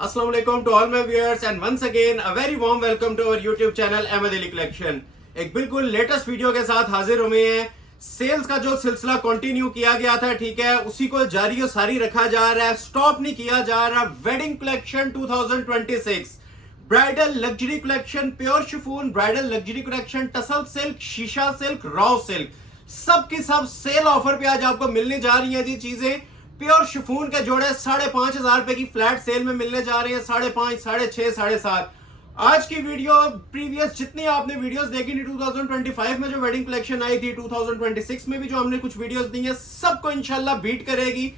Assalamu alaikum to all my viewers and once again a very warm welcome to our YouTube channel Ahmed Ali collection. एक बिल्कुल latest video के साथ हाजिर हुए हैं। सेल्स का जो सिलसिला कंटिन्यू किया गया था, ठीक है, उसी को जारी और सारी रखा जा रहा है, स्टॉप नहीं किया जा रहा। Wedding collection 2026, bridal luxury collection, pure chiffon bridal luxury collection, tussle silk, शीशा सिल्क, रॉ सिल्क, सब की सब सेल ऑफर पे आज आपको मिलने जा रही है जी चीजें। प्योर शिफॉन के जोड़े 5,500 रुपए की फ्लैट सेल में मिलने जा रहे हैं, 5,500, 6,500, 7,500। आज की वीडियो प्रीवियस जितनी आपने वीडियोस देखी थी 2025 में जो वेडिंग कलेक्शन आई थी, 2026 में भी जो हमने कुछ वीडियोस दी हैं, सबको इंशाल्लाह बीट करेगी।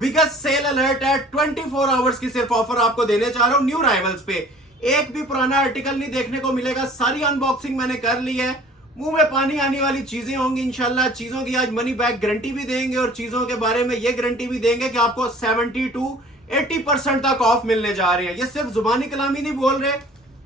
बिगेस्ट सेल अलर्ट है, 24 आवर्स की सिर्फ ऑफर आपको देने जा रहा हूं न्यू राइवल्स पे। एक भी पुराना आर्टिकल नहीं देखने को मिलेगा, सारी अनबॉक्सिंग मैंने कर ली है। मुंह में पानी आने वाली चीजें होंगी इंशाल्लाह। चीजों की आज मनी बैक गारंटी भी देंगे और चीजों के बारे में ये गारंटी भी देंगे कि आपको 70 to 80% तक ऑफ मिलने जा रहे हैं। ये सिर्फ जुबानी कलामी नहीं बोल रहे,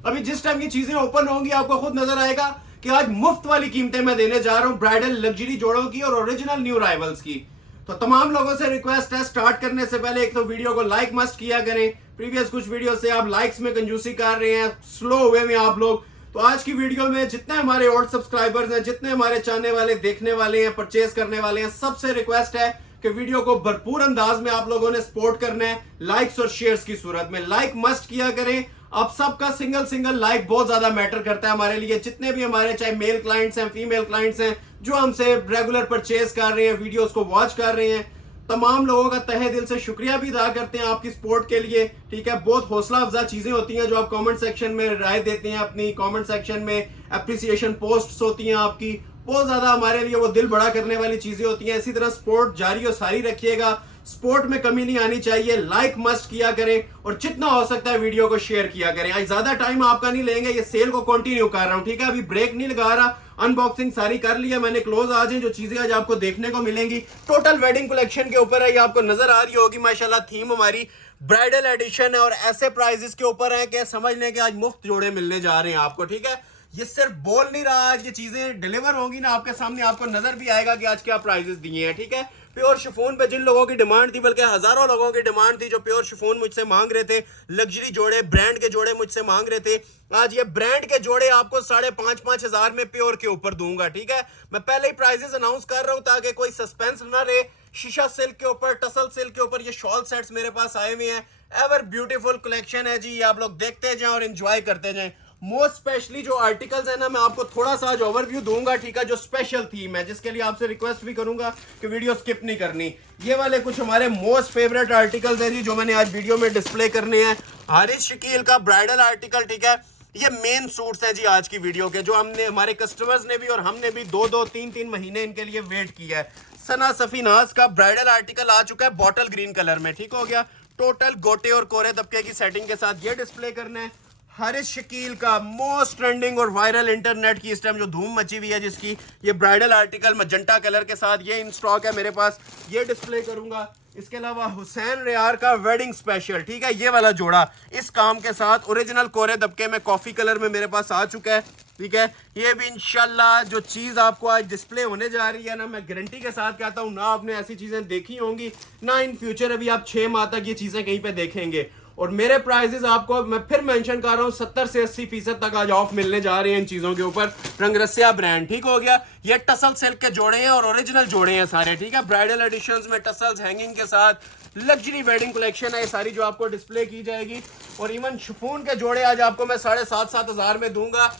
अभी जिस टाइम ये चीजें ओपन होंगी आपको खुद नजर आएगा कि आज मुफ्त वाली कीमतें मैं देने जा रहा हूं ब्राइडल लग्जरी जोड़ों की और ओरिजिनल न्यू राइवल्स की। तो तमाम लोगों से रिक्वेस्ट है, स्टार्ट करने से पहले एक तो वीडियो को लाइक मस्ट किया करें। प्रीवियस कुछ वीडियो से आप लाइक्स में कंजूसी कर रहे हैं, स्लो हुए में आप लोग। तो आज की वीडियो में जितने हमारे ओल्ड सब्सक्राइबर्स हैं, जितने हमारे चाहने वाले, देखने वाले हैं, परचेज करने वाले हैं, सबसे रिक्वेस्ट है कि वीडियो को भरपूर अंदाज में आप लोगों ने सपोर्ट करना है लाइक्स और शेयर्स की सूरत में। लाइक मस्ट किया करें, आप सबका सिंगल लाइक बहुत ज्यादा मैटर करता है हमारे लिए। जितने भी हमारे चाहे मेल क्लाइंट्स हैं, फीमेल क्लाइंट्स हैं, जो हमसे रेगुलर परचेज कर रहे हैं, वीडियोस को वॉच कर रहे हैं, तमाम लोगों का तहे दिल से शुक्रिया भी अदा करते हैं आपकी सपोर्ट के लिए। ठीक है, बहुत हौसला अफजा चीजें होती हैं जो आप कमेंट सेक्शन में राय देते हैं, अपनी कमेंट सेक्शन में अप्रिसिएशन पोस्ट्स होती हैं आपकी, बहुत ज्यादा हमारे लिए वो दिल बड़ा करने वाली चीजें होती हैं। इसी तरह सपोर्ट जारी और सारी रखिएगा, सपोर्ट में कमी नहीं आनी चाहिए। लाइक मस्ट किया करें और जितना हो सकता है वीडियो को शेयर किया करें। आज ज्यादा टाइम आपका नहीं लेंगे, ये सेल को कंटिन्यू कर रहा हूं, ठीक है, अभी ब्रेक नहीं लगा रहा। अनबॉक्सिंग सारी कर लिया मैंने, क्लोज आज है। जो चीजें आज आपको देखने को मिलेंगी टोटल वेडिंग कलेक्शन के ऊपर है, ये आपको नजर आ रही होगी माशाल्लाह। थीम हमारी ब्राइडल एडिशन है और ऐसे प्राइजेस के ऊपर है कि समझ लें कि आज मुफ्त जोड़े मिलने जा रहे हैं आपको। ठीक है, ये सिर्फ बोल नहीं रहा, आज ये चीजें डिलीवर होंगी ना आपके सामने, आपको नजर भी आएगा कि आज क्या प्राइजेस दिए हैं। ठीक है, प्योर शिफॉन पे जिन लोगों की डिमांड थी, बल्कि हजारों लोगों की डिमांड थी जो प्योर शिफॉन मुझसे मांग रहे थे, लग्जरी जोड़े, ब्रांड के जोड़े मुझसे मांग रहे थे, आज ये ब्रांड के जोड़े आपको 5,500 में प्योर के ऊपर दूंगा। ठीक है, मैं पहले ही प्राइजेस अनाउंस कर रहा हूं ताकि कोई सस्पेंस ना रहे। शीशा सिल्क के ऊपर, टसल सिल्क के ऊपर ये शॉल सेट्स मेरे पास आए हुए हैं। एवर ब्यूटीफुल कलेक्शन है जी, ये आप लोग देखते जाएं और एंजॉय करते जाएं। मोस्ट स्पेशली जो आर्टिकल्स है ना, मैं आपको थोड़ा सा आज ओवरव्यू दूंगा, ठीक है, जो स्पेशल थीम है, जिसके लिए आपसे रिक्वेस्ट भी करूंगा कि वीडियो स्किप नहीं करनी। ये वाले कुछ हमारे मोस्ट फेवरेट आर्टिकल्स हैं जी जो मैंने आज वीडियो में डिस्प्ले करने हैं। हारिस शकील का ब्राइडल आर्टिकल, ठीक है, ये मेन सूट्स हैं जी आज की वीडियो के, जो हमने, हमारे कस्टमर्स ने भी और हमने भी 2-2, 3-3 महीने इनके लिए वेट किया है। सना सफीनाज का ब्राइडल आर्टिकल आ चुका है बॉटल ग्रीन कलर में, ठीक हो गया, टोटल गोटे और कोरे दबके की सेटिंग के साथ ये डिस्प्ले करना है। हारिस शकील का मोस्ट ट्रेंडिंग और वायरल इंटरनेट की इस टाइम जो धूम मची हुई है, जिसकी ये ब्राइडल आर्टिकल मजंटा कलर के साथ ये इन स्टॉक है मेरे पास, ये डिस्प्ले करूंगा। इसके अलावा हुसैन रियार का वेडिंग स्पेशल, ठीक है, ये वाला जोड़ा इस काम के साथ ओरिजिनल कोरे दबके में कॉफी कलर में मेरे पास आ चुका है। ठीक है, ये भी इंशाल्लाह जो चीज़ आपको आज डिस्प्ले होने जा रही है ना, मैं गारंटी के साथ कहता हूँ, ना आपने ऐसी चीज़ें देखी होंगी, ना इन फ्यूचर अभी आप 6 माह तक ये चीज़ें कहीं पे देखेंगे। और मेरे प्राइजेस आपको मैं फिर मेंशन कर रहा हूँ 70 से 80% तक आज ऑफ मिलने जा रहे हैं इन चीजों के ऊपर। रंगरसिया ब्रांड, ठीक हो गया, ये टसल सिल्क के जोड़े हैं और ओरिजिनल जोड़े हैं सारे। ठीक है, ब्राइडल एडिशंस में टसल्स हैंगिंग के साथ लग्जरी वेडिंग कलेक्शन है, ये सारी जो आपको डिस्प्ले की जाएगी। और इवन शिफॉन के जोड़े आज आपको मैं 7,500 में दूंगा।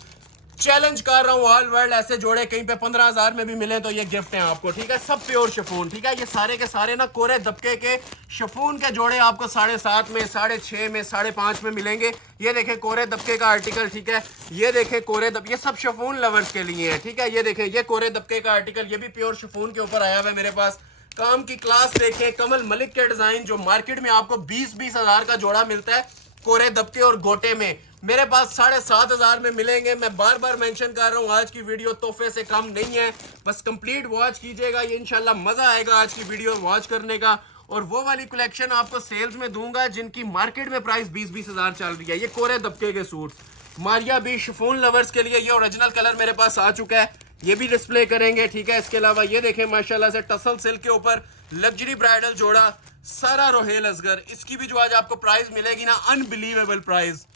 चैलेंज कर रहा हूँ ऑल वर्ल्ड, ऐसे जोड़े कहीं पे 15,000 में भी मिले तो ये गिफ्ट है आपको। ठीक है, सब प्योर शिफॉन, ठीक है, ये सारे के सारे ना कोरे दबके के शिफॉन के जोड़े आपको 7.5 में, 6.5 में, 5.5 में मिलेंगे। ये देखें कोरे दबके का आर्टिकल, ठीक है, ये देखें कोरे दब, ये सब शिफॉन लवर्स के लिए है। ठीक है, ये देखें, ये कोरे दबके का आर्टिकल, ये भी प्योर शिफॉन के ऊपर आया हुआ है मेरे पास। काम की क्लास देखें, कमल मलिक के डिजाइन, जो मार्केट में आपको 20-20 हजार का जोड़ा मिलता है कोरे दबके और गोटे में, मेरे पास 7,500 में मिलेंगे। मैं बार बार मेंशन कर रहा हूँ, आज की वीडियो तोहफे से कम नहीं है, बस कंप्लीट वॉच कीजिएगा, ये इंशाल्लाह मजा आएगा आज की वीडियो वॉच करने का। और वो वाली कलेक्शन आपको सेल्स में दूंगा जिनकी मार्केट में प्राइस 20-20 हजार चल रही है। ये कोरे दबके के suit Maria B chiffon lovers के लिए, ये ओरिजिनल कलर मेरे पास आ चुका है, ये भी डिस्प्ले करेंगे। ठीक है, इसके अलावा ये देखें माशाल्लाह से टसल सिल्क के ऊपर लग्जरी ब्राइडल जोड़ा सारा रोहेल असगर, इसकी भी जो आज आपको प्राइस मिलेगी ना, अनबिलीवेबल प्राइस।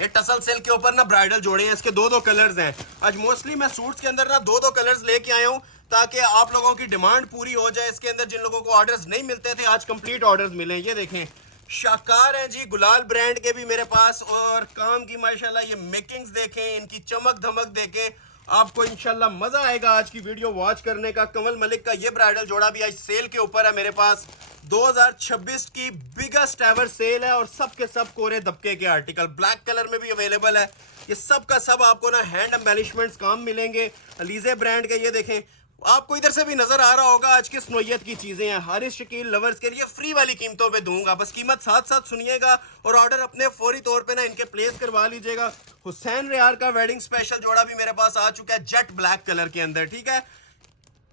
ये टसल सेल के ऊपर ना ब्राइडल जोड़े हैं, इसके दो कलर्स हैं। आज मोस्टली मैं सूट्स के अंदर ना दो कलर्स लेके आया हूँ ताकि आप लोगों की डिमांड पूरी हो जाए। इसके अंदर जिन लोगों को ऑर्डर्स नहीं मिलते थे, आज कंप्लीट ऑर्डर्स मिले। ये देखें, शाकार हैं जी, गुलाल ब्रांड के भी मेरे पास, और काम की माशाल्लाह ये मेकिंग्स देखें, इनकी चमक धमक देखें, आपको इंशाल्लाह मजा आएगा आज की वीडियो वॉच करने का। कमल मलिक का ये ब्राइडल जोड़ा भी आज सेल के ऊपर है मेरे पास। 2026 की बिगेस्ट एवर सेल है और सब के सब कोरे दबके के आर्टिकल ब्लैक कलर में भी अवेलेबल है। ये सब का सब आपको ना हैंड एम्बेलिशमेंट्स काम मिलेंगे अलीजे ब्रांड के। ये देखें, आपको इधर से भी नजर आ रहा होगा आज किस नोयत की चीजें हैं। हारिस शकील लवर्स के लिए फ्री वाली कीमतों पे दूंगा, बस कीमत साथ साथ सुनिएगा और ऑर्डर अपने फौरी तौर पे ना इनके प्लेस करवा लीजिएगा। हुसैन रियार का वेडिंग स्पेशल जोड़ा भी मेरे पास आ चुका है जेट ब्लैक कलर के अंदर। ठीक है,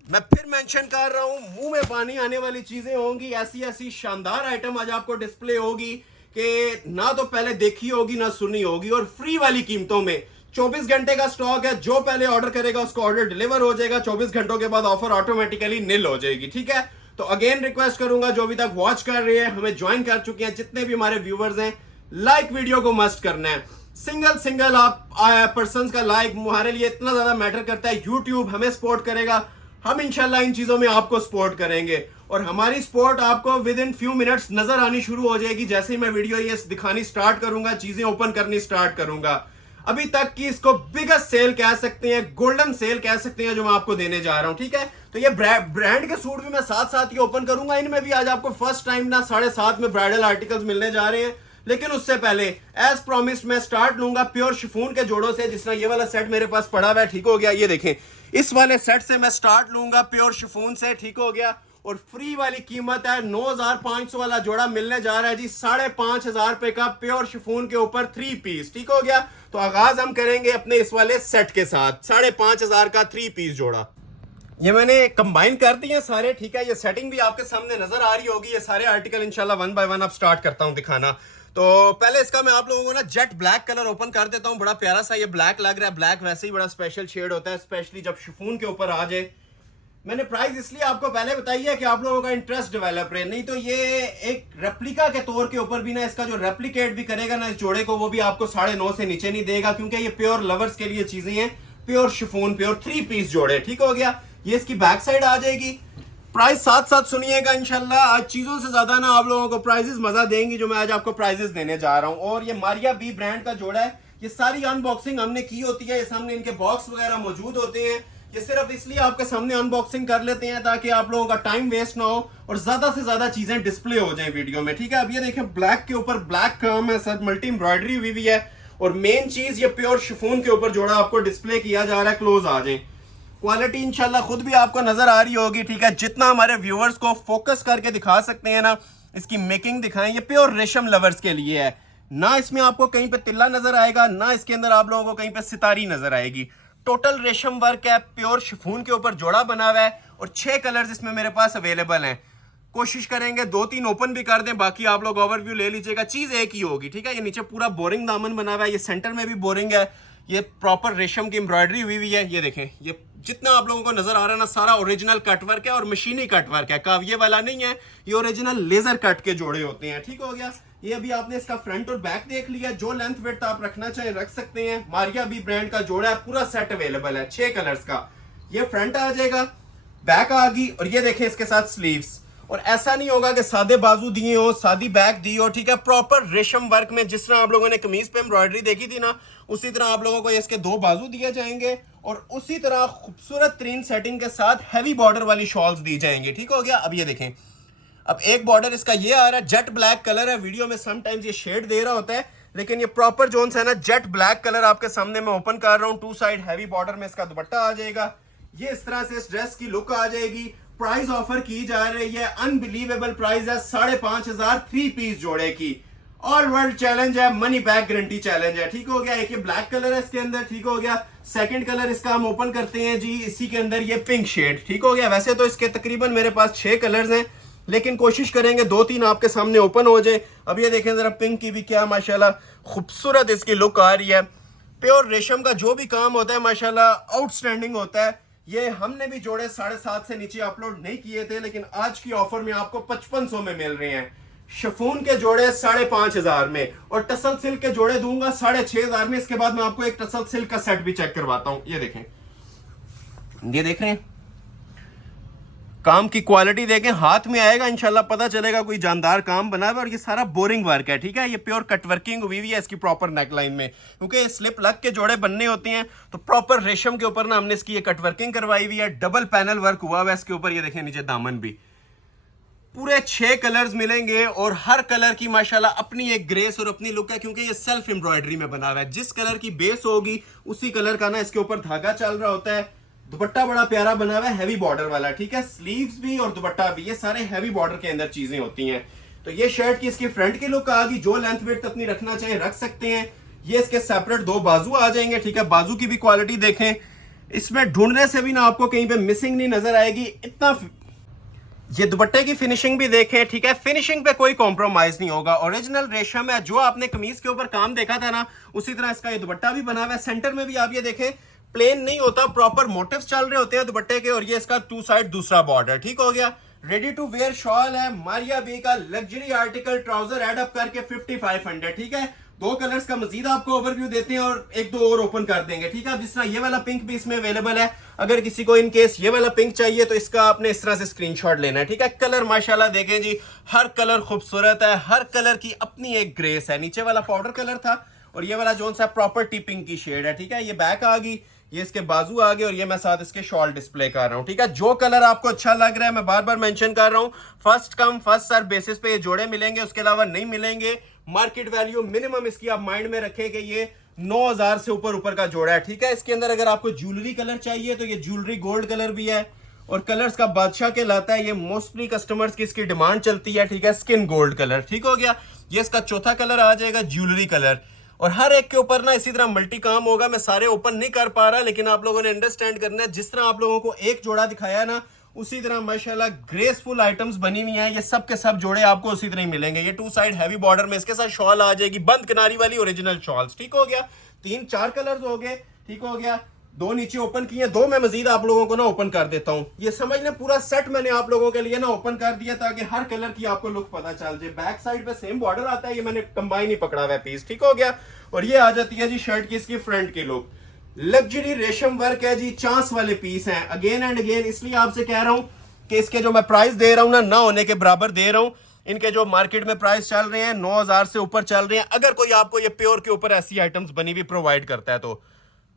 मैं फिर मेंशन कर रहा हूं, मुंह में पानी आने वाली चीजें होंगी। ऐसी ऐसी शानदार आइटम आज आपको डिस्प्ले होगी कि ना तो पहले देखी होगी ना सुनी होगी, और फ्री वाली कीमतों में। 24 घंटे का स्टॉक है, जो पहले ऑर्डर करेगा उसको ऑर्डर डिलीवर हो जाएगा। 24 घंटों के बाद ऑफर ऑटोमेटिकली निल हो जाएगी। ठीक है, तो अगेन रिक्वेस्ट करूंगा जो अभी तक वॉच कर रहे हैं, हमें ज्वाइन कर चुके हैं, जितने भी हमारे व्यूवर्स हैं, लाइक वीडियो को मस्ट करना है। सिंगल आप पर्सन का लाइक हमारे लिए इतना ज्यादा मैटर करता है। यूट्यूब हमें सपोर्ट करेगा, हम इंशाल्लाह इन चीजों में आपको सपोर्ट करेंगे, और हमारी सपोर्ट आपको विद इन फ्यू मिनट्स नजर आनी शुरू हो जाएगी जैसे ही मैं वीडियो ये दिखानी स्टार्ट करूंगा, चीजें ओपन करनी स्टार्ट करूंगा। अभी तक की इसको बिगेस्ट सेल कह सकते हैं, गोल्डन सेल कह सकते हैं जो मैं आपको देने जा रहा हूं। ठीक है, तो ये ब्रांड के सूट भी मैं साथ साथ ही ओपन करूंगा। इनमें भी आज आपको फर्स्ट टाइम ना 7.5 में ब्राइडल आर्टिकल्स मिलने जा रहे हैं, लेकिन उससे पहले एज प्रॉमिस्ड मैं स्टार्ट लूंगा प्योर शिफॉन के जोड़ों से। जिस तरह ये वाला सेट मेरे पास पड़ा हुआ है, ठीक हो गया, ये देखें, इस वाले सेट से मैं स्टार्ट लूंगा प्योर शिफॉन से। ठीक हो गया, और फ्री वाली कीमत है 9500 वाला जोड़ा मिलने जा रहा है जी 5500 रुपए का प्योर शिफॉन के ऊपर 3 पीस। ठीक हो गया, तो आगाज हम करेंगे अपने इस वाले सेट के साथ। 5500 का 3 पीस जोड़ा ये मैंने कंबाइन कर दिए सारे। ठीक है, ये सेटिंग भी आपके सामने नजर आ रही होगी। ये सारे आर्टिकल इंशाल्लाह 1 बाय 1 अब स्टार्ट करता हूं दिखाना। तो पहले इसका मैं आप लोगों को ना जेट ब्लैक कलर ओपन कर देता हूं। बड़ा प्यारा सा ये ब्लैक लग रहा है। ब्लैक वैसे ही बड़ा स्पेशल शेड होता है, स्पेशली जब शिफॉन के ऊपर आ जाए। मैंने प्राइस इसलिए आपको पहले बताई है कि आप लोगों का इंटरेस्ट डेवलप रहे, नहीं तो ये एक रेप्लिका के तौर के ऊपर भी ना, इसका जो रेप्लिकेट भी करेगा ना इस जोड़े को, वो भी आपको 9.5 से नीचे नहीं देगा, क्योंकि ये प्योर लवर्स के लिए चीजें हैं। प्योर शिफॉन, प्योर 3 पीस जोड़े। ठीक हो गया, ये इसकी बैक साइड आ जाएगी। प्राइस साथ साथ सुनिएगा इंशाल्लाह। आज चीजों से ज्यादा ना आप लोगों को प्राइजेस मजा देंगी जो मैं आज आपको प्राइजेस देने जा रहा हूं। और ये मारिया बी ब्रांड का जोड़ा है। ये सारी अनबॉक्सिंग हमने की होती है, ये सामने इनके बॉक्स वगैरह मौजूद होते हैं। ये सिर्फ इसलिए आपके सामने अनबॉक्सिंग कर लेते हैं ताकि आप लोगों का टाइम वेस्ट ना हो और ज्यादा से ज्यादा चीजें डिस्प्ले हो जाएं वीडियो में। ठीक है, अब ये देखें, ब्लैक के ऊपर ब्लैक काम है, सर मल्टी एम्ब्रॉयडरी हुई है, और मेन चीज ये प्योर शिफॉन के ऊपर जोड़ा आपको डिस्प्ले किया जा रहा है। क्लोज आ जाए, क्वालिटी इंशाल्लाह खुद भी आपको नजर आ रही होगी। ठीक है, जितना हमारे व्यूअर्स को फोकस करके दिखा सकते हैं ना, इसकी मेकिंग दिखाएं। ये प्योर रेशम लवर्स के लिए है, ना इसमें आपको कहीं पे तिल्ला नजर आएगा, ना इसके अंदर आप लोगों को कहीं पे सितारी नजर आएगी। टोटल रेशम वर्क है, प्योर शिफॉन के ऊपर जोड़ा बना हुआ है, और 6 कलर्स इसमें मेरे पास अवेलेबल हैं। कोशिश करेंगे 2-3 ओपन भी कर दें, बाकी आप लोग ओवरव्यू ले लीजिएगा। चीज एक ही होगी। ठीक है, ये नीचे पूरा बोरिंग दामन बना हुआ है, ये सेंटर में भी बोरिंग है, ये प्रॉपर रेशम की एम्ब्रॉयडरी हुई है। ये देखें, ये जितना आप लोगों को नजर आ रहा है ना, सारा ओरिजिनल कटवर्क है और मशीनी कटवर्क है, काविये वाला नहीं है। ये ओरिजिनल लेजर कट के जोड़े होते हैं। ठीक हो गया, ये अभी आपने इसका फ्रंट और बैक देख लिया। जो लेंथ विड्थ आप रखना चाहे रख सकते हैं। मारिया बी ब्रांड का जोड़ा है, पूरा सेट अवेलेबल है 6 कलर्स का। ये फ्रंट आ जाएगा, बैक आ गई, और ये देखें इसके साथ स्लीव्स। और ऐसा नहीं होगा कि सादे बाजू दिए हो, सादी बैक दी हो। ठीक है, प्रॉपर रेशम वर्क में जिस तरह आप लोगों ने कमीज पे एम्ब्रॉयडरी देखी थी ना, उसी तरह आप लोगों को इसके 2 बाजू दिए जाएंगे, और उसी तरह खूबसूरत तरीन सेटिंग के साथ हैवी बॉर्डर वाली शॉल्स दी जाएंगी। ठीक हो गया, अब ये देखें, अब एक बॉर्डर इसका ये आ रहा है, जेट ब्लैक कलर है। वीडियो में समटाइम्स ये शेड दे रहा होता है, लेकिन ये प्रॉपर जोन है ना, जेट ब्लैक कलर आपके सामने मैं ओपन कर रहा हूँ। 2 साइड हैवी बॉर्डर में इसका दुपट्टा आ जाएगा। ये इस तरह से इस ड्रेस की लुक आ जाएगी। प्राइस ऑफर की जा रही है, अनबिलीवेबल प्राइस है 5500 3 पीस जोड़े की। ऑल वर्ल्ड चैलेंज है, मनी बैक गारंटी चैलेंज है। ठीक हो गया, एक ये ब्लैक कलर है इसके अंदर। ठीक हो गया, सेकंड कलर इसका हम ओपन करते हैं जी, इसी के अंदर ये पिंक शेड। ठीक हो गया, वैसे तो इसके तकरीबन मेरे पास 6 कलर्स हैं, लेकिन कोशिश करेंगे 2-3 आपके सामने ओपन हो जाए। अब ये देखें जरा, पिंक की भी क्या माशाल्लाह खूबसूरत इसकी लुक आ रही है। प्योर रेशम का जो भी काम होता है माशाल्लाह आउटस्टैंडिंग होता है। ये हमने भी जोड़े 7.5 से नीचे अपलोड नहीं किए थे, लेकिन आज की ऑफर में आपको 5500 में मिल रहे हैं। शिफॉन के जोड़े 5,500 में और टसल सिल्क के जोड़े दूंगा 6,500 में। इसके बाद मैं आपको एक टसल सिल्क का सेट भी चेक करवाता हूं। ये देखें, ये देख रहे हैं, काम की क्वालिटी देखें, हाथ में आएगा इंशाल्लाह पता चलेगा कोई जानदार काम बना है। और ये सारा बोरिंग वर्क है, ठीक है। ये प्योर कट वर्किंग हुई है इसकी प्रॉपर नेकलाइन में, क्योंकि स्लिप लग के जोड़े बनने होते हैं तो प्रॉपर रेशम के ऊपर ना हमने इसकी ये कट वर्किंग करवाई हुई है। डबल पैनल वर्क हुआ हुआ है इसके ऊपर। ये देखें नीचे दामन भी, पूरे 6 कलर्स मिलेंगे और हर कलर की माशाल्लाह अपनी एक ग्रेस और अपनी लुक है, क्योंकि ये सेल्फ एम्ब्रॉयडरी में बना हुआ है। जिस कलर की बेस होगी उसी कलर का ना इसके ऊपर धागा चल रहा होता है। दुपट्टा बड़ा प्यारा बना हुआ है, हैवी बॉर्डर वाला, ठीक है। स्लीव्स भी और दुपट्टा भी, ये सारे हैवी बॉर्डर के अंदर चीजें होती हैं। तो ये शर्ट की इसकी फ्रंट की लुक आ गई। जो लेंथ वेट अपनी रखना चाहे रख सकते हैं। ये इसके सेपरेट 2 बाजू आ जाएंगे, ठीक है। बाजू की भी क्वालिटी देखें, इसमें ढूंढने से भी ना आपको कहीं पे मिसिंग नहीं नजर आएगी इतना। ये दुपट्टे की फिनिशिंग भी देखें, ठीक है। फिनिशिंग पे कोई कॉम्प्रोमाइज नहीं होगा, ओरिजिनल रेशम है। जो आपने कमीज के ऊपर काम देखा था ना, उसी तरह इसका ये दुपट्टा भी बना हुआ है। सेंटर में भी आप ये देखें, प्लेन नहीं होता, प्रॉपर मोटिव्स चल रहे होते हैं दुपट्टे के। और ये इसका 2 साइड दूसरा बॉर्डर, ठीक हो गया। रेडी टू वेयर शॉल है, मारिया बी का luxury article, trouser add up करके 5500, ठीक है। 2 कलर्स का मजीद आपको ओवरव्यू देते हैं और 1-2 और ओपन कर देंगे, ठीक है। जिस तरह ये वाला पिंक भी इसमें अवेलेबल है। अगर किसी को इन केस ये वाला पिंक चाहिए तो इसका आपने इस तरह से स्क्रीनशॉट लेना है, ठीक है। कलर माशाल्लाह देखें जी, हर कलर खूबसूरत है, हर कलर की अपनी एक ग्रेस है। नीचे वाला पाउडर कलर था और ये वाला जो सा प्रॉपर टिपिंग की शेड है, ठीक है। ये बैक आ गई, ये इसके बाजू आ गए और ये मैं साथ इसके शॉल डिस्प्ले कर रहा हूं, ठीक है। जो कलर आपको अच्छा लग रहा है, मैं बार बार मेंशन कर रहा हूं, first come first serve basis पे ये जोड़े मिलेंगे, उसके अलावा नहीं मिलेंगे। मार्केट वैल्यू मिनिमम इसकी आप माइंड में रखें कि ये 9,000 से ऊपर का जोड़ा है, ठीक है। इसके अंदर अगर आपको ज्वेलरी कलर चाहिए तो ये ज्वेलरी गोल्ड कलर भी है और कलर्स का बादशाह कहलाता है। ये मोस्टली कस्टमर्स की इसकी डिमांड चलती है, ठीक है। स्किन गोल्ड कलर, ठीक हो गया। ये इसका चौथा कलर आ जाएगा ज्वेलरी कलर। और हर एक के ऊपर ना इसी तरह मल्टी काम होगा। मैं सारे ओपन नहीं कर पा रहा, लेकिन आप लोगों ने अंडरस्टैंड करना है। जिस तरह आप लोगों को एक जोड़ा दिखाया ना, उसी तरह माशाल्लाह ग्रेसफुल आइटम्स बनी हुई हैं। ये सब के सब जोड़े आपको उसी तरह ही मिलेंगे। ये 2 साइड हैवी बॉर्डर में इसके साथ शॉल आ जाएगी, बंद किनारी वाली ओरिजिनल शॉल्स, ठीक हो गया। 3-4 कलर्स हो गए, ठीक हो गया। 2 नीचे ओपन किए, 2 मैं मजीद आप लोगों को ना ओपन कर देता हूं। ये समझ लें पूरा सेट मैंने आप लोगों के लिए ना ओपन कर दिया ताकि हर कलर की आपको लुक पता चल जाए। बैक साइड पे सेम बॉर्डर आता है, ये मैंने कंबाइन ही पकड़ा हुआ है पीस, ठीक हो गया। और ये आ जाती है जी शर्ट की इसकी फ्रंट की लुक। लग्जरी रेशम वर्क है जी, चांस वाले पीस हैं। अगेन एंड अगेन इसलिए आपसे कह रहा हूं कि इसके जो मैं प्राइस दे रहा हूं ना होने के बराबर दे रहा हूं। इनके जो मार्केट में प्राइस चल रहे हैं 9,000 से ऊपर चल रहे हैं। अगर कोई आपको ये प्योर के ऊपर ऐसी आइटम्स बनी हुई प्रोवाइड करता है तो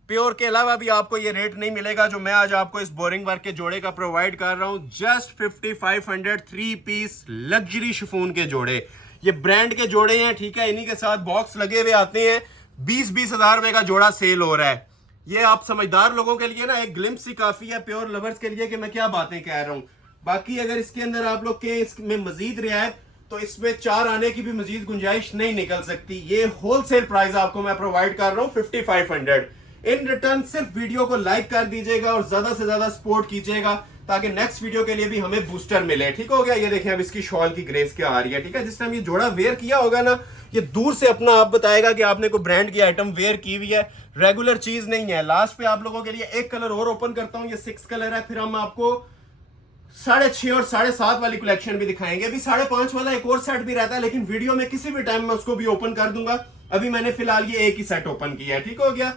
प्योर के अलावा भी आपको ये रेट नहीं मिलेगा जो मैं आज आपको इस बोरिंग वर्क के जोड़े का प्रोवाइड कर रहा हूं। जस्ट 5500 3 पीस लग्जरी शिफॉन के जोड़े। ये ब्रांड के जोड़े हैं, ठीक है। इन्हीं के साथ बॉक्स लगे हुए आते हैं। 20-20 हजार रुपए का जोड़ा सेल हो रहा है। ये आप समझदार लोगों के लिए ना एक ग्लिम्स ही काफी है, प्योर लवर्स के लिए, कि मैं क्या बातें कह रहा हूं। बाकी अगर इसके अंदर आप लोग के इसमें मजीद रियायत तो इसमें 4 आने की भी मजीद गुंजाइश नहीं निकल सकती। ये होलसेल प्राइस आपको मैं प्रोवाइड कर रहा हूं 5500। इन रिटर्न सिर्फ वीडियो को लाइक कर दीजिएगा और ज्यादा से ज्यादा सपोर्ट कीजिएगा ताकि नेक्स्ट वीडियो के लिए भी हमें बूस्टर मिले, ठीक हो गया। ये देखें अब इसकी शॉल की ग्रेस क्या आ रही है, ठीक है। जिस टाइम ये जोड़ा वेयर किया होगा ना, ये दूर से अपना आप बताएगा कि आपने कोई ब्रांड की आइटम वेयर की हुई है, रेगुलर चीज नहीं है। लास्ट पे आप लोगों के लिए एक कलर और ओपन करता हूं, ये 6 कलर है। फिर हम आपको 6.5 और 7.5 वाली कलेक्शन भी दिखाएंगे। अभी 5.5 वाला एक और सेट भी रहता है, लेकिन वीडियो में किसी भी टाइम में उसको भी ओपन कर दूंगा। अभी मैंने फिलहाल ये एक ही सेट ओपन किया है, ठीक हो गया।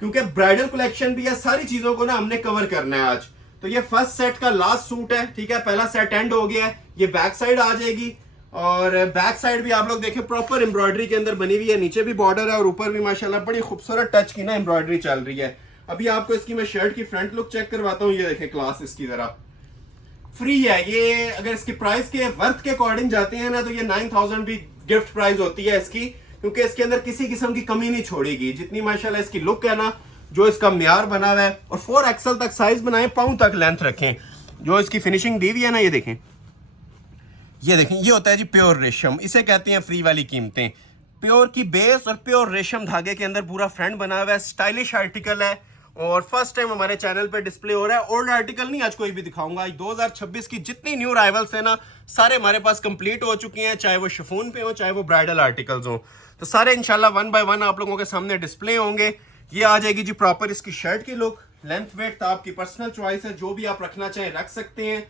क्योंकि ब्राइडल कलेक्शन भी है, सारी चीजों को ना हमने कवर करना है आज। तो ये फर्स्ट सेट का लास्ट सूट है, ठीक है। पहला सेट एंड हो गया है। ये बैक साइड आ जाएगी और बैक साइड भी आप लोग देखें प्रॉपर एम्ब्रॉयडरी के अंदर बनी हुई है। नीचे भी बॉर्डर है और ऊपर भी माशाल्लाह बड़ी खूबसूरत टच की ना एम्ब्रॉयडरी चल रही है। अभी आपको इसकी मैं शर्ट की फ्रंट लुक चेक करवाता हूँ। ये देखें क्लास इसकी जरा फ्री है। ये अगर इसकी प्राइस के वर्थ के अकॉर्डिंग जाते हैं ना तो ये 9,000 भी गिफ्ट प्राइस होती है इसकी, क्योंकि इसके अंदर किसी किस्म की कमी नहीं छोड़ेगी। जितनी माशाल्लाह इसकी लुक है ना, जो इसका म्यार बना हुआ है, और 4XL तक साइज बनाए, पाँव तक लेंथ रखें। जो इसकी फिनिशिंग दी हुई है ना, ये देखें, ये देखें, ये होता है जी प्योर रेशम। इसे कहते हैं फ्री वाली कीमतें। प्योर की बेस और प्योर रेशम धागे के अंदर पूरा फ्रंट बना हुआ है। स्टाइलिश आर्टिकल है और फर्स्ट टाइम हमारे चैनल पे डिस्प्ले हो रहा है। ओल्ड आर्टिकल नहीं आज कोई भी दिखाऊंगा। 2026 की जितनी न्यू राइवल्स है ना, सारे हमारे पास कंप्लीट हो चुके हैं, चाहे वो शिफॉन पे हो, चाहे वो ब्राइडल आर्टिकल्स हो। तो सारे इंशाल्लाह 1 बाय 1 आप लोगों के सामने डिस्प्ले होंगे। ये आ जाएगी जी प्रॉपर इसकी शर्ट की लुक, लेंथ वेट आपकी पर्सनल चॉइस है, जो भी आप रखना चाहें रख सकते हैं।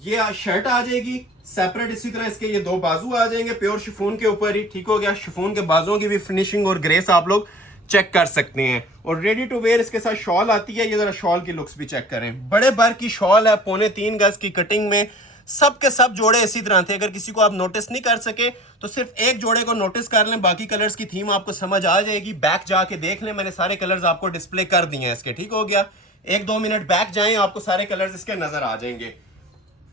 ये शर्ट आ जाएगी सेपरेट, इसी तरह इसके ये 2 बाजू आ जाएंगे प्योर शिफॉन के ऊपर ही, ठीक हो गया। शिफॉन के बाजुओं की भी फिनिशिंग और ग्रेस आप लोग चेक कर सकते हैं। और रेडी टू वेयर इसके साथ शॉल आती है, ये जरा शॉल की लुक्स भी चेक करें। बड़े बार की शॉल है, 3.25 गज की कटिंग में, सब के सब जोड़े इसी तरह थे। अगर किसी को आप नोटिस नहीं कर सके तो सिर्फ एक जोड़े को नोटिस कर लें, बाकी कलर्स की थीम आपको समझ आ जाएगी। बैक जाके देख लें, मैंने सारे कलर्स आपको डिस्प्ले कर दिए हैं इसके, ठीक हो गया। 1-2 मिनट बैक जाएं, आपको सारे कलर्स इसके नजर आ जाएंगे।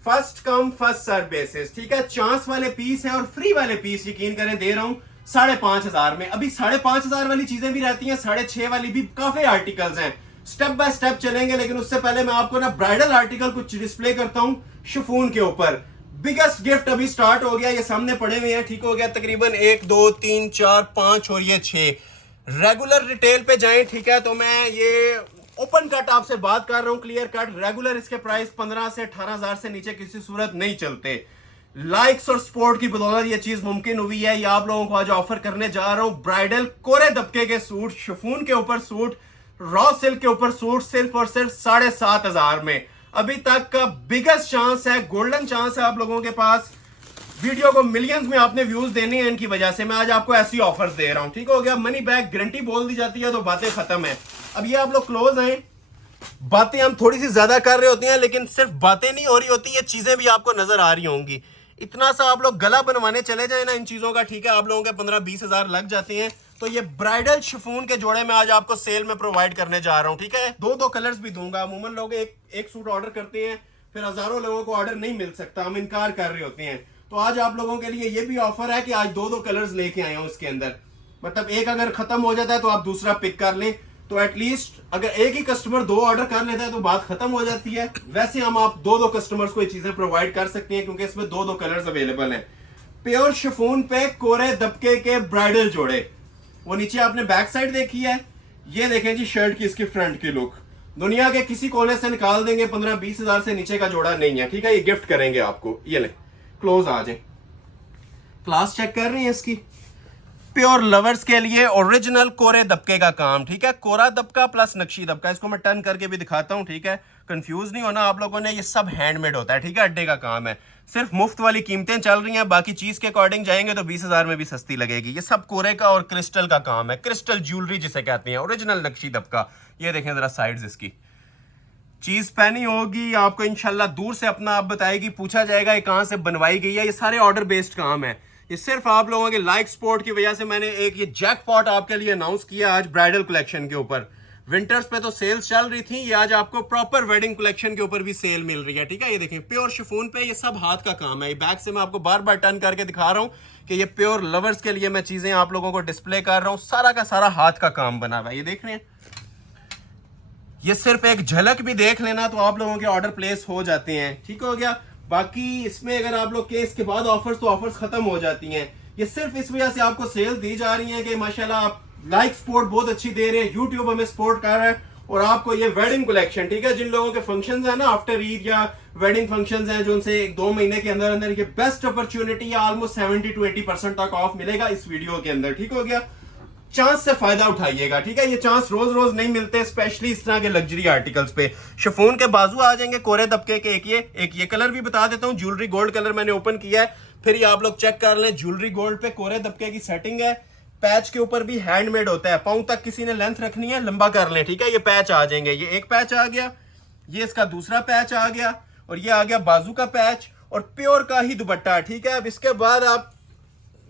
First come first serve basis, ठीक है। चांस वाले पीस है और फ्री वाले पीस यकीन करें दे रहा हूं 5,500 में। अभी 5,500 वाली चीजें भी रहती हैं, 6,500 वाली भी काफी आर्टिकल्स हैं। स्टेप बाय स्टेप चलेंगे, लेकिन उससे पहले मैं आपको ना ब्राइडल आर्टिकल कुछ डिस्प्ले करता हूं शिफॉन के ऊपर। बिगेस्ट गिफ्ट अभी स्टार्ट हो गया, ये सामने पड़े हुए हैं, ठीक हो गया। तकरीबन 1 2 3 4 5 और ये 6 रेगुलर रिटेल पे जाएं, ठीक है। तो मैं ये ओपन कट आपसे बात कर रहा हूं, क्लियर कट। रेगुलर इसके प्राइस 15 से 18,000 से नीचे किसी सूरत नहीं चलते। लाइक्स और सपोर्ट की बदौलत ये चीज मुमकिन हुई है। ये आप लोगों को आज ऑफर करने जा रहा हूं। ब्राइडल कोरे दबके के सूट, शिफॉन के ऊपर सूट, रॉ सिल्क के ऊपर सूट, सिर्फ और सिर्फ 7,500 में। अभी तक का बिगेस्ट चांस है, गोल्डन चांस है आप लोगों के पास। वीडियो को मिलियंस में आपने व्यूज देने हैं, इनकी वजह से मैं आज आपको ऐसी ऑफर्स दे रहा हूं, ठीक हो गया। मनी बैक गारंटी बोल दी जाती है तो बातें खत्म है। अब ये आप लोग क्लोज हैं, बातें हम थोड़ी सी ज्यादा कर रहे होते हैं, लेकिन सिर्फ बातें नहीं हो रही होती, ये चीजें भी आपको नजर आ रही होंगी। इतना सा आप लोग गला बनवाने चले जाए ना इन चीजों का, ठीक है, आप लोगों के 15-20 हजार लग जाते हैं। तो ये ब्राइडल शिफॉन के जोड़े में आज आपको सेल में प्रोवाइड करने जा रहा हूं, ठीक है। 2 कलर्स भी दूंगा। अमूमन लोग एक सूट ऑर्डर करते हैं, फिर हजारों लोगों को ऑर्डर नहीं मिल सकता, हम इनकार कर रहे होते हैं। तो आज आप लोगों के लिए ये भी ऑफर है कि आज 2 कलर्स लेके आए हूं इसके अंदर। मतलब एक अगर खत्म हो जाता है तो आप दूसरा पिक कर लें, तो एटलीस्ट अगर एक ही कस्टमर 2 ऑर्डर कर लेता है तो बात खत्म हो जाती है। वैसे हम आप 2 कस्टमर्स को ये चीजें प्रोवाइड कर सकते हैं, क्योंकि इसमें 2 कलर्स अवेलेबल हैं। प्योर शिफॉन पे कोरे दबके के ब्राइडल जोड़े, वो नीचे आपने बैक साइड देखी है, ये देखें जी शर्ट की इसकी फ्रंट की लुक। दुनिया के किसी कोने से निकाल देंगे, 15-20 हजार से नीचे का जोड़ा नहीं है, ठीक है। ये गिफ्ट करेंगे आपको। ये ले क्लोज आ जाए, क्लास चेक कर रहे हैं इसकी। प्योर लवर्स के लिए ओरिजिनल कोरे दबके का काम, ठीक है। कोरा दबका प्लस नक्शी दबका, इसको मैं टर्न करके भी दिखाता हूं, ठीक है। कंफ्यूज नहीं होना आप लोगों ने, ये सब हैंडमेड होता है, ठीक है। अड्डे का काम है। सिर्फ मुफ्त वाली कीमतें चल रही हैं, बाकी चीज के अकॉर्डिंग जाएंगे तो 20,000 में भी सस्ती लगेगी। ये सब कोरे का और क्रिस्टल का काम है, क्रिस्टल ज्वेलरी जिसे कहते हैं, ओरिजिनल नक्शी दबका। ये देखें जरा साइड्स इसकी, चीज पहनी होगी आपको इंशाल्लाह दूर से अपना आप बताएगी, पूछा जाएगा ये कहां से बनवाई गई है। ये सारे ऑर्डर बेस्ड काम है। ये सिर्फ आप लोगों के लाइक सपोर्ट की वजह से मैंने एक ये जैकपॉट आपके लिए अनाउंस किया आज ब्राइडल कलेक्शन के ऊपर। विंटर्स पे तो सेल्स चल रही थी, ये आज आपको प्रॉपर वेडिंग कलेक्शन के ऊपर भी सेल मिल रही है, ठीक है। ये देखें प्योर शिफॉन पे, ये सब हाथ का काम है। ये बैक से मैं आपको बार बार टर्न करके दिखा रहा हूँ कि ये प्योर लवर्स के लिए मैं चीजें आप लोगों को डिस्प्ले कर रहा हूँ। सारा का सारा हाथ का काम बना हुआ है, ये देख रहे हैं। ये सिर्फ एक झलक भी देख लेना तो आप लोगों के ऑर्डर प्लेस हो जाते हैं, ठीक हो गया। बाकी इसमें अगर आप लोग के इसके बाद ऑफर्स, तो ऑफर्स खत्म हो जाती हैं। ये सिर्फ इस वजह से आपको सेल्स दी जा रही हैं कि माशाल्लाह आप लाइक सपोर्ट बहुत अच्छी दे रहे हैं, यूट्यूब हमें सपोर्ट कर रहा है। और आपको ये वेडिंग कलेक्शन, ठीक है, जिन लोगों के फंक्शंस हैं ना आफ्टर ईद या वेडिंग फंक्शंस हैं जो उनसे 1-2 महीने के अंदर अंदर, ये बेस्ट अपॉर्चुनिटी है। ऑलमोस्ट 70 to 80% तक ऑफ मिलेगा इस वीडियो के अंदर, ठीक हो गया। चांस से फायदा उठाइएगा, ठीक है। ये चांस रोज रोज नहीं मिलते, स्पेशली इस तरह के लग्जरी आर्टिकल्स पे। शिफॉन के बाजू आ जाएंगे कोरे दबके के। एक ये कलर भी बता देता हूँ, ज्वेलरी गोल्ड कलर मैंने ओपन किया है, फिर ये आप लोग चेक कर लें। ज्वेलरी गोल्ड पे कोरे दबके की सेटिंग है। पैच के ऊपर भी हैंडमेड होता है, पांव तक किसी ने लेंथ रखनी है लंबा कर लें, ठीक है। ये पैच आ जाएंगे, ये एक पैच आ गया, ये इसका दूसरा पैच आ गया, और ये आ गया बाजू का पैच, और प्योर का ही दुपट्टा, ठीक है। अब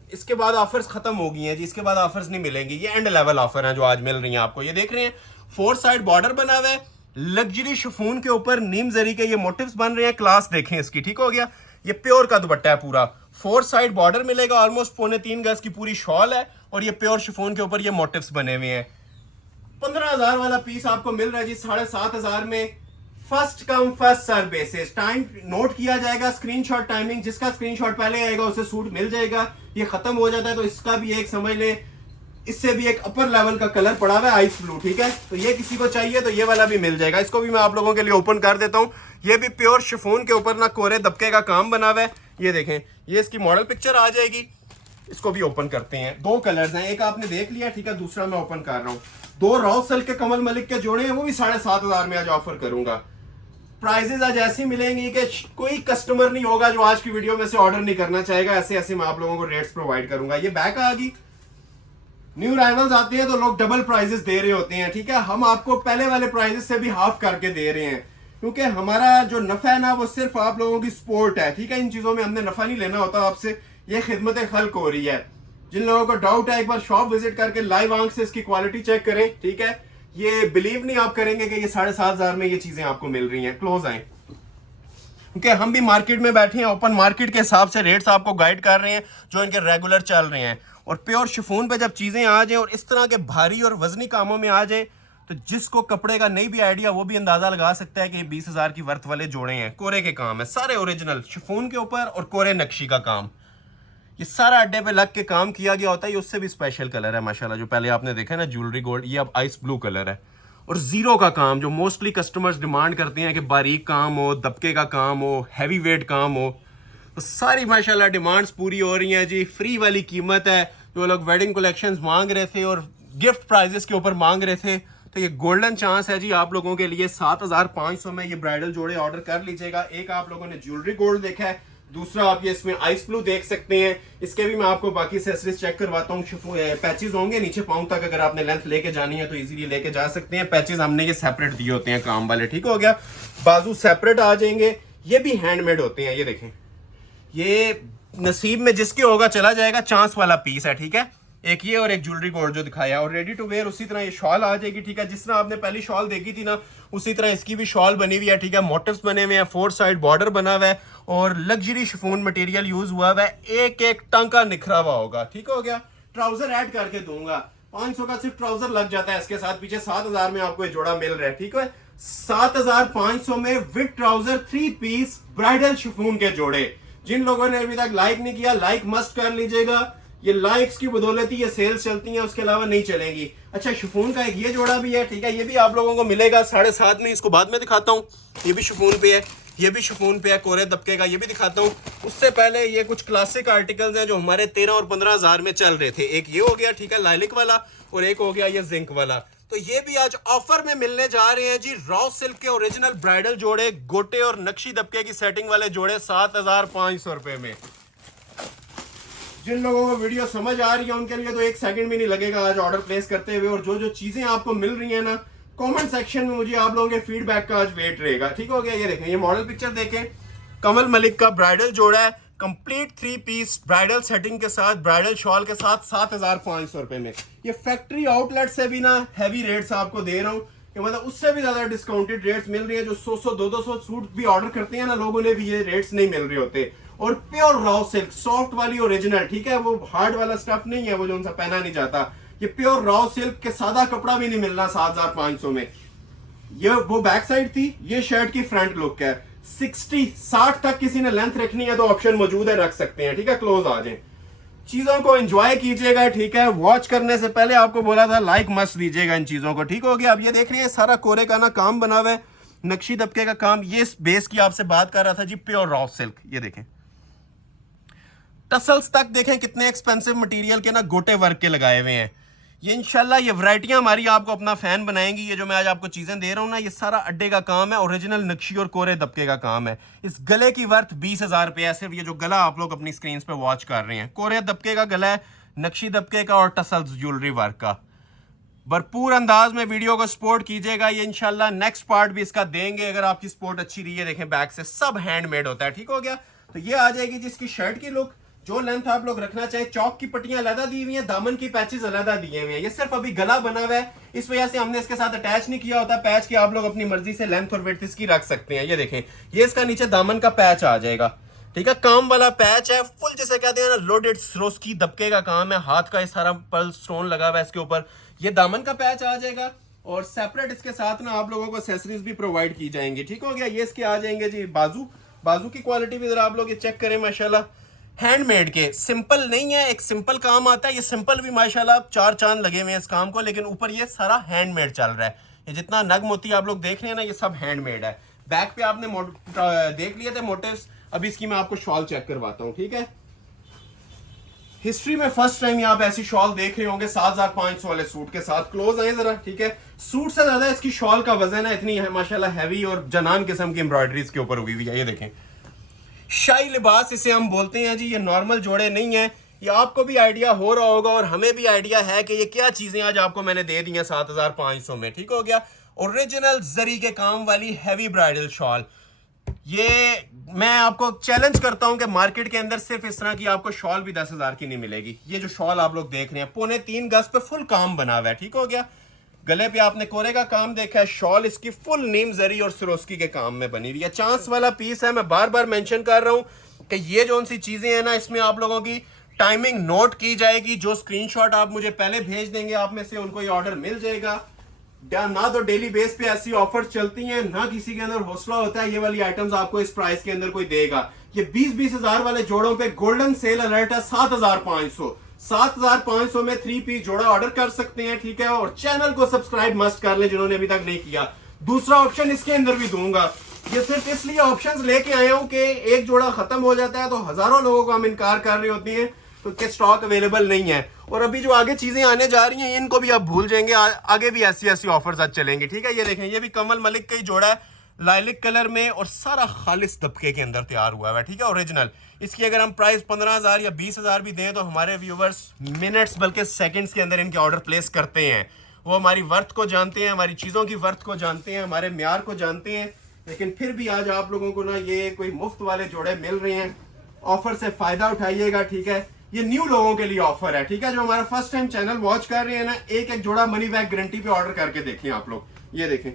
इसके बाद ऑफर्स खत्म हो गई हैं जी, इसके बाद ऑफर्स नहीं मिलेंगी। ये एंड लेवल ऑफर हैं जो आज मिल रही हैं आपको। ये देख रहे हैं 4 साइड बॉर्डर बना हुआ है, लग्जरी शिफॉन के ऊपर नीम जरी के ये मोटिव्स बन रहे हैं। क्लास देखें इसकी, ठीक हो गया। ये प्योर का दुपट्टा है पूरा, 4 साइड बॉर्डर मिलेगा, ऑलमोस्ट 3.25 गज की पूरी शॉल है, और ये प्योर शिफॉन के ऊपर ये मोटिव्स बने हुए हैं। 15,000 वाला पीस आपको मिल रहा है जी 7,500 में। First come first serve basis, time note किया जाएगा, स्क्रीनशॉट टाइमिंग, जिसका स्क्रीनशॉट पहले आएगा उसे सूट मिल जाएगा। ये खत्म हो जाता है तो इसका भी एक समझ ले, इससे भी एक अपर लेवल का कलर पड़ा हुआ है आइस ब्लू, ठीक है। तो ये किसी को चाहिए तो ये वाला भी मिल जाएगा। इसको भी मैं आप लोगों के लिए ओपन कर देता हूँ। ये भी प्योर शिफॉन के ऊपर ना कोरे दबके का काम बना हुआ है। ये देखें, ये इसकी मॉडल पिक्चर आ जाएगी। इसको भी ओपन करते हैं। दो कलर्स हैं, एक आपने देख लिया, ठीक है, दूसरा मैं ओपन कर रहा हूँ। दो रॉ सिल्क के कमल मलिक के जोड़े हैं, वो भी 7,500 में आज ऑफर करूंगा। प्राइजेस आज ऐसी मिलेंगी कि कोई कस्टमर नहीं होगा जो आज की वीडियो में से ऑर्डर नहीं करना चाहेगा। ऐसे ऐसे मैं आप लोगों को रेट्स प्रोवाइड करूंगा। ये बैक आ गई, न्यू राइवल्स आते हैं तो लोग डबल प्राइजेस दे रहे होते हैं, ठीक है। हम आपको पहले वाले प्राइजेस से भी हाफ करके दे रहे हैं, क्योंकि हमारा जो नफा है ना वो सिर्फ आप लोगों की सपोर्ट है, ठीक है। इन चीजों में हमने नफा नहीं लेना होता आपसे, ये खिदमत खल्क हो रही है। जिन लोगों को डाउट है एक बार शॉप विजिट करके लाइव आंख से इसकी क्वालिटी चेक करें, ठीक है। ये बिलीव नहीं आप करेंगे कि ये 7,500 में ये चीजें आपको मिल रही हैं। क्लोज आए, क्योंकि हम भी मार्केट में बैठे हैं, ओपन मार्केट के हिसाब से रेट्स आपको गाइड कर रहे हैं जो इनके रेगुलर चल रहे हैं। और प्योर शिफॉन पे जब चीजें आ जाएं और इस तरह के भारी और वजनी कामों में आ जाए तो जिसको कपड़े का नहीं भी आइडिया वो भी अंदाजा लगा सकता है कि ये 20,000 की वर्थ वाले जोड़े हैं। कोरे के काम है सारे, ओरिजिनल शिफॉन के ऊपर और कोरे नक्शी का काम, ये सारा अड्डे पे लग के काम किया गया होता है। ये उससे भी स्पेशल कलर है माशाल्लाह, जो पहले आपने देखा है ना ज्वेलरी गोल्ड, ये अब आइस ब्लू कलर है। और जीरो का काम जो मोस्टली कस्टमर्स डिमांड करते हैं कि बारीक काम हो, दबके का काम हो, हैवी वेट काम हो, तो सारी माशाल्लाह डिमांड्स पूरी हो रही हैं जी। फ्री वाली कीमत है, जो लोग वेडिंग कलेक्शंस मांग रहे थे और गिफ्ट प्राइजेस के ऊपर मांग रहे थे, तो ये गोल्डन चांस है जी आप लोगों के लिए। 7,500 में ये ब्राइडल जोड़े ऑर्डर कर लीजिएगा। एक आप लोगों ने ज्वेलरी गोल्ड देखा है, दूसरा आप ये इसमें आइस ब्लू देख सकते हैं। इसके भी मैं आपको बाकी एक्सेसरीज चेक करवाता हूँ। पैचेस होंगे नीचे पाँव तक, अगर आपने लेंथ लेके जानी है तो इजीली लेके जा सकते हैं। पैचेस हमने ये सेपरेट दिए होते हैं काम वाले, ठीक हो गया। बाजू सेपरेट आ जाएंगे, ये भी हैंडमेड होते हैं। ये देखें, ये नसीब में जिसके होगा चला जाएगा, चांस वाला पीस है, ठीक है। एक ये और एक ज्वेलरी गोल्ड जो दिखाया, और रेडी टू वेयर उसी तरह ये शॉल आ जाएगी, ठीक है। जिस तरह आपने पहली शॉल देखी थी ना, उसी तरह इसकी भी शॉल बनी हुई है, ठीक है। मोटिव्स बने हुए हैं, 4 साइड बॉर्डर बना हुआ है और लग्जरी शिफॉन मटेरियल यूज हुआ हुआ है। एक एक टांका निखरा हुआ होगा, ठीक हो गया। ट्राउजर ऐड करके दूंगा, 500 का सिर्फ ट्राउजर लग जाता है इसके साथ। पीछे 7,000 में आपको ये जोड़ा मिल रहा है, ठीक है। 7,500 में with trouser 3 piece bridal chiffon के जोड़े। जिन लोगों ने अभी तक लाइक नहीं किया, लाइक मस्ट कर लीजिएगा। ये लाइक्स की बदौलत ही ये सेल्स चलती हैं, उसके अलावा नहीं चलेंगी। अच्छा, शिफॉन का एक ये जोड़ा भी है, ठीक है। ये भी आप लोगों को मिलेगा 7.5 में, इसको बाद में दिखाता हूँ। ये भी शिफॉन पे है, ये भी शिफॉन पे है, कोरे दबके का, ये भी दिखाता हूँ। उससे पहले ये कुछ क्लासिक आर्टिकल्स हैं जो हमारे 13 और 15,000 में चल रहे थे। एक ये हो गया, ठीक है, लाइलिक वाला, और एक हो गया ये जिंक वाला। तो ये भी आज ऑफर में मिलने जा रहे हैं जी। रॉ सिल्क के ओरिजिनल ब्राइडल जोड़े, गोटे और नक्शी दबके की सेटिंग वाले जोड़े 7,500 रुपए में। जिन लोगों को वीडियो समझ आ रही है उनके लिए तो 1 सेकंड भी नहीं लगेगा आज ऑर्डर प्लेस करते हुए। और जो जो चीजें आपको मिल रही है ना, कमेंट सेक्शन में मुझे आप लोगों के फीडबैक का आज वेट रहेगा, ठीक हो गया। ये देखें, ये मॉडल पिक्चर देखें, कमल मलिक का ब्राइडल जोड़ा है, कंप्लीट 3 पीस ब्राइडल सेटिंग के साथ, ब्राइडल शॉल के साथ 7,500 रुपए में। ये फैक्ट्री आउटलेट से भी ना हैवी रेट्स आपको दे रहा हूँ, मतलब उससे भी ज्यादा डिस्काउंटेड रेट्स मिल रही है। जो 100-100, 200 सूट भी ऑर्डर करते हैं ना लोगों ने, भी ये रेट्स नहीं मिल रहे होते। और प्योर रॉ सिल्क, सॉफ्ट वाली ओरिजिनल, ठीक है, वो हार्ड वाला स्टफ नहीं है, वो जो उनसे पहना नहीं जाता। ये प्योर रॉ सिल्क के सादा कपड़ा भी नहीं मिलना 7,500 में। ये वो बैक साइड थी, ये शर्ट की फ्रंट लुक है। 60 तक किसी ने लेंथ रखनी है तो ऑप्शन मौजूद है, रख सकते हैं, ठीक है। क्लोज आ जाए, चीजों को एंजॉय कीजिएगा, ठीक है। वॉच करने से पहले आपको बोला था लाइक मस्त दीजिएगा इन चीजों को, ठीक हो गया। अब ये देख रही है सारा कोरे का ना काम बना हुआ है, नक्शी दबके का काम। ये बेस की आपसे बात कर रहा था जी, प्योर रॉ सिल्क। ये देखें, टसल्स तक देखें कितने एक्सपेंसिव मटेरियल के ना गोटे वर्क के लगाए हुए हैं। ये इंशाल्लाह ये वैरायटियां हमारी आपको अपना फैन बनाएंगी। ये जो मैं आज आपको चीजें दे रहा हूं ना, ये सारा अड्डे का काम है, ओरिजिनल नक्शी और कोरे दबके का काम है। इस गले की वर्थ 20,000 रुपये है सिर्फ। ये जो गला आप लोग अपनी स्क्रीन पे वॉच कर रहे हैं, कोरे दबके का गला है, नक्शी दबके का और टसल्स ज्वेलरी वर्क का। भरपूर अंदाज में वीडियो को सपोर्ट कीजिएगा। ये इंशाल्लाह नेक्स्ट पार्ट भी इसका देंगे अगर आपकी सपोर्ट अच्छी रही है। देखें बैक से सब हैंडमेड होता है, ठीक हो गया। तो ये आ जाएगी जिसकी शर्ट की लुक। जो लेंथ आप लोग रखना चाहें, चौक की पट्टियां अलग दी हुई हैं, दामन की पैचेस अलग दिए हुए हैं। ये सिर्फ अभी गला बना हुआ है, इस वजह से हमने इसके साथ अटैच नहीं किया होता। पैच की आप लोग अपनी मर्जी से लेंथ और विड्थ इसकी रख सकते हैं। ये देखें, ये इसका नीचे दामन का पैच आ जाएगा, ठीक है। काम वाला पैच है फुल, जिसे कहते हैं ना लोडेड सरोस्की दबके का काम है। हाथ का ये सारा पर्ल स्टोन लगा हुआ है इसके ऊपर। ये दामन का पैच आ जाएगा और सेपरेट इसके साथ ना आप लोगों को एक्सेसरीज भी प्रोवाइड की जाएंगी, ठीक हो गया। ये इसके आ जाएंगे जी बाजू। बाजू की क्वालिटी भी जरा आप लोग ये चेक करें, माशाल्लाह हैंडमेड के, सिंपल नहीं है। एक सिंपल काम आता है, ये सिंपल भी माशाल्लाह 4 चांद लगे हुए हैं इस काम को, लेकिन ऊपर ये सारा हैंडमेड चल रहा है। ये जितना नग मोती आप लोग देख रहे हैं ना, ये सब हैंडमेड है। बैक पे आपने देख लिए थे मोटिव्स, अभी इसकी मैं आपको शॉल चेक करवाता हूँ, ठीक है। हिस्ट्री में फर्स्ट टाइम आप ऐसी शॉल देख रहे होंगे 7500 वाले सूट के साथ। क्लोज आए जरा, ठीक है। सूट से ज्यादा इसकी शॉल का वजन है, इतनी है माशाल्लाह हैवी और जनान किस्म की एम्ब्रॉयडरीज के ऊपर हुई हुई है। ये देखें, शाही लिबास इसे हम बोलते हैं जी। ये नॉर्मल जोड़े नहीं है, ये आपको भी आइडिया हो रहा होगा और हमें भी आइडिया है कि ये क्या चीजें आज आपको मैंने दे दी हैं 7500 में, ठीक हो गया। ओरिजिनल जरी के काम वाली हैवी ब्राइडल शॉल। ये मैं आपको चैलेंज करता हूं कि मार्केट के अंदर सिर्फ इस तरह की आपको शॉल भी 10,000 की नहीं मिलेगी। ये जो शॉल आप लोग देख रहे हैं 3.25 गज पे फुल काम बना हुआ है, ठीक हो गया। गले पे आपने कोरे का काम देखा है, शॉल इसकी फुल नीम जरी और सिरोस्की के काम में बनी हुई है। चांस वाला पीस है। मैं बार बार मेंशन कर रहा हूं कि ये जो सी चीजें हैं ना, इसमें आप लोगों की टाइमिंग नोट की जाएगी। जो स्क्रीनशॉट आप मुझे पहले भेज देंगे आप में से उनको ये ऑर्डर मिल जाएगा। ना तो डेली बेस पे ऐसी ऑफर चलती हैं, ना किसी के अंदर हौसला होता है ये वाली आइटम्स आपको इस प्राइस के अंदर कोई देगा। ये 20-20 हजार वाले जोड़ों पे गोल्डन सेल अलर्ट है 7500 में 3 पीस जोड़ा ऑर्डर कर सकते हैं, ठीक है। और चैनल को सब्सक्राइब मस्ट कर ले जिन्होंने अभी तक नहीं किया। दूसरा ऑप्शन इसके अंदर भी दूंगा। ये सिर्फ इसलिए ऑप्शंस लेके आया हूं कि एक जोड़ा खत्म हो जाता है तो हजारों लोगों को हम इनकार कर रही होती हैं तो कि स्टॉक अवेलेबल नहीं है। और अभी जो आगे चीजें आने जा रही हैं इनको भी आप भूल जाएंगे। आगे भी ऐसी ऐसी ऑफर्स आज चलेंगी, ठीक है। ये देखें, ये भी कमल मलिक का ही जोड़ा है लाइलिक कलर में और सारा खालिस दबके के अंदर तैयार हुआ है, ठीक है, ओरिजिनल। इसकी अगर हम प्राइस 15,000 या 20,000 भी दें तो हमारे व्यूवर्स मिनट्स बल्कि सेकंड्स के अंदर इनके ऑर्डर प्लेस करते हैं। वो हमारी वर्थ को जानते हैं, हमारी चीज़ों की वर्थ को जानते हैं, हमारे म्यार को जानते हैं। लेकिन फिर भी आज आप लोगों को ना ये कोई मुफ्त वाले जोड़े मिल रहे हैं। ऑफर से फायदा उठाइएगा, ठीक है। ये न्यू लोगों के लिए ऑफर है, ठीक है। जो हमारा फर्स्ट टाइम चैनल वॉच कर रहे हैं ना, एक एक जोड़ा मनी बैक गारंटी पे ऑर्डर करके देखें आप लोग। ये देखें,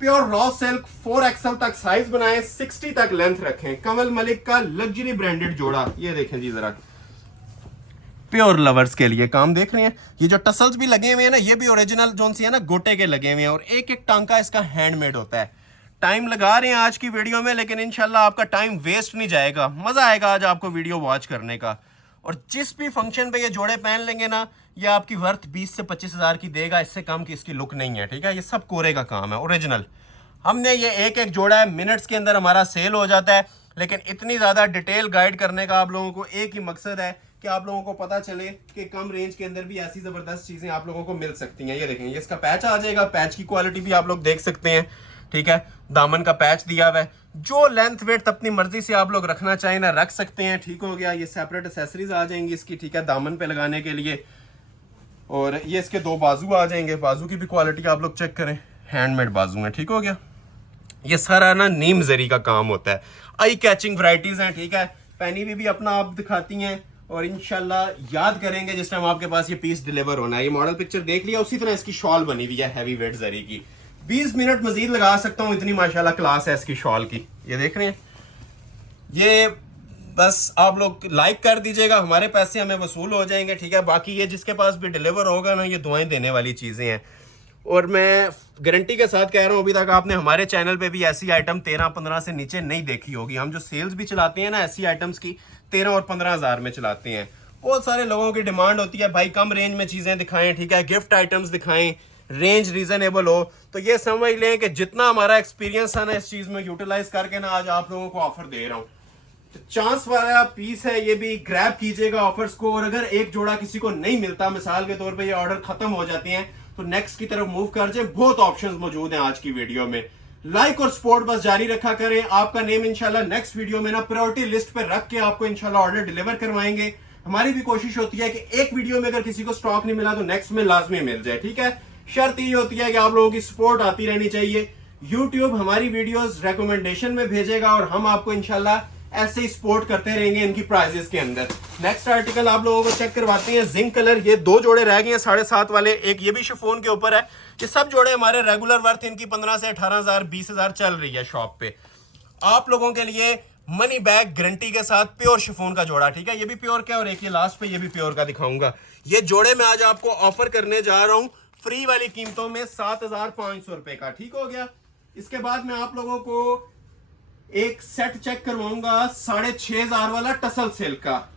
प्योर रॉ सिल्क 4XL तक साइज बनाएं, 60 तक लेंथ रखें। कमल मलिक का लग्जरी ब्रांडेड जोड़ा, ये देखें जी जरा, प्योर लवर्स के लिए काम देख रहे हैं। ये जो टसल्स भी लगे हुए हैं ना, ये भी ओरिजिनल जोन सी है ना, गोटे के लगे हुए हैं और एक एक टांका इसका हैंडमेड होता है। टाइम लगा रहे हैं आज की वीडियो में, लेकिन इंशाल्लाह आपका टाइम वेस्ट नहीं जाएगा। मजा आएगा आज आपको वीडियो वॉच करने का। और जिस भी फंक्शन पे ये जोड़े पहन लेंगे ना, ये आपकी वर्थ 20 से 25 हजार की देगा। इससे कम की इसकी लुक नहीं है, ठीक है। ये सब कोरे का काम है ओरिजिनल। हमने ये एक एक जोड़ा है, मिनट्स के अंदर हमारा सेल हो जाता है। लेकिन इतनी ज़्यादा डिटेल गाइड करने का आप लोगों को एक ही मकसद है कि आप लोगों को पता चले कि कम रेंज के अंदर भी ऐसी ज़बरदस्त चीज़ें आप लोगों को मिल सकती हैं। ये देखें, ये इसका पैच आ जाएगा। पैच की क्वालिटी भी आप लोग देख सकते हैं, ठीक है। दामन का पैच दिया हुआ है। जो लेंथ वेट अपनी मर्जी से आप लोग रखना चाहें ना रख सकते हैं, ठीक हो गया। ये सेपरेट एसेसरीज आ जाएंगी इसकी, ठीक है, दामन पे लगाने के लिए। और ये इसके 2 बाजू आ जाएंगे। बाजू की भी क्वालिटी आप लोग चेक करें, हैंडमेड बाजू है, ठीक हो गया। ये सारा ना नीम जरी का काम होता है। आई कैचिंग वैरायटीज हैं, ठीक है। पहनी हुई भी अपना आप दिखाती हैं और इंशाल्लाह याद करेंगे जिस टाइम आपके पास ये पीस डिलीवर होना है। ये मॉडल पिक्चर देख लिया, उसी तरह इसकी शॉल बनी हुई है हैवी वेट जरी की। 20 मिनट मजीद लगा सकता हूँ, इतनी माशाल्लाह क्लास है इसकी शॉल की। ये देख रहे हैं, ये बस आप लोग लाइक कर दीजिएगा, हमारे पैसे हमें वसूल हो जाएंगे, ठीक है। बाकी ये जिसके पास भी डिलीवर होगा ना, ये दुआएं देने वाली चीज़ें हैं। और मैं गारंटी के साथ कह रहा हूँ, अभी तक आपने हमारे चैनल पे भी ऐसी आइटम 13-15 से नीचे नहीं देखी होगी। हम जो सेल्स भी चलाते हैं ना ऐसी आइटम्स की, 13 और 15 हज़ार में चलाते हैं। बहुत सारे लोगों की डिमांड होती है, भाई कम रेंज में चीज़ें दिखाएं, ठीक है, गिफ्ट आइटम्स दिखाएं, रेंज रीजनेबल हो। तो ये समझ लें कि जितना हमारा एक्सपीरियंस है ना इस चीज़ में यूटिलाइज करके ना आज आप लोगों को ऑफर दे रहा हूँ। तो चांस वाला पीस है, ये भी ग्रैब कीजिएगा ऑफर्स को। और अगर एक जोड़ा किसी को नहीं मिलता, मिसाल के तौर पे ये ऑर्डर खत्म हो जाते हैं, तो नेक्स्ट की तरफ मूव कर जाए। बहुत ऑप्शंस मौजूद हैं आज की वीडियो में। लाइक और सपोर्ट बस जारी रखा करें। आपका नेम इंशाल्लाह नेक्स्ट वीडियो में ना प्रायोरिटी लिस्ट पे रख के आपको इंशाल्लाह ऑर्डर डिलीवर करवाएंगे। हमारी भी कोशिश होती है कि एक वीडियो में अगर किसी को स्टॉक नहीं मिला तो नेक्स्ट में लाजमी मिल जाए, ठीक है। शर्त ये होती है कि आप लोगों की सपोर्ट आती रहनी चाहिए। यूट्यूब हमारी वीडियोस रिकमेंडेशन में भेजेगा और हम आपको इंशाल्लाह ऐसे ही सपोर्ट करते रहेंगे इनकी प्राइजेस के अंदर। नेक्स्ट आर्टिकल आप लोगों को चेक करवाते हैं। जिंक कलर, ये 2 जोड़े रह गए हैं 7.5 वाले, एक ये भी शिफॉन के ऊपर है। ये सब जोड़े हमारे रेगुलर वर्थ इनकी 15 से 18,000 20,000 चल रही है शॉप पे। आप लोगों के लिए मनी बैग गारंटी के साथ प्योर शिफॉन का जोड़ा, ठीक है। ये भी प्योर का और एक ये लास्ट पे ये भी प्योर का दिखाऊंगा। ये जोड़े मैं आज आपको ऑफर करने जा रहा हूँ फ्री वाली कीमतों में 7,500 रुपए का, ठीक हो गया। इसके बाद मैं आप लोगों को एक सेट चेक करवाऊंगा 6,500 वाला टसल सिल्क का।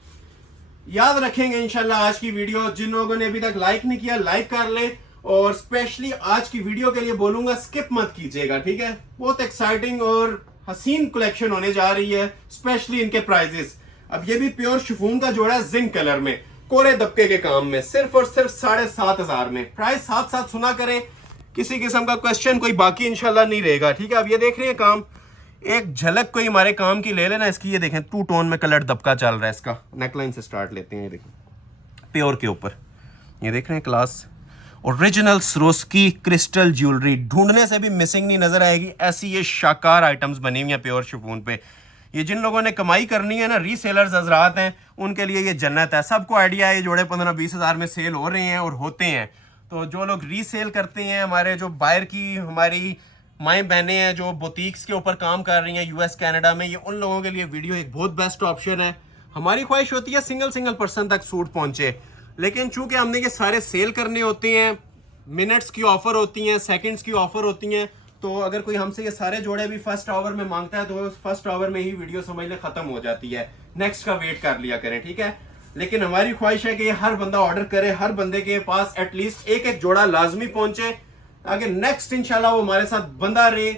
याद रखेंगे इंशाल्लाह आज की वीडियो। जिन लोगों ने अभी तक लाइक नहीं किया लाइक कर ले। और स्पेशली आज की वीडियो के लिए बोलूंगा स्किप मत कीजिएगा, ठीक है। बहुत एक्साइटिंग और हसीन कलेक्शन होने जा रही है, स्पेशली इनके प्राइजेस। अब ये भी प्योर शिफॉन का जोड़ा है जिंक कलर में। कोरे दबके के काम में, सिर्फ और सिर्फ 7,500 में। प्राइस साथ साथ सुना करें, किसी किस्म का क्वेश्चन कोई बाकी इंशाल्लाह नहीं रहेगा, ठीक है। अब ये देख रहे हैं काम, एक झलक कोई हमारे काम की ले लेना इसकी। ये देखें 2 टोन में कलर दबका चल रहा है इसका। नेकलाइन से स्टार्ट लेते हैं, ये देखें प्योर के ऊपर, ये देख रहे हैं class original Swarovski crystal jewellery, ढूंढने से भी मिसिंग नहीं नजर आएगी, ऐसी ये शाकार आइटम्स बनी हुई हैं प्योर शिफॉन पे। ये जिन लोगों ने कमाई करनी है ना, रीसेलर्स हजरात हैं, उनके लिए ये जन्नत है। सबको आइडिया है ये जोड़े 15-20 हज़ार में सेल हो रहे हैं और होते हैं। तो जो लोग रीसेल करते हैं, हमारे जो बायर की हमारी माएँ बहनें हैं जो बुटीक्स के ऊपर काम कर रही हैं यूएस कनाडा में, ये उन लोगों के लिए वीडियो एक बहुत बेस्ट ऑप्शन है। हमारी ख्वाहिश होती है सिंगल पर्सन तक सूट पहुंचे, लेकिन चूंकि हमने ये सारे सेल करने होते हैं, मिनट्स की ऑफर होती हैं, सेकंड्स की ऑफर होती हैं, तो अगर कोई हमसे ये सारे जोड़े भी फर्स्ट आवर में मांगता है तो फर्स्ट आवर में ही वीडियो समझ ले खत्म हो जाती है, नेक्स्ट का वेट कर लिया करें, ठीक है। लेकिन हमारी ख्वाहिश है कि ये हर बंदा ऑर्डर करे, हर बंदे के पास एटलीस्ट एक जोड़ा लाजमी पहुंचे, ताकि नेक्स्ट इंशाल्लाह वो हमारे साथ बंदा रहे,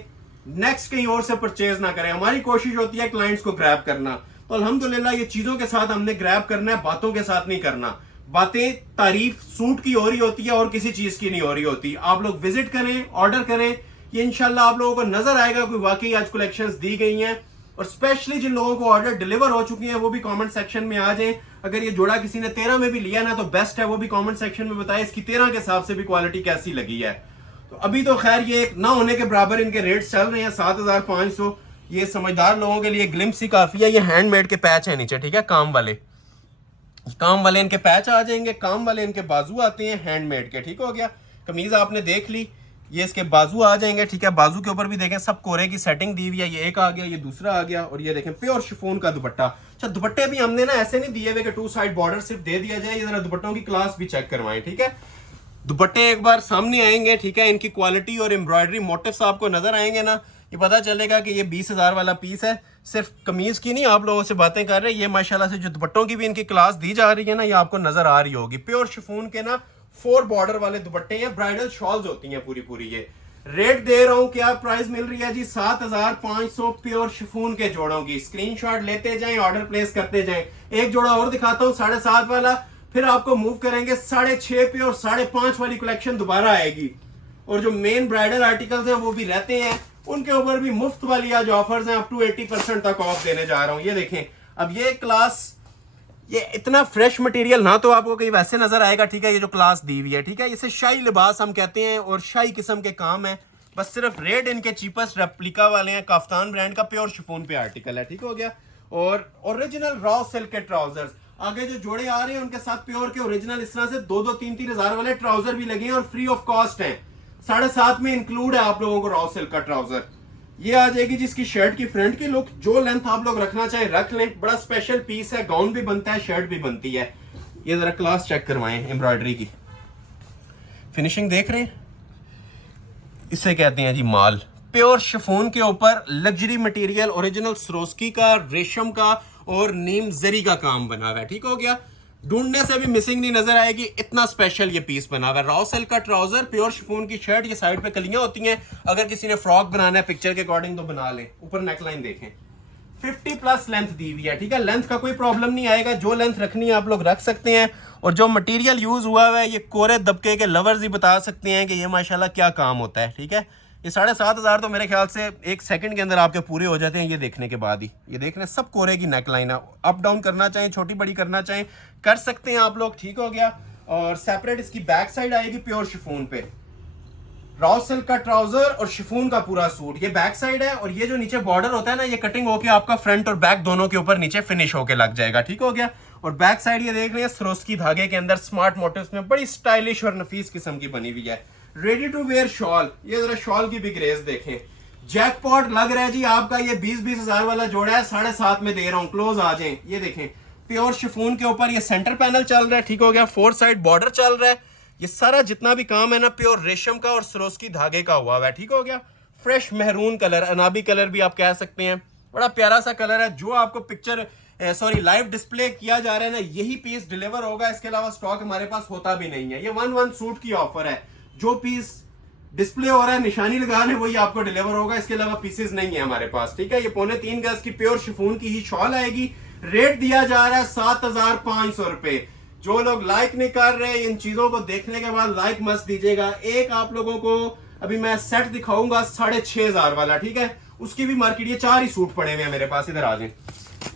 नेक्स्ट कहीं और से परचेज ना करे। हमारी कोशिश होती है क्लाइंट्स को ग्रैब करना, तो अल्हम्दुलिल्लाह ये चीजों के साथ हमने ग्रैब करना है, बातों के साथ नहीं करना। बातें तारीफ सूट की हो रही होती है और किसी चीज की नहीं हो रही होती। आप लोग विजिट करें, ऑर्डर करें, ये इंशाल्लाह आप लोगों को नजर आएगा कोई वाकई आज कलेक्शंस दी गई हैं। और स्पेशली जिन लोगों को ऑर्डर डिलीवर हो चुकी हैं वो भी कमेंट सेक्शन में आ जाएं। अगर ये जोड़ा किसी ने 13 में भी लिया ना तो बेस्ट है, वो भी कमेंट सेक्शन में बताएं इसकी 13 के हिसाब से भी क्वालिटी कैसी लगी है। तो अभी तो खैर ये ना होने के बराबर इनके रेट्स चल रहे हैं 7,500। ये समझदार लोगों के लिए ग्लिम्स ही काफी है। ये हैंडमेड के पैच है नीचे, ठीक है, काम वाले इनके पैच आ जाएंगे, काम वाले इनके बाजू आते हैं हैंडमेड के, ठीक हो गया। कमीज आपने देख ली, ये इसके बाजू आ जाएंगे, ठीक है। बाजू के ऊपर भी देखें सब कोरे की सेटिंग दी हुई है, ये एक आ गया, ये दूसरा आ गया, और ये देखें प्योर शिफॉन का दुपट्टा। अच्छा, दुपट्टे भी हमने ना ऐसे नहीं दिए हुए कि 2 साइड बॉर्डर सिर्फ दे दिया जाए, ये जरा दुपट्टों की क्लास भी चेक करवाएं, ठीक है। दुपट्टे एक बार सामने आएंगे, ठीक है, इनकी क्वालिटी और एम्ब्रॉयडरी मोटिव्स आपको नजर आएंगे ना, ये पता चलेगा कि ये 20,000 वाला पीस है। सिर्फ कमीज की नहीं, आप लोगों से बातें कर रहे हैं, ये माशाल्लाह से जो दुपट्टों की भी इनकी क्लास दी जा रही है ना, ये आपको नजर आ रही होगी। प्योर शिफॉन के ना 4 बॉर्डर वाले दुपट्टे हैं, ब्राइडल शॉल्स होती हैं पूरी। ये रेट दे रहा हूं, क्या प्राइस मिल रही है जी, 7,500 प्योर शिफॉन के जोड़ों की। स्क्रीनशॉट लेते जाएं, ऑर्डर प्लेस करते जाएं। एक जोड़ा और दिखाता हूं 7.5 वाला, फिर आपको मूव करेंगे 6.5 पे, और 5.5 वाली कलेक्शन दोबारा आएगी। और जो मेन ब्राइडल आर्टिकल्स हैं वो भी रहते हैं, उनके ऊपर भी मुफ्त वाली आज ऑफर्स हैं, अप टू 80% तक ऑफ देने जा रहा हूं। ये देखें, अब ये क्लास, ये इतना फ्रेश मटेरियल ना तो आपको कहीं वैसे नजर आएगा, ठीक है। ये जो क्लास दी हुई है, ठीक है, इसे शाही लिबास हम कहते हैं और शाही किस्म के काम है। बस सिर्फ रेट इनके चीपेस्ट रेप्लिका वाले हैं, काफ्तान ब्रांड का प्योर शिफॉन पे आर्टिकल है, ठीक हो गया। और ओरिजिनल रॉ सिल्क के ट्राउजर्स, आगे जो जोड़े आ रहे हैं उनके साथ प्योर के ओरिजिनल इस तरह से 2-3 हज़ार वाले ट्राउजर भी लगे हैं और फ्री ऑफ कॉस्ट हैं। 7.5 में इंक्लूड है आप लोगों को रॉ सिल्क का ट्राउजर। ये आ जाएगी जिसकी शर्ट की फ्रंट की लुक, जो लेंथ आप लोग रखना चाहें रख लें। बड़ा स्पेशल पीस है, गाउन भी बनता है, शर्ट भी बनती है। ये जरा क्लास चेक करवाएं, एम्ब्रॉयडरी की फिनिशिंग देख रहे हैं, इसे कहते हैं जी माल। प्योर शिफॉन के ऊपर लग्जरी मटेरियल, ओरिजिनल स्वरोस्की का, रेशम का और नीम जरी का काम बना हुआ है, ठीक हो गया। ढूंढने से भी मिसिंग नहीं नजर आएगी, इतना स्पेशल ये पीस बना हुआ है। रॉ सिल्क का ट्राउजर, प्योर शिफॉन की शर्ट, ये साइड पे कलियां होती हैं, अगर किसी ने फ्रॉक बनाना है पिक्चर के अकॉर्डिंग तो बना लें। ऊपर नेकलाइन देखें, 50+ लेंथ दी हुई है, ठीक है। लेंथ का कोई प्रॉब्लम नहीं आएगा, जो लेंथ रखनी है आप लोग रख सकते हैं। और जो मटेरियल यूज हुआ है ये कोरे दबके के लवर्स ही बता सकते हैं कि ये माशाल्लाह क्या काम होता है, ठीक है। ये 7,500 तो मेरे ख्याल से 1 सेकंड के अंदर आपके पूरे हो जाते हैं ये देखने के बाद ही। ये देख रहे हैं सब कोरे की नेकलाइन है, अप डाउन करना चाहें, छोटी बड़ी करना चाहें कर सकते हैं आप लोग, ठीक हो गया। और सेपरेट इसकी बैक साइड आएगी प्योर शिफॉन पे, रॉ सिल्क का ट्राउजर और शिफॉन का पूरा सूट, ये बैक साइड है। और ये जो नीचे बॉर्डर होता है ना, ये कटिंग होके आपका फ्रंट और बैक दोनों के ऊपर नीचे फिनिश होके लग जाएगा, ठीक हो गया। और बैक साइड ये देख रहे हैं स्वरोस्की धागे के अंदर स्मार्ट मोटिव्स में बड़ी स्टाइलिश और नफीस किस्म की बनी हुई है। रेडी टू वेयर शॉल, ये जरा शॉल की भी ग्रेस देखें, जैकपॉट लग रहा है जी आपका। ये 20-20 हज़ार वाला जोड़ा है, 7.5 में दे रहा हूँ, क्लोज आ जाएं। ये देखें प्योर शिफॉन के ऊपर ये सेंटर पैनल चल रहा है, ठीक हो गया। 4 साइड बॉर्डर चल रहा है, ये सारा जितना भी काम है ना प्योर रेशम का और स्वरोस्की धागे का हुआ है, ठीक हो गया। फ्रेश मेहरून कलर, अनाबी कलर भी आप कह सकते हैं, बड़ा प्यारा सा कलर है। जो आपको पिक्चर लाइव डिस्प्ले किया जा रहा है ना, यही पीस डिलीवर होगा, इसके अलावा स्टॉक हमारे पास होता भी नहीं है। ये 1 सूट की ऑफर है, जो पीस डिस्प्ले हो रहा है निशानी लगाने वही आपको डिलीवर होगा, इसके अलावा पीसेस नहीं है हमारे पास, ठीक है। ये 3.25 गज की प्योर शिफॉन की ही शॉल आएगी। रेट दिया जा रहा है 7,500 रुपए। जो लोग लाइक नहीं कर रहे, इन चीजों को देखने के बाद लाइक मत दीजिएगा। एक आप लोगों को अभी मैं सेट दिखाऊंगा 6,500 वाला, ठीक है, उसकी भी मार्केट, ये 4 ही सूट पड़े हुए हैं मेरे पास, इधर आ जाए,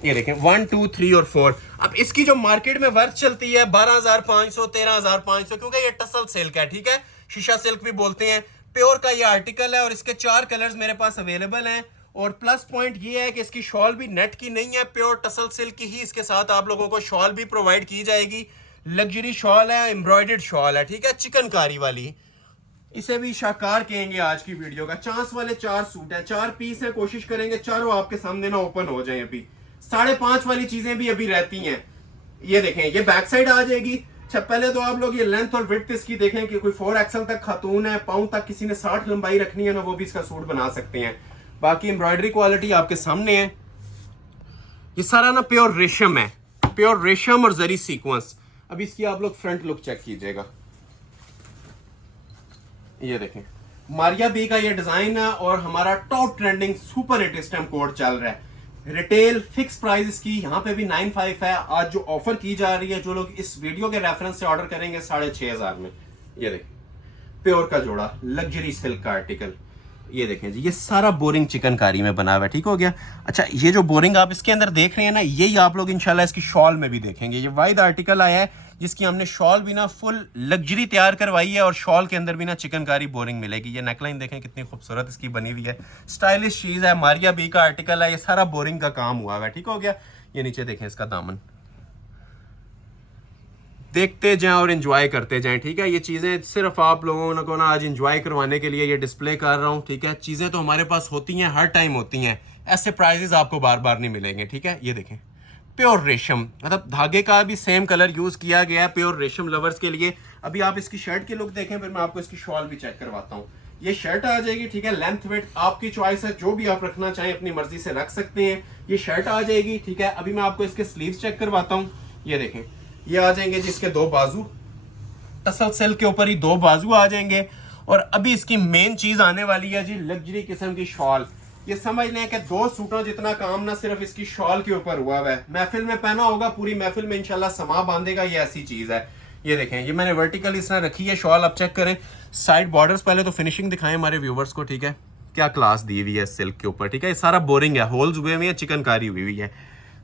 ये देखें 1 2 3 और 4। अब इसकी जो मार्केट में वर्थ चलती है 12,500 13,500, क्योंकि ये टसल सिल्क है, ठीक है, शीशा सिल्क भी बोलते हैं। प्योर का ये आर्टिकल है और इसके 4 कलर्स मेरे पास अवेलेबल हैं। और प्लस पॉइंट ये है कि इसकी शॉल भी नेट की नहीं है, प्योर टसल सिल्क की ही इसके साथ आप लोगों को शॉल भी प्रोवाइड की जाएगी। लग्जरी शॉल है, एम्ब्रॉयडर्ड शॉल है, ठीक है, चिकनकारी वाली, इसे भी शाकार कहेंगे आज की वीडियो का। चांस वाले 4 सूट है, 4 पीस है, कोशिश करेंगे चारों आपके सामने ना ओपन हो जाए। अभी 5.5 वाली चीजें भी अभी रहती हैं। ये देखें, ये बैक साइड आ जाएगी। अच्छा, पहले तो आप लोग ये लेंथ और विड्थ इसकी देखें कि कोई 4 एक्सल तक खातून है, पाउं तक किसी ने 60 लंबाई रखनी है ना, वो भी इसका सूट बना सकते हैं। बाकी एम्ब्रॉयडरी क्वालिटी आपके सामने है। ये सारा ना प्योर रेशम है, प्योर रेशम और जरी सीक्वेंस। अब इसकी आप लोग फ्रंट लुक चेक कीजिएगा, ये देखें, मारिया बी का ये डिजाइन है और हमारा टॉप ट्रेंडिंग सुपर हिट इस टाइम कोड चल रहा है। रिटेल फिक्स प्राइस इसकी यहाँ पे भी 9,500 है। आज जो ऑफर की जा रही है, जो लोग इस वीडियो के रेफरेंस से ऑर्डर करेंगे 6,500 में। ये देखें, प्योर का जोड़ा, लग्जरी सिल्क का आर्टिकल, ये देखें जी, ये सारा बोरिंग चिकनकारी में बना हुआ है, ठीक हो गया। अच्छा, ये जो बोरिंग आप इसके अंदर देख रहे हैं ना, यही आप लोग इंशाल्लाह इसकी शॉल में भी देखेंगे। ये वाइड आर्टिकल आया है जिसकी हमने शॉल भी ना फुल लग्जरी तैयार करवाई है और शॉल के अंदर भी ना चिकनकारी बोरिंग मिलेगी। ये नेकलाइन देखें कितनी खूबसूरत इसकी बनी हुई है, स्टाइलिश चीज़ है, मारिया बी का आर्टिकल है, ये सारा बोरिंग का काम हुआ है, ठीक हो गया। ये नीचे देखें इसका दामन, देखते जाएं और एंजॉय करते जाएं, ठीक है। ये चीज़ें सिर्फ आप लोगों को ना आज एंजॉय करवाने के लिए ये डिस्प्ले कर रहा हूँ, ठीक है। चीज़ें तो हमारे पास होती हैं, हर टाइम होती हैं, ऐसे प्राइजेस आपको बार बार नहीं मिलेंगे, ठीक है। ये देखें, प्योर रेशम, मतलब धागे का भी सेम कलर यूज़ किया गया है प्योर रेशम लवर्स के लिए। अभी आप इसकी शर्ट की लुक देखें, फिर मैं आपको इसकी शॉल भी चेक करवाता हूँ। ये शर्ट आ जाएगी, ठीक है, लेंथ वेट आपकी चॉइस है, जो भी आप रखना चाहें अपनी मर्जी से रख सकते हैं। ये शर्ट आ जाएगी, ठीक है। अभी मैं आपको इसके स्लीव्स चेक करवाता हूँ। ये देखें, ये आ जाएंगे जिसके 2 बाजू, टसल सिल्क के ऊपर ही 2 बाजू आ जाएंगे। और अभी इसकी मेन चीज आने वाली है जी, लग्जरी किस्म की शॉल। ये समझ लें कि 2 सूटों जितना काम ना सिर्फ इसकी शॉल के ऊपर हुआ है। महफिल में पहना होगा, पूरी महफिल में इंशाल्लाह समा बांधेगा, ये ऐसी चीज है। ये देखें, ये मैंने वर्टिकल इस तरह रखी है शॉल। अब चेक करें साइड बॉर्डर्स, पहले तो फिनिशिंग दिखाएं हमारे व्यूवर्स को, ठीक है, क्या क्लास दी हुई है सिल्क के ऊपर, ठीक है। ये सारा बोरिंग है, होल्स हुए हुए हैं, चिकनकारी हुई हुई है।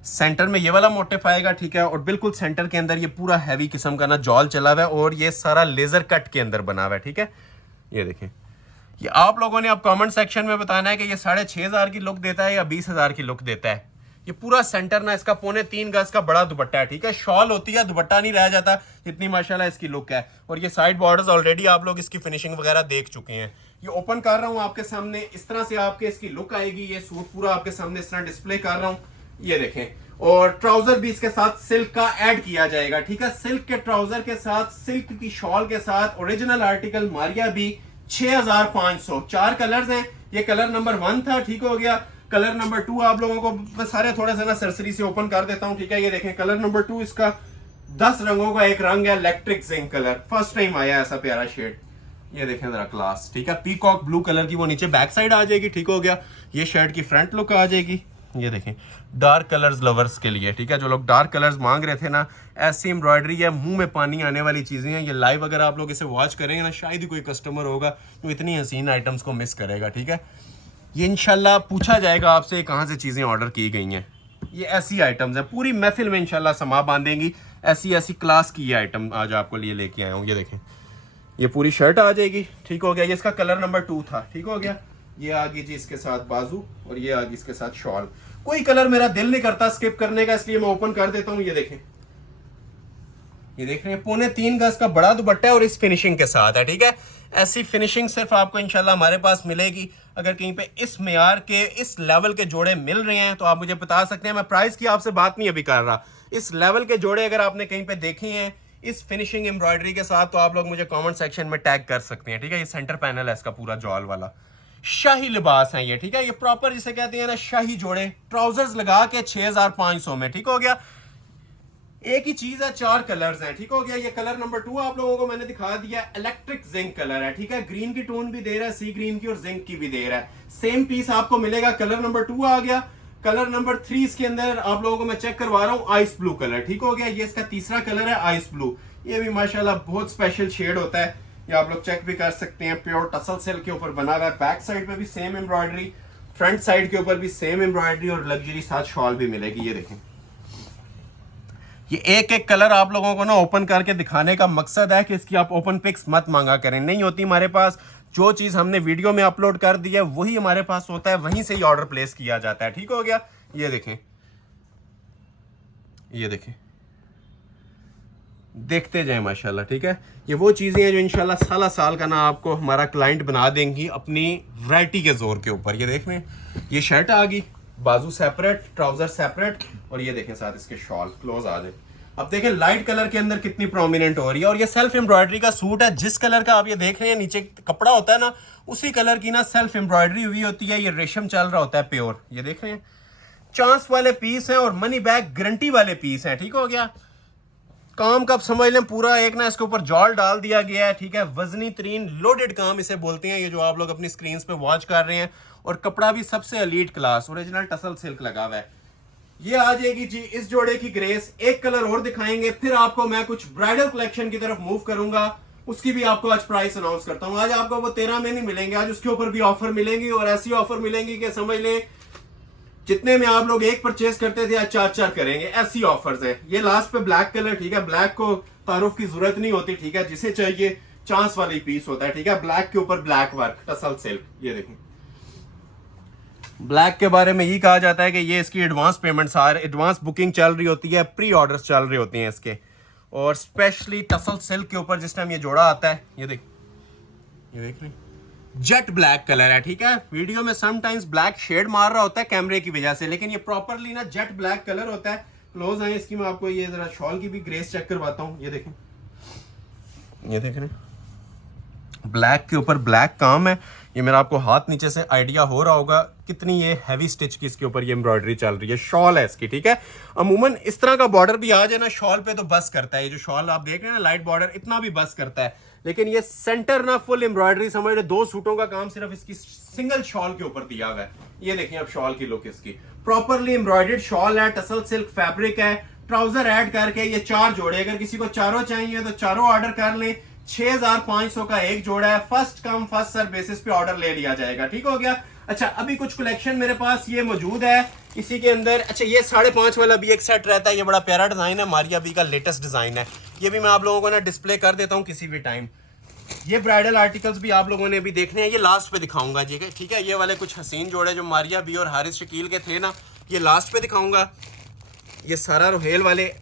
सेंटर में ये वाला मोटिफ आएगा, ठीक है, और बिल्कुल सेंटर के अंदर ये पूरा हैवी किस्म का ना जॉल चला हुआ है और ये सारा लेजर कट के अंदर बना हुआ है, ठीक है। ये देखें, ये आप लोगों ने अब कमेंट सेक्शन में बताना है कि ये 6,500 की लुक देता है या 20,000 की लुक देता है। ये पूरा सेंटर ना इसका 3.25 गज का बड़ा दुपट्टा है, ठीक है। शॉल होती है, दुपट्टा नहीं रह जाता, इतनी माशाल्लाह इसकी लुक है। और ये साइड बॉर्डर्स ऑलरेडी आप लोग इसकी फिनिशिंग वगैरह देख चुके हैं। ये ओपन कर रहा हूँ आपके सामने, इस तरह से आपके इसकी लुक आएगी। ये सूट पूरा आपके सामने इस तरह डिस्प्ले कर रहा हूँ, ये देखें। और ट्राउजर भी इसके साथ सिल्क का ऐड किया जाएगा, ठीक है। सिल्क के ट्राउजर के साथ, सिल्क की शॉल के साथ, original article Maria B 6,500। 4 colours हैं, ये कलर नंबर 1 था, ठीक हो गया। कलर नंबर 2 आप लोगों को मैं सारे थोड़ा सा ना सरसरी से ओपन कर देता हूं, ठीक है। ये देखें, कलर नंबर 2, इसका 10 रंगों का एक रंग है, electric zinc colour, first time आया ऐसा प्यारा शेड। ये देखें जरा क्लास, ठीक है। पीकॉक ब्लू कलर की वो नीचे बैक साइड आ जाएगी, ठीक हो गया। ये शर्ट की फ्रंट लुक आ जाएगी। ये देखें, डार्क कलर्स लवर्स के लिए, ठीक है, जो लोग डार्क कलर्स मांग रहे थे ना, ऐसी एम्ब्रॉयडरी है, मुंह में पानी आने वाली चीज़ें हैं। ये लाइव अगर आप लोग इसे वॉच करेंगे ना, शायद ही कोई कस्टमर होगा जो इतनी हसीन आइटम्स को मिस करेगा, ठीक है। ये इंशाल्लाह पूछा जाएगा आपसे कहाँ से चीज़ें ऑर्डर की गई हैं। ये ऐसी आइटम्स हैं, पूरी महफिल में इंशाल्लाह समा बांधेंगी। ऐसी ऐसी क्लास की ये आइटम आज आपको लिए लेके आया हूँ। ये देखें, ये पूरी शर्ट आ जाएगी, ठीक हो गया। ये इसका कलर नंबर 2 था, ठीक हो गया। ये आ गई जी इसके साथ बाजू और ये आ गई इसके साथ शॉल। कोई कलर मेरा दिल नहीं करता स्किप करने का, इसलिए मैं ओपन कर देता हूँ। ये देखें, ये देख रहे हैं, 3.25 गज का बड़ा दुपट्टा है और इस फिनिशिंग के साथ है, ठीक है। ऐसी फिनिशिंग सिर्फ आपको इंशाल्लाह हमारे पास मिलेगी। अगर कहीं पे इस मेयार के, इस लेवल के जोड़े मिल रहे हैं तो आप मुझे बता सकते हैं। मैं प्राइस की आपसे बात नहीं अभी कर रहा, इस लेवल के जोड़े अगर आपने कहीं पे देखे हैं इस फिनिशिंग एम्ब्रॉयडरी के साथ, तो आप लोग मुझे कमेंट सेक्शन में टैग कर सकते हैं, ठीक है। ये सेंटर पैनल है इसका पूरा जॉल वाला, शाही लिबास है ये, ठीक है। ये प्रॉपर जिसे कहते हैं ना शाही जोड़े, ट्राउजर्स लगा के 6,500 में, ठीक हो गया। एक ही चीज है, 4 कलर्स हैं, ठीक हो गया। ये कलर नंबर 2 आप लोगों को मैंने दिखा दिया, इलेक्ट्रिक जिंक कलर है, ठीक है। ग्रीन की टोन भी दे रहा है, सी ग्रीन की और जिंक की भी दे रहा है। सेम पीस आपको मिलेगा। कलर नंबर 2 आ गया। कलर नंबर 3 इसके अंदर आप लोगों को मैं चेक करवा रहा हूँ, आइस ब्लू कलर। ठीक हो गया, ये इसका तीसरा कलर है आइस ब्लू। ये भी माशाल्लाह बहुत स्पेशल शेड होता है, ये आप लोग चेक भी कर सकते हैं। प्योर टसल सिल्क के ऊपर बना हुआ है। बैक साइड पे भी सेम एम्ब्रॉयडरी, फ्रंट साइड के ऊपर भी सेम एम्ब्रॉयडरी और लग्जरी साथ शॉल भी मिलेगी। ये देखें, ये एक एक कलर आप लोगों को ना ओपन करके दिखाने का मकसद है कि इसकी आप ओपन पिक्स मत मांगा करें, नहीं होती हमारे पास। जो चीज़ हमने वीडियो में अपलोड कर दी है वही हमारे पास होता है, वहीं से ही ऑर्डर प्लेस किया जाता है। ठीक हो गया, ये देखें, ये देखें, देखते जाएं माशाल्लाह। ठीक है, ये वो चीज़ें हैं जो इंशाल्लाह साला साल का ना आपको हमारा क्लाइंट बना देंगी अपनी वैरायटी के जोर के ऊपर। ये देख लें, ये शर्ट आ गई, बाजू सेपरेट, ट्राउजर सेपरेट, और ये देखें साथ इसके शॉल। क्लोज आ जाए, अब देखें लाइट कलर के अंदर कितनी प्रोमिनेंट हो रही है। और ये सेल्फ एम्ब्रॉयडरी का सूट है, जिस कलर का आप ये देख रहे हैं नीचे कपड़ा होता है ना, उसी कलर की ना सेल्फ एम्ब्रॉयडरी हुई होती है। ये रेशम चल रहा होता है प्योर। ये देख रहे हैं, चांस वाले पीस हैं और मनी बैक गारंटी वाले पीस हैं। ठीक हो गया, काम का आप समझ लें पूरा एक ना इसके ऊपर जॉल डाल दिया गया है। ठीक है, वजनी तरीन लोडेड काम इसे बोलते हैं, ये जो आप लोग अपनी स्क्रीन पे वॉच कर रहे हैं। और कपड़ा भी सबसे elite class original tussle silk लगा हुआ है। ये आ जाएगी जी इस जोड़े की ग्रेस। एक कलर और दिखाएंगे, फिर आपको मैं कुछ ब्राइडल कलेक्शन की तरफ मूव करूंगा। उसकी भी आपको आज प्राइस अनाउंस करता हूं। आज आपको वो 13 में नहीं मिलेंगे, आज उसके ऊपर भी ऑफर मिलेंगी, और ऐसी ऑफर मिलेंगी कि समझ लें जितने में आप लोग एक परचेस करते थे आज 4 करेंगे, ऐसी ऑफर्स हैं। ये लास्ट पे ब्लैक कलर, ठीक है, ब्लैक को तारुफ की जरूरत नहीं होती। ठीक है, जिसे चाहिए चांस वाली पीस होता है। ठीक है, ब्लैक के ऊपर ब्लैक वर्क टसल सिल्क। ये देखें, ब्लैक के बारे में ये कहा जाता है कि ये इसकी एडवांस पेमेंट्स एडवांस बुकिंग चल रही होती है, प्री ऑर्डर्स चल रहे होते हैं इसके। और स्पेशली टसल सिल्क के ऊपर जिस टाइम ये जोड़ा आता है, ये देख रहे जेट ब्लैक कलर है। ठीक है, वीडियो में समटाइम्स ब्लैक शेड मार रहा होता है कैमरे की वजह से, लेकिन ये प्रॉपरली ना जेट ब्लैक कलर होता है। क्लोज आए इसकी, मैं आपको ये जरा शॉल की भी ग्रेस चेक करवाता हूँ। ये देखें, ये देख रहे हैं, ब्लैक के ऊपर ब्लैक काम है। ये मेरा आपको हाथ नीचे से आइडिया हो रहा होगा कितनी ये हैवी स्टिच की इसके ऊपर ये एम्ब्रॉयडरी चल रही है। शॉल है इसकी। ठीक है, अमूमन इस तरह का बॉर्डर भी आ जाए ना शॉल पे तो बस करता है। ये जो शॉल आप देख रहे हैं ना लाइट बॉर्डर, इतना भी बस करता है। लेकिन ये सेंटर ना फुल एम्ब्रॉयडरी समझ रहे, 2 सूटों का काम सिर्फ इसकी सिंगल शॉल के ऊपर दिया हुआ है। ये देखिए अब शॉल की लुक इसकी, प्रॉपरली एम्ब्रॉयडर्ड शॉल है, टसल सिल्क फैब्रिक है। ट्राउजर ऐड करके ये 4 जोड़े, अगर किसी को चारों चाहिए तो चारों ऑर्डर कर लें। 6500 का एक जोड़ा है, first come first serve basis पे ऑर्डर ले लिया जाएगा। ठीक हो गया। अच्छा, अभी कुछ कलेक्शन मेरे पास ये मौजूद है इसी के अंदर। अच्छा, ये 5.5 वाला भी एक सेट रहता है, ये बड़ा प्यारा डिजाइन है, मारिया बी का लेटेस्ट डिजाइन है। ये भी मैं आप लोगों को ना डिस्प्ले कर देता हूँ किसी भी टाइम। ये ब्राइडल आर्टिकल्स भी आप लोगों ने अभी देखने हैं, ये लास्ट पे दिखाऊंगा जी। ठीक है, ये वाले कुछ हसीन जोड़े जो मारिया बी और हारिस शकील के थे ना, ये लास्ट पे दिखाऊंगा। ये सारा रोहेल वाले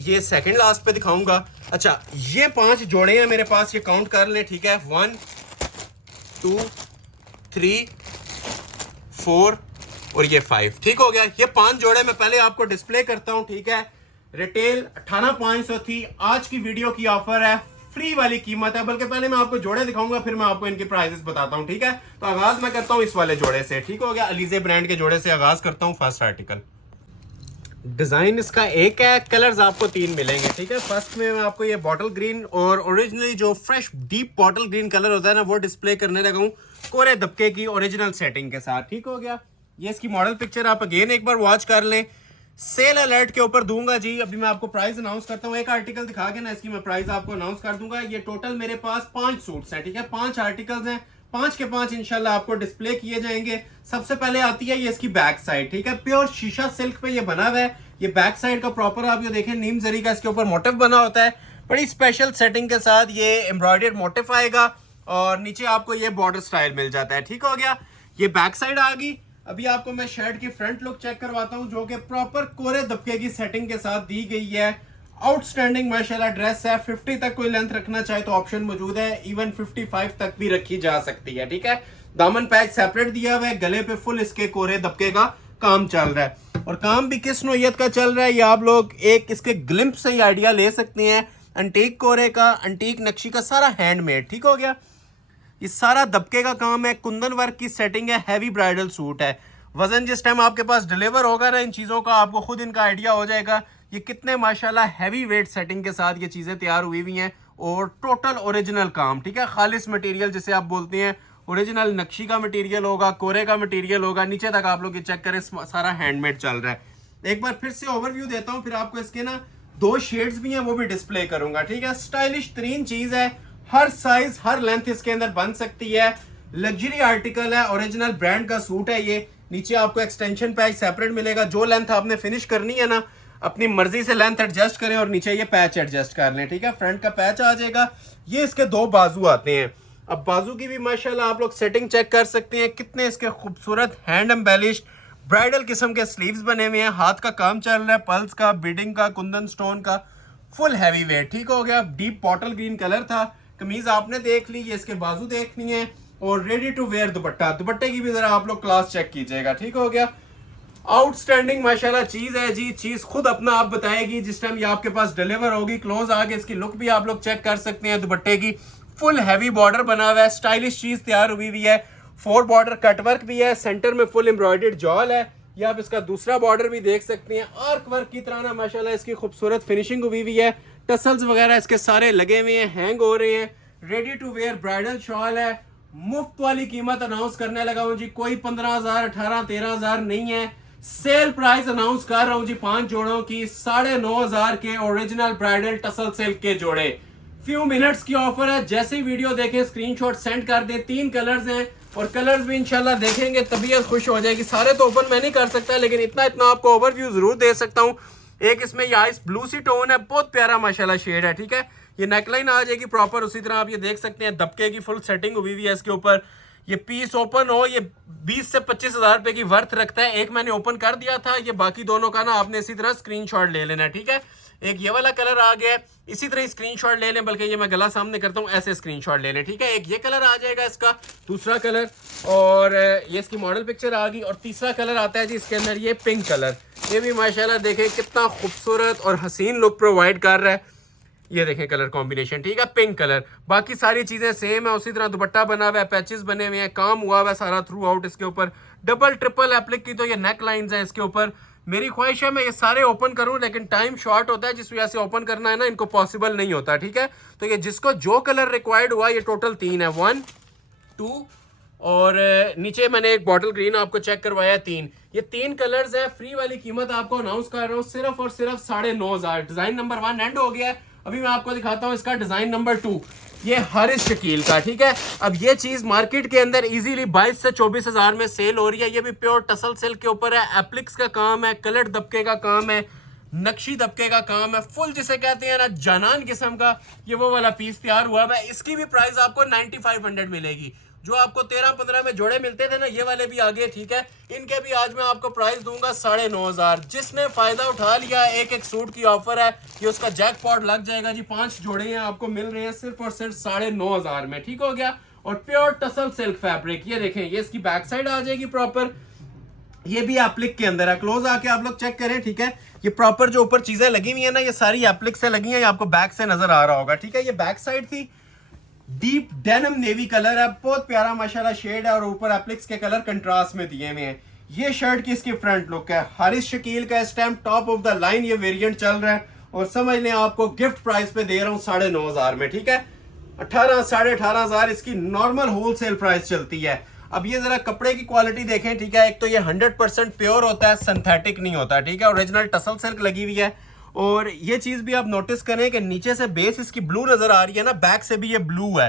ये सेकंड लास्ट पे दिखाऊंगा। अच्छा, ये 5 जोड़े हैं मेरे पास, ये काउंट कर ले। ठीक है, 1 2 3 4 और ये 5। ठीक हो गया, ये 5 जोड़े मैं पहले आपको डिस्प्ले करता हूं। ठीक है, रिटेल 18,500 थी, आज की वीडियो की ऑफर है, फ्री वाली कीमत है। बल्कि पहले मैं आपको जोड़े दिखाऊंगा, फिर मैं आपको इनके प्राइसेस बताता हूं। ठीक है, तो आगाज मैं करता हूं इस वाले जोड़े से। ठीक हो गया, अलीजे ब्रांड के जोड़े से आगाज करता हूं। फर्स्ट आर्टिकल, डिजाइन इसका एक है, कलर्स आपको 3 मिलेंगे। ठीक है, फर्स्ट में मैं आपको ये बॉटल ग्रीन और ओरिजिनली जो fresh deep bottle green colour होता है ना, वो डिस्प्ले करने लगा हूँ कोरे दबके की ओरिजिनल सेटिंग के साथ। ठीक हो गया, ये इसकी मॉडल पिक्चर आप अगेन एक बार वॉच कर लें। सेल अलर्ट के ऊपर दूंगा जी, अभी मैं आपको प्राइस अनाउंस करता हूँ। एक आर्टिकल दिखा के ना इसकी मैं प्राइस आपको अनाउंस कर दूंगा। ये टोटल मेरे पास 5 सूट्स हैं। ठीक है, 5 आर्टिकल्स हैं, 5 के 5 इंशाल्लाह आपको डिस्प्ले किए जाएंगे। सबसे पहले आती है ये इसकी बैक साइड। ठीक है, प्योर शीशा सिल्क पे ये बना हुआ है। ये बैक साइड का प्रॉपर आप ये देखें नीम जरी का इसके ऊपर मोटिव बना होता है, बड़ी स्पेशल सेटिंग के साथ ये एम्ब्रॉयडर्ड मोटिव आएगा और नीचे आपको ये बॉर्डर स्टाइल मिल जाता है। ठीक हो गया, ये बैक साइड आ गई। अभी आपको मैं शर्ट की फ्रंट लुक चेक करवाता हूं, जो कि प्रॉपर कोरे दबके की सेटिंग के साथ दी गई है। आउटस्टैंडिंग माशाल्लाह ड्रेस है। 50 तक कोई लेंथ रखना चाहे तो ऑप्शन मौजूद है, इवन 55 तक भी रखी जा सकती है। ठीक है, दामन पैच सेपरेट दिया हुआ है, गले पे फुल इसके कोरे दबके का काम चल रहा है। और काम भी किस नोयत का चल रहा है ये आप लोग एक इसके ग्लिम्प से ही आइडिया ले सकते हैं। अंटीक कोरे का, अंटीक नक्शी का, सारा हैंडमेड। ठीक हो गया, ये सारा दबके का काम है, कुंदन वर्क की सेटिंग है, हैवी ब्राइडल सूट है। वजन जिस टाइम आपके पास डिलीवर होगा ना इन चीज़ों का, आपको खुद इनका आइडिया हो जाएगा ये कितने माशाल्लाह हैवी वेट सेटिंग के साथ ये चीज़ें तैयार हुई हुई हैं। और टोटल ओरिजिनल काम। ठीक है, खालिस मटेरियल जिसे आप बोलते हैं ओरिजिनल नक्शी का मटेरियल होगा, कोरे का मटेरियल होगा, नीचे तक आप लोग ये चेक करें सारा हैंडमेड चल रहा है। एक बार फिर से ओवरव्यू देता हूँ, फिर आपको इसके ना 2 शेड्स भी हैं वो भी डिस्प्ले करूंगा, ठीक है। स्टाइलिश तरीन चीज है, हर साइज हर लेंथ इसके अंदर बन सकती है, लग्जरी आर्टिकल है, ओरिजिनल ब्रांड का सूट है ये। नीचे आपको एक्सटेंशन पैच सेपरेट मिलेगा, जो लेंथ आपने फिनिश करनी है ना अपनी मर्जी से लेंथ एडजस्ट करें और नीचे ये पैच एडजस्ट कर लें, ठीक है। फ्रंट का पैच आ जाएगा, ये इसके 2 बाजू आते हैं। अब बाजू की भी माशाल्लाह आप लोग सेटिंग चेक कर सकते हैं, कितने इसके खूबसूरत हैंड एम्बेलिश्ड ब्राइडल किस्म के स्लीव्स बने हुए हैं, हाथ का काम चल रहा है, पल्स का, बीडिंग का, कुंदन स्टोन का, फुल हैवी वेट, ठीक हो गया। डीप बॉटल ग्रीन कलर था। कमीज आपने देख ली, ये इसके बाजू देखनी है और रेडी टू वेयर दुपट्टा, दुपट्टे की भी जरा आप लोग क्लास चेक कीजिएगा, ठीक हो गया। आउटस्टैंडिंग माशाल्लाह चीज है जी, चीज खुद अपना आप बताएगी जिस टाइम ये आपके पास डिलीवर होगी। क्लोज आगे इसकी लुक भी आप लोग चेक कर सकते हैं, दुपट्टे की फुल हैवी बॉर्डर बना हुआ है, स्टाइलिश चीज तैयार हुई हुई है। 4 बॉर्डर कटवर्क भी है, सेंटर में फुल एम्ब्रॉयडर्ड जॉल है। ये आप इसका दूसरा बॉर्डर भी देख सकते हैं, आर्क वर्क की तरह ना माशाल्लाह इसकी खूबसूरत फिनिशिंग हुई हुई है। टसल्स वगैरह इसके सारे लगे हुए हैं, हैंग हो रहे हैं। Ready to wear bridal shawl है, मुफ्त वाली कीमत अनाउंस करने लगा हूं जी, कोई 15,000 18 13,000 नहीं है। सेल प्राइस अनाउंस कर रहा हूं जी 5 जोड़ों की 9,500 के ओरिजिनल ब्राइडल टसल सिल्क के जोड़े। फ्यू मिनट्स की ऑफर है, जैसे ही वीडियो देखें स्क्रीनशॉट सेंड कर दें। 3 कलर्स हैं और कलर्स भी इंशाल्लाह देखेंगे तबीयत खुश हो जाएगी। सारे तो ओपन मैं नहीं कर सकता, लेकिन इतना आपको ओवरव्यू जरूर दे सकता हूँ। एक इसमें ये आइस ब्लू सी टोन है, बहुत प्यारा माशाल्लाह शेड है, ठीक है। ये नेकलाइन आ जाएगी प्रॉपर, उसी तरह आप ये देख सकते हैं दबके की फुल सेटिंग हुई हुई है इसके ऊपर। ये पीस ओपन हो, ये 20 से 25,000 रुपए की वर्थ रखता है। एक मैंने ओपन कर दिया था, ये बाकी दोनों का ना आपने इसी तरह स्क्रीनशॉट ले लेना है, ठीक है। एक ये वाला कलर आ गया है, इसी तरह स्क्रीनशॉट ले लें, बल्कि ये मैं गला सामने करता हूँ, ऐसे स्क्रीनशॉट ले लें, ठीक है। एक ये कलर आ जाएगा इसका, दूसरा कलर, और ये इसकी मॉडल पिक्चर आ गई। और तीसरा कलर आता है जी इसके अंदर, ये पिंक कलर। ये भी माशाल्लाह देखें कितना खूबसूरत और हसीन लुक प्रोवाइड कर रहा है। ये देखें कलर कॉम्बिनेशन, ठीक है, पिंक कलर। बाकी सारी चीजें सेम है, उसी तरह दुपट्टा बना हुआ है, पैचेस बने हुए हैं, काम हुआ हुआ है सारा थ्रू आउट इसके ऊपर। डबल ट्रिपल एप्लिक की तो ये नेक लाइंस हैं इसके ऊपर। मेरी ख्वाहिश है मैं ये सारे ओपन करूं, लेकिन टाइम शॉर्ट होता है, जिस वजह से ओपन करना है ना इनको पॉसिबल नहीं होता, ठीक है। तो ये जिसको जो कलर रिक्वायर्ड हुआ, ये टोटल 3 है, 1 2 और नीचे मैंने एक बॉटल ग्रीन आपको चेक करवाया 3। ये 3 कलर्स है। फ्री वाली कीमत आपको अनाउंस कर रहा हूँ सिर्फ और सिर्फ 9,500। डिजाइन नंबर 1 एंड हो गया है। अभी मैं आपको दिखाता हूँ इसका डिजाइन नंबर 2, ये हारिस शकील का, ठीक है। अब ये चीज मार्केट के अंदर इजीली 22 से 24,000 में सेल हो रही है। ये भी प्योर टसल सिल्क के ऊपर है, एप्लिक्स का काम है, कलर दबके का काम है, नक्शी दबके का काम है, फुल जिसे कहते हैं ना जानान किस्म का ये वो वाला पीस तैयार हुआ है। इसकी भी प्राइस आपको 9,500 मिलेगी। जो आपको 13-15 में जोड़े मिलते थे ना, ये वाले भी आगे, ठीक है। इनके भी आज मैं आपको प्राइस दूंगा 9,500। जिसने फायदा उठा लिया, एक सूट की ऑफर है, ये उसका जैकपॉट लग जाएगा जी। 5 जोड़े हैं आपको मिल रहे हैं सिर्फ और सिर्फ 9,500 में, ठीक हो गया। और प्योर टसल सिल्क फैब्रिक, ये देखें, ये इसकी बैक साइड आ जाएगी प्रॉपर। ये भी एप्लिक के अंदर है, क्लोज आके आप लोग चेक करें, ठीक है। ये प्रॉपर जो ऊपर चीजें लगी हुई है ना, ये सारी एप्लिक से लगी है, ये आपको बैक से नजर आ रहा होगा, ठीक है। ये बैक साइड थी, डीप डेनिम नेवी कलर है, बहुत प्यारा माशाल्लाह शेड है, और ऊपर एप्लिक्स के कलर कंट्रास्ट में दिए हुए हैं। ये शर्ट की इसकी फ्रंट लुक है, हारिस शकील का इस time top of the line ये वेरिएंट चल रहा है, और समझ लें आपको गिफ्ट प्राइस पे दे रहा हूँ 9,500 में, ठीक है। 18,500 इसकी नॉर्मल होलसेल प्राइस चलती है। अब ये जरा कपड़े की क्वालिटी देखें, ठीक है। एक तो ये 100% प्योर होता है, सिंथेटिक नहीं होता, ठीक है। ओरिजिनल टसल सिल्क लगी हुई है। और ये चीज भी आप नोटिस करें कि नीचे से बेस इसकी ब्लू नजर आ रही है ना, बैक से भी ये ब्लू है।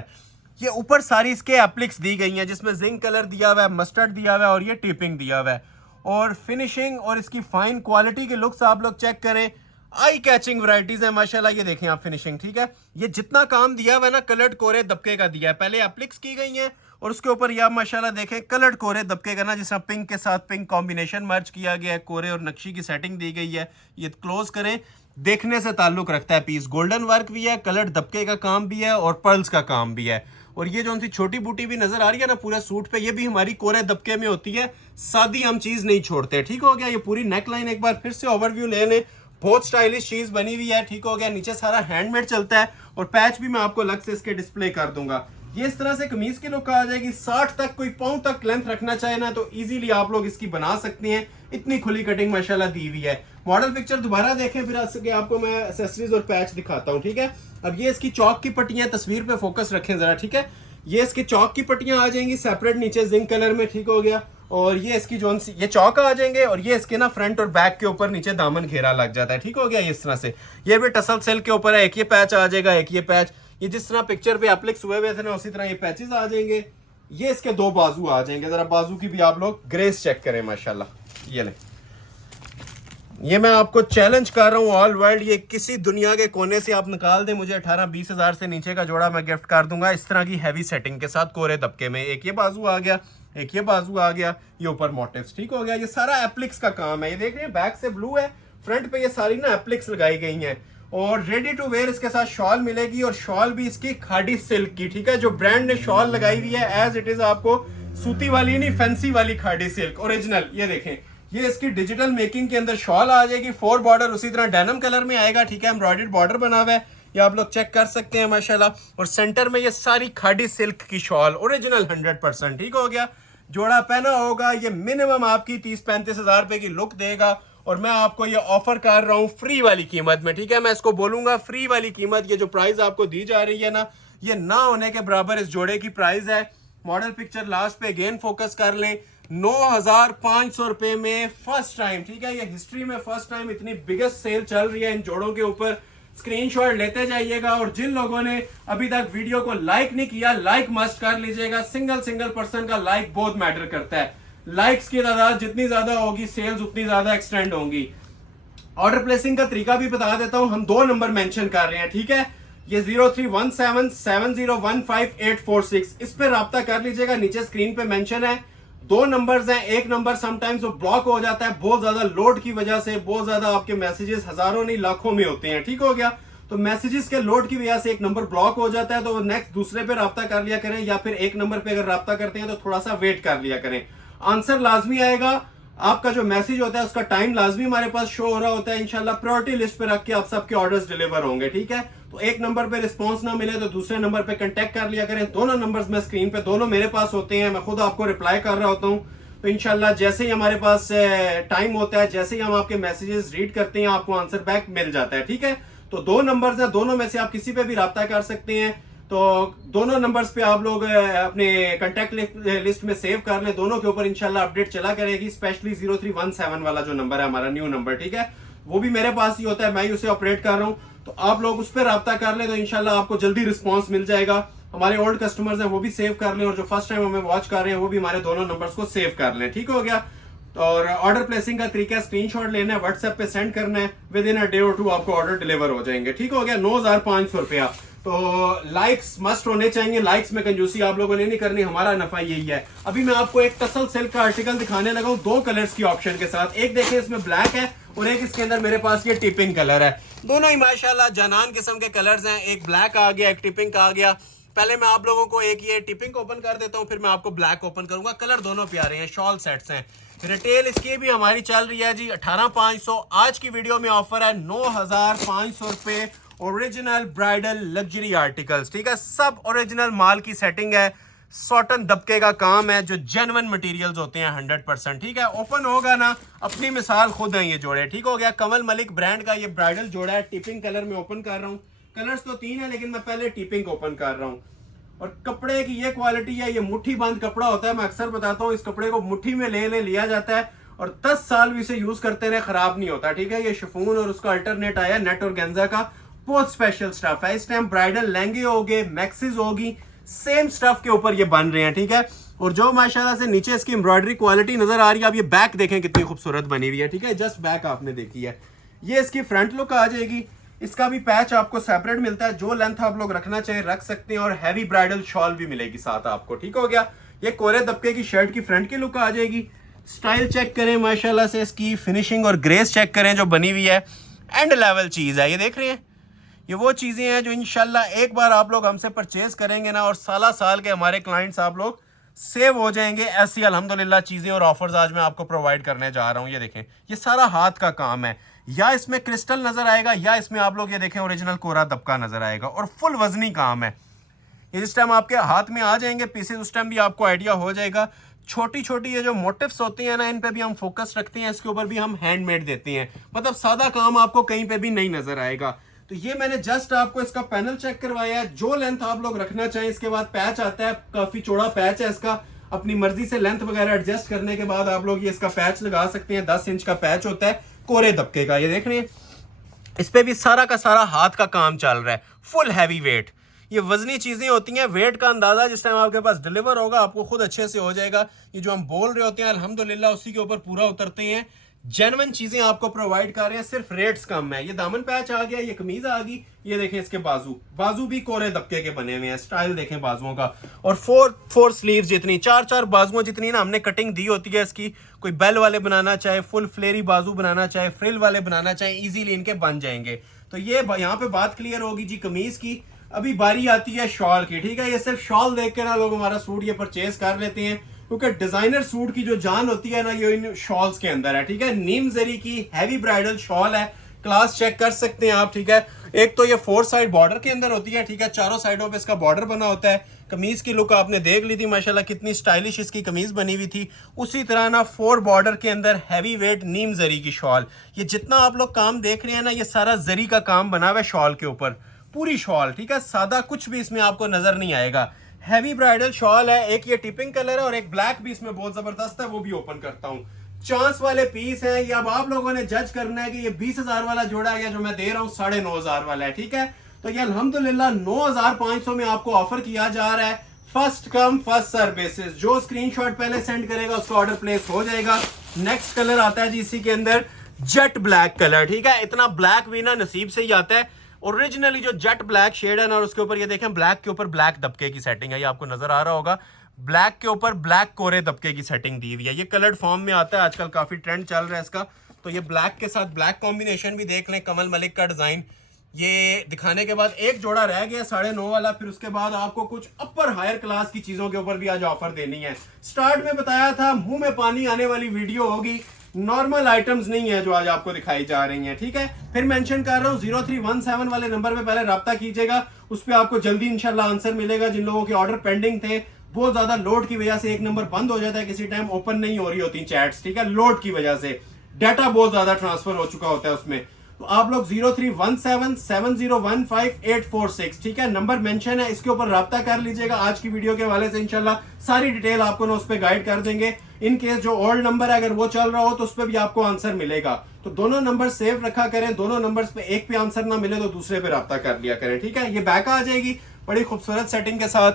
ये ऊपर सारी इसके एप्लिक्स दी गई हैं, जिसमें जिंक कलर दिया हुआ है, मस्टर्ड दिया हुआ है, और ये टिपिंग दिया हुआ है। और फिनिशिंग और इसकी फाइन क्वालिटी के लुक्स आप लोग चेक करें, आई कैचिंग वैरायटीज है माशाल्लाह। ये देखें आप फिनिशिंग, ठीक है। ये जितना काम दिया हुआ है ना, कलर्ड कोरे दबके का दिया है। पहले एप्लिक्स की गई हैं, और उसके ऊपर ये आप माशाल्लाह देखें कलर्ड कोरे दबके का ना, जिस तरह पिंक के साथ पिंक कॉम्बिनेशन मर्ज किया गया है, कोरे और नक्शी की सेटिंग दी गई है। ये क्लोज करें, देखने से ताल्लुक रखता है पीस। गोल्डन वर्क भी है, कलर दबके का काम भी है, और पर्ल्स का काम भी है। और ये जो उनकी छोटी बूटी भी नजर आ रही है ना पूरे सूट पे, ये भी हमारी कोरे दबके में होती है। सादी हम चीज नहीं छोड़ते, ठीक हो गया। ये पूरी नेक लाइन एक बार फिर से ओवरव्यू ले लें, बहुत स्टाइलिश चीज बनी हुई है, ठीक हो गया। नीचे सारा हैंडमेड चलता है, और पैच भी मैं आपको अलग से इसके डिस्प्ले कर दूंगा। ये इस तरह से कमीज की लुक आ जाएगी। 60 तक कोई पाँव तक लेंथ रखना चाहे ना, तो इजीली आप लोग इसकी बना सकते हैं। इतनी खुली कटिंग माशाल्लाह दी हुई है। मॉडल पिक्चर दोबारा देखें, फिर आपको मैं एक्सेसरीज और पैच दिखाता हूं, ठीक है। अब ये इसकी चौक की पट्टियां, तस्वीर पे फोकस रखें जरा, ठीक है। ये इसके चौक की पट्टियां आ जाएंगी सेपरेट नीचे जिंक कलर में, ठीक हो गया। और ये इसकी जो ये चौक आ जाएंगे और ये इसके ना फ्रंट और बैक के ऊपर नीचे दामन घेरा लग जाता है, ठीक हो गया इस तरह से। ये भी टसल सिल्क के ऊपर है, एक ये पैच आ जाएगा, एक ये पैच, ये जिस तरह पिक्चर पे एप्लिक्स हुए हुए थे ना उसी तरह ये पैचेस आ जाएंगे। ये इसके 2 बाजू आ जाएंगे, जरा बाजू की भी आप लोग ग्रेस चेक करें माशाल्लाह। ये ले, ये मैं आपको चैलेंज कर रहा हूँ ऑल वर्ल्ड, ये किसी दुनिया के कोने से आप निकाल दें, मुझे 18-20 हज़ार से नीचे का जोड़ा मैं गिफ्ट कर दूंगा इस तरह की हैवी सेटिंग के साथ कोरे दबके में। एक ये बाजू आ गया, एक ये बाजू आ गया, ये ऊपर मोटिव्स, ठीक हो गया। ये सारा एप्लिक्स का काम है, ये देख रहे हैं बैक से ब्लू है, फ्रंट पे ये सारी ना एप्लिक्स लगाई गई हैं। और रेडी टू वेयर इसके साथ शॉल मिलेगी, और शॉल भी इसकी खाड़ी सिल्क की, ठीक है। जो ब्रांड ने शॉल लगाई हुई है एज इट इज आपको सूती वाली नहीं, फैंसी वाली खाड़ी सिल्क ओरिजिनल। ये देखें, ये इसकी डिजिटल मेकिंग के अंदर शॉल आ जाएगी, 4 बॉर्डर उसी तरह डेनिम कलर में आएगा, ठीक है। एम्ब्रॉयडर्ड बॉर्डर बना हुआ है, ये आप लोग चेक कर सकते हैं माशाल्लाह। और सेंटर में ये सारी खाड़ी सिल्क की शॉल ओरिजिनल 100%, ठीक हो गया। जोड़ा पहना होगा ये मिनिमम आपकी 30-35 हज़ार रुपए की लुक देगा, और मैं आपको ये ऑफर कर रहा हूँ फ्री वाली कीमत में, ठीक है। मैं इसको बोलूंगा फ्री वाली कीमत, ये जो प्राइस आपको दी जा रही है ना, ये ना होने के बराबर इस जोड़े की प्राइस है। मॉडल पिक्चर लास्ट पे अगेन फोकस कर लें, 9,500 रुपए में फर्स्ट टाइम, ठीक है। ये हिस्ट्री में फर्स्ट टाइम इतनी बिगेस्ट सेल चल रही है इन जोड़ों के ऊपर। स्क्रीनशॉट लेते जाइएगा, और जिन लोगों ने अभी तक वीडियो को लाइक नहीं किया, लाइक मस्ट कर लीजिएगा। सिंगल पर्सन का लाइक बहुत मैटर करता है, लाइक्स की तादाद जितनी ज्यादा होगी सेल्स उतनी ज्यादा एक्सटेंड होंगी। ऑर्डर प्लेसिंग का तरीका भी बता देता हूं, हम 2 नंबर मेंशन कर रहे हैं, ठीक है। ये 031770154846, इस पे राब्ता कर लीजिएगा, नीचे स्क्रीन पे मेंशन है। 2 नंबर्स हैं, एक नंबर समटाइम्स वो ब्लॉक हो जाता है बहुत ज्यादा लोड की वजह से, बहुत ज्यादा आपके मैसेजेस हजारों नहीं लाखों में होते हैं, ठीक हो गया। तो मैसेजेस के लोड की वजह से एक नंबर ब्लॉक हो जाता है, तो नेक्स्ट दूसरे पे राब्ता कर लिया करें, या फिर एक नंबर पे अगर राब्ता करते हैं तो थोड़ा सा वेट कर लिया करें। आंसर लाजमी आएगा, आपका जो मैसेज होता है उसका टाइम लाजमी हमारे पास शो हो रहा होता है। इंशाल्लाह प्रायोरिटी लिस्ट पे रख के आप सबके ऑर्डर्स डिलीवर होंगे, ठीक है। तो एक नंबर पे रिस्पांस ना मिले तो दूसरे नंबर पे कांटेक्ट कर लिया करें। दोनों नंबर्स में स्क्रीन पे दोनों मेरे पास होते हैं, मैं खुद आपको रिप्लाई कर रहा होता हूँ। तो इंशाल्लाह जैसे ही हमारे पास टाइम होता है, जैसे ही हम आपके मैसेजेस रीड करते हैं, आपको आंसर बैक मिल जाता है, ठीक है। तो 2 नंबर्स हैं, दोनों में से आप किसी पे भी राब्ता कर सकते हैं। तो दोनों नंबर्स पे आप लोग अपने कांटेक्ट लिस्ट में सेव कर लें, दोनों के ऊपर इंशाल्लाह अपडेट चला करेगी। स्पेशली 0317 वाला जो नंबर है हमारा न्यू नंबर, ठीक है, वो भी मेरे पास ही होता है, मैं ही उसे ऑपरेट कर रहा हूँ। तो आप लोग उस पर राब्ता कर लें तो इंशाल्लाह आपको जल्दी रिस्पॉन्स मिल जाएगा। हमारे ओल्ड कस्टमर्स हैं वो भी सेव कर लें, और जो फर्स्ट टाइम हमें वॉच कर रहे हैं वो भी हमारे दोनों नंबर्स को सेव कर लें, ठीक हो गया। और ऑर्डर प्लेसिंग का तरीका, स्क्रीनशॉट लेना है, व्हाट्सएप पे सेंड करना है, विद इन अ डे और 2 आपको ऑर्डर डिलीवर हो जाएंगे, ठीक हो गया। 9,500 रुपया। तो लाइक्स मस्ट होने चाहिए, लाइक्स में कंजूसी आप लोगों ने नहीं करनी, हमारा नफा यही है। अभी मैं आपको एक टसल सिल्क का आर्टिकल दिखाने लगा हूँ 2 कलर्स की ऑप्शन के साथ। एक देखें इसमें ब्लैक है, और एक इसके अंदर मेरे पास ये टिपिंग कलर है। दोनों ही माशाल्लाह जनान किस्म के कलर्स हैं, एक ब्लैक आ गया, एक टिपिंग आ गया। पहले मैं आप लोगों को एक ये टिपिंग ओपन कर देता हूँ, फिर मैं आपको ब्लैक ओपन करूंगा। कलर दोनों प्यारे हैं, शॉल सेट्स हैं। रिटेल इसकी भी हमारी चल रही है जी 18,500। आज की वीडियो में ऑफर है 9,500 रुपए, ओरिजिनल ब्राइडल लग्जरी आर्टिकल्स, ठीक है। सब ओरिजिनल माल की सेटिंग है, सॉटन दबके का काम है, जो जेन्युइन मटेरियल्स होते हैं 100%, ठीक है। ओपन होगा ना, अपनी मिसाल खुद है ये जोड़े, ठीक हो गया। कमल मलिक ब्रांड का ये ब्राइडल जोड़ा है, टिपिंग कलर में ओपन कर रहा हूँ। कलर्स तो 3 है, लेकिन मैं पहले टिपिंग ओपन कर रहा हूँ। और कपड़े की ये क्वालिटी है, ये मुट्ठी बंद कपड़ा होता है, मैं अक्सर बताता हूँ, इस कपड़े को मुट्ठी में लिया जाता है, और 10 साल भी इसे यूज करते रहे, खराब नहीं होता, ठीक है। ये शिफॉन और उसका अल्टरनेट आया नेट और गेंजा का, बहुत स्पेशल स्टफ है। इस टाइम ब्राइडल लहंगे होगे, मैक्सिस होगी, सेम स्टफ के ऊपर ये बन रहे हैं, ठीक है। और जो माशाल्लाह से नीचे इसकी एम्ब्रॉयडरी क्वालिटी नजर आ रही है, आप ये बैक देखें कितनी खूबसूरत बनी हुई है, ठीक है। जस्ट बैक आपने देखी है, ये इसकी फ्रंट लुक आ जाएगी। इसका भी पैच आपको सेपरेट मिलता है, जो लेंथ आप लोग रखना चाहें रख सकते हैं, और हैवी ब्राइडल शॉल भी मिलेगी साथ आपको, ठीक हो गया। ये कोरे दबके की शर्ट की फ्रंट की लुक आ जाएगी। स्टाइल चेक करें माशाल्लाह से, इसकी फिनिशिंग और ग्रेस चेक करें जो बनी हुई है, एंड लेवल चीज है। ये देख रहे हैं, ये वो चीजें हैं जो इंशाल्लाह एक बार आप लोग हमसे परचेज करेंगे ना, और साल के हमारे क्लाइंट्स आप लोग सेव हो जाएंगे। ऐसी अल्हम्दुलिल्लाह चीजें और ऑफर्स आज मैं आपको प्रोवाइड करने जा रहा हूँ। ये देखें, ये सारा हाथ का काम है, या इसमें क्रिस्टल नजर आएगा, या इसमें आप लोग ये देखें ओरिजिनल कोरा दबका नजर आएगा, और फुल वजनी काम है। ये जिस टाइम आपके हाथ में आ जाएंगे पीसेस, उस टाइम भी आपको आइडिया हो जाएगा। छोटी छोटी ये जो मोटिव्स होती हैं ना, इन पे भी हम फोकस रखते हैं, इसके ऊपर भी हम हैंडमेड देते हैं, मतलब सादा काम आपको कहीं पे भी नहीं नजर आएगा। तो ये मैंने जस्ट आपको इसका पैनल चेक करवाया है, जो लेंथ आप लोग रखना चाहें। इसके बाद पैच आता है, काफी चौड़ा पैच है इसका, अपनी मर्जी से लेंथ वगैरह एडजस्ट करने के बाद आप लोग ये इसका पैच लगा सकते हैं। 10 इंच का पैच होता है कोरे दबके का। ये देख रहे हैं, इस पे भी सारा का सारा हाथ का काम चल रहा है, फुल हैवी वेट। ये वजनी चीजें होती हैं, वेट का अंदाजा जिस टाइम आपके पास डिलीवर होगा आपको खुद अच्छे से हो जाएगा। ये जो हम बोल रहे होते हैं अल्हम्दुलिल्लाह उसी के ऊपर पूरा उतरते हैं। जेन्युइन चीजें आपको प्रोवाइड कर रहे हैं, सिर्फ रेट्स कम है। ये दामन पैच आ गया, ये कमीज आ गई, ये देखें इसके बाजू भी कोरे दबके के बने हुए हैं। स्टाइल देखें बाजुओं का, और फोर स्लीव्स जितनी, 4 बाजुओं जितनी ना हमने कटिंग दी होती है इसकी। कोई बेल वाले बनाना चाहे, फुल फ्लेरी बाजू बनाना चाहे, फ्रिल वाले बनाना चाहे, इजीली इनके बन जाएंगे। तो ये यहाँ पे बात क्लियर होगी जी कमीज की। अभी बारी आती है शॉल की, ठीक है। ये सिर्फ शॉल देख के ना लोग हमारा सूट ये परचेज कर लेते हैं, क्योंकि डिजाइनर सूट की जो जान होती है ना ये इन शॉल्स के अंदर है, ठीक है। नीम जरी की हैवी ब्राइडल शॉल है, क्लास चेक कर सकते हैं आप, ठीक है। एक तो ये 4 साइड बॉर्डर के अंदर होती है, ठीक है, चारों साइडों पे इसका बॉर्डर बना होता है। कमीज की लुक आपने देख ली थी माशाल्लाह, कितनी स्टाइलिश इसकी कमीज बनी हुई थी। उसी तरह ना 4 बॉर्डर के अंदर हैवी वेट नीम जरी की शॉल। ये जितना आप लोग काम देख रहे हैं ना, ये सारा जरी का काम बना हुआ है शॉल के ऊपर, पूरी शॉल, ठीक है। सादा कुछ भी इसमें आपको नजर नहीं आएगा। हैवी ब्राइडल शॉल है। एक ये टिपिंग कलर है और एक ब्लैक भी इसमें बहुत जबरदस्त है, वो भी ओपन करता हूँ। चांस वाले पीस है ये, अब आप लोगों ने जज करना है कि ये 20,000 वाला जोड़ा है या जो मैं दे रहा हूँ 9,500 वाला है, ठीक है। तो ये अल्हम्दुलिल्लाह 9,500 में आपको ऑफर किया जा रहा है। First come first serve basis, जो स्क्रीनशॉट पहले सेंड करेगा उसका ऑर्डर प्लेस हो जाएगा। नेक्स्ट कलर आता है जी इसी के अंदर जेट ब्लैक कलर, ठीक है। इतना ब्लैक भी ना नसीब से ही आता है। ओरिजिनली जो जेट ब्लैक शेड है ना, और उसके ऊपर ये देखें ब्लैक के ऊपर ब्लैक दबके की सेटिंग है, ये आपको नजर आ रहा होगा। ब्लैक के ऊपर ब्लैक कोरे दबके की सेटिंग दी हुई है। ये कलर्ड फॉर्म में आता है, आजकल काफी ट्रेंड चल रहा है इसका। तो ये ब्लैक के साथ ब्लैक कॉम्बिनेशन भी देख लें, कमल मलिक का डिजाइन। ये दिखाने के बाद एक जोड़ा रह गया 9.5 वाला, फिर उसके बाद आपको कुछ अपर हायर क्लास की चीजों के ऊपर भी आज ऑफर देनी है। स्टार्ट में बताया था मुंह में पानी आने वाली वीडियो होगी, नॉर्मल आइटम्स नहीं है जो आज आपको दिखाई जा रही हैं, ठीक है। फिर मेंशन कर रहा हूँ 0317 वाले नंबर पे पहले रब्ता कीजिएगा, उस पर आपको जल्दी इंशाल्लाह आंसर मिलेगा। जिन लोगों के ऑर्डर पेंडिंग थे, बहुत ज्यादा लोड की वजह से एक नंबर बंद हो जाता है, किसी टाइम ओपन नहीं हो रही होती चैट्स, ठीक है, लोड की वजह से डाटा बहुत ज्यादा ट्रांसफर हो चुका होता है उसमें। तो आप लोग 03177015 ठीक है, नंबर मेंशन है, इसके ऊपर रब्ता कर लीजिएगा। आज की वीडियो के हवाले से इंशाल्लाह सारी डिटेल आपको ना उस पर गाइड कर देंगे। इन केस जो ओल्ड नंबर है अगर वो चल रहा हो तो उस पर भी आपको आंसर मिलेगा। तो दोनों नंबर सेव रखा करें, दोनों नंबर्स पे एक पे आंसर ना मिले तो दूसरे पे रब्ता कर लिया करें, ठीक है। ये बैक आ जाएगी बड़ी खूबसूरत सेटिंग के साथ।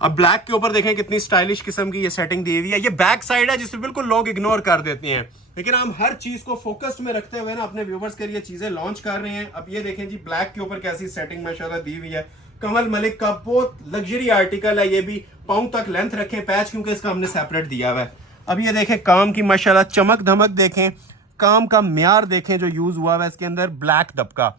अब ब्लैक के ऊपर देखें कितनी स्टाइलिश किस्म की ये सेटिंग दी हुई है। ये बैक साइड है जिसे बिल्कुल लोग इग्नोर कर देते हैं, लेकिन हम हर चीज को फोकस्ड में रखते हुए ना अपने व्यूवर्स के लिए चीजें लॉन्च कर रहे हैं। अब ये देखें जी ब्लैक के ऊपर कैसी सेटिंग माशाल्लाह दी हुई है। कमल मलिक का बहुत लग्जरी आर्टिकल है, ये भी पाँव तक लेंथ रखे पैच, क्योंकि इसका हमने सेपरेट दिया हुआ है। अब ये देखें काम की माशाल्लाह चमक धमक देखें, काम का म्यार देखें जो यूज हुआ है इसके अंदर। ब्लैक दबका